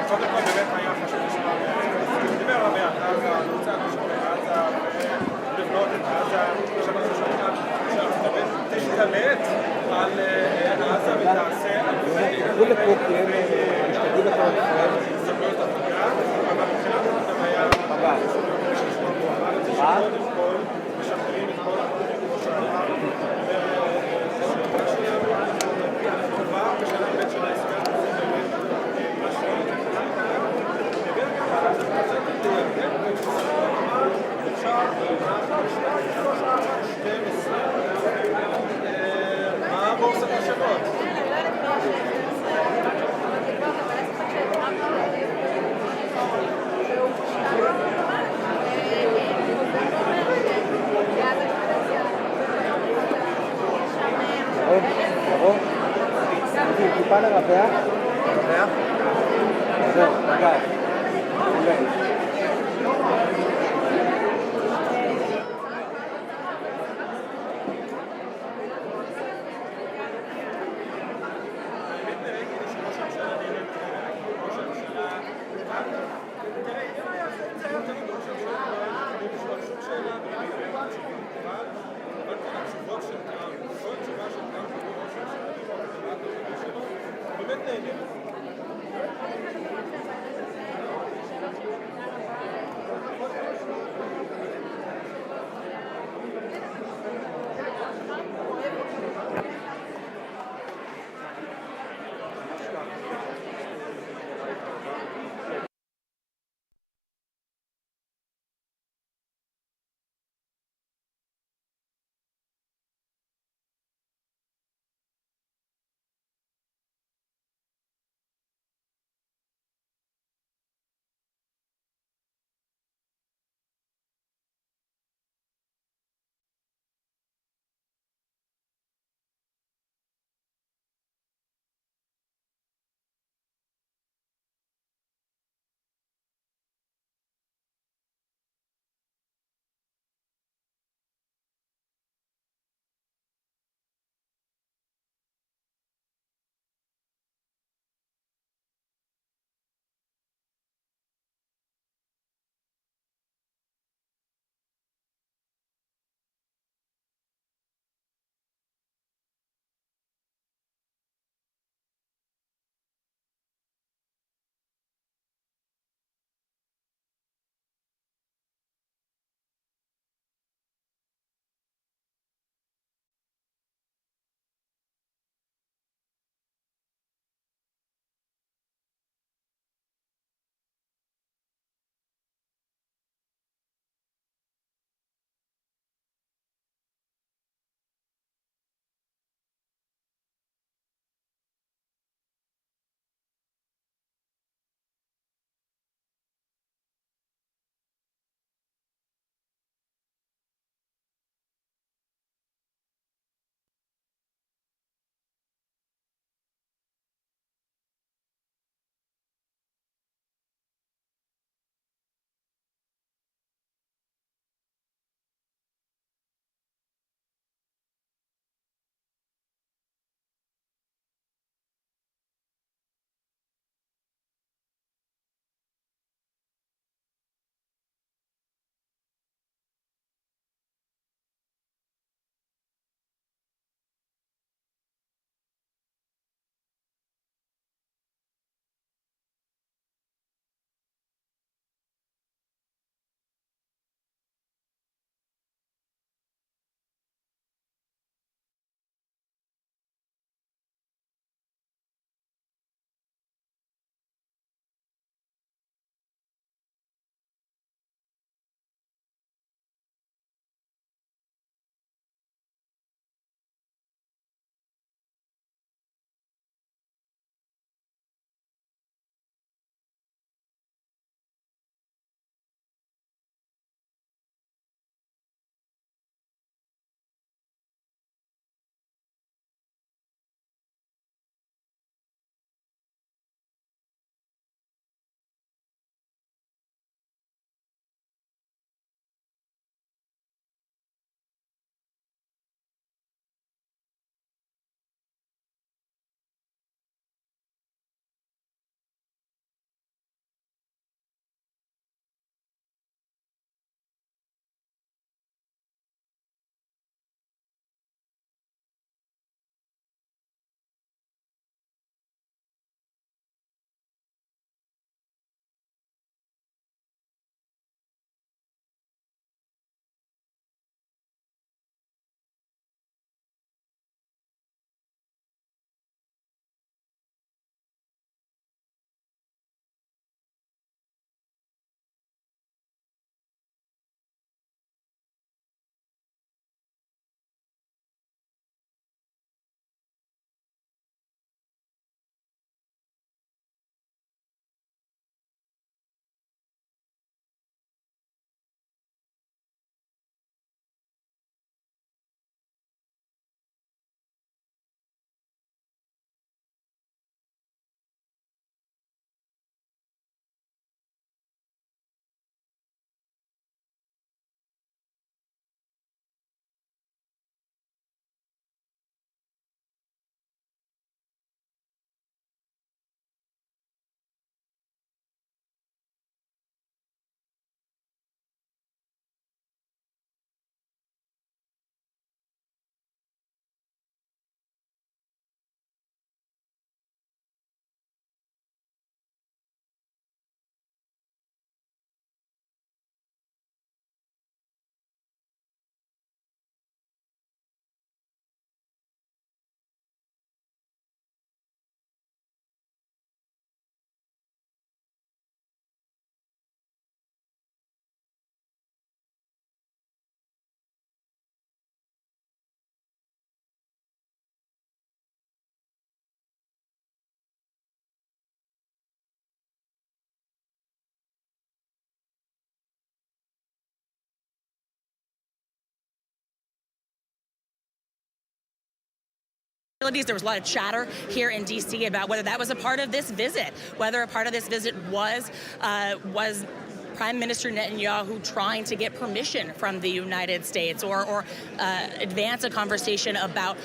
קודם כל באמת היה חשוב לשמוע, הוא דיבר הרבה על עזה, הוא רוצה לשמור בעזה ולבנות את עזה, עכשיו אנחנו שומעים שארצות הברית תשתלט על עזה ותעשה סמכויות עבודה, אבל מבחינת זה היה לשמוע פה, אבל זה שקודם כל משחררים את כל החוקים כמו שאמר, ושאלה שנייה טובה ושאלה בית של ההסכם מה הבורסת השמות? ירון, טיפה לרווח. זהו, רגע. There was a lot of chatter here in D.C. about whether that was a part of this visit, whether a part of this visit was Prime Minister Netanyahu trying to get permission from the United States or advance a conversation about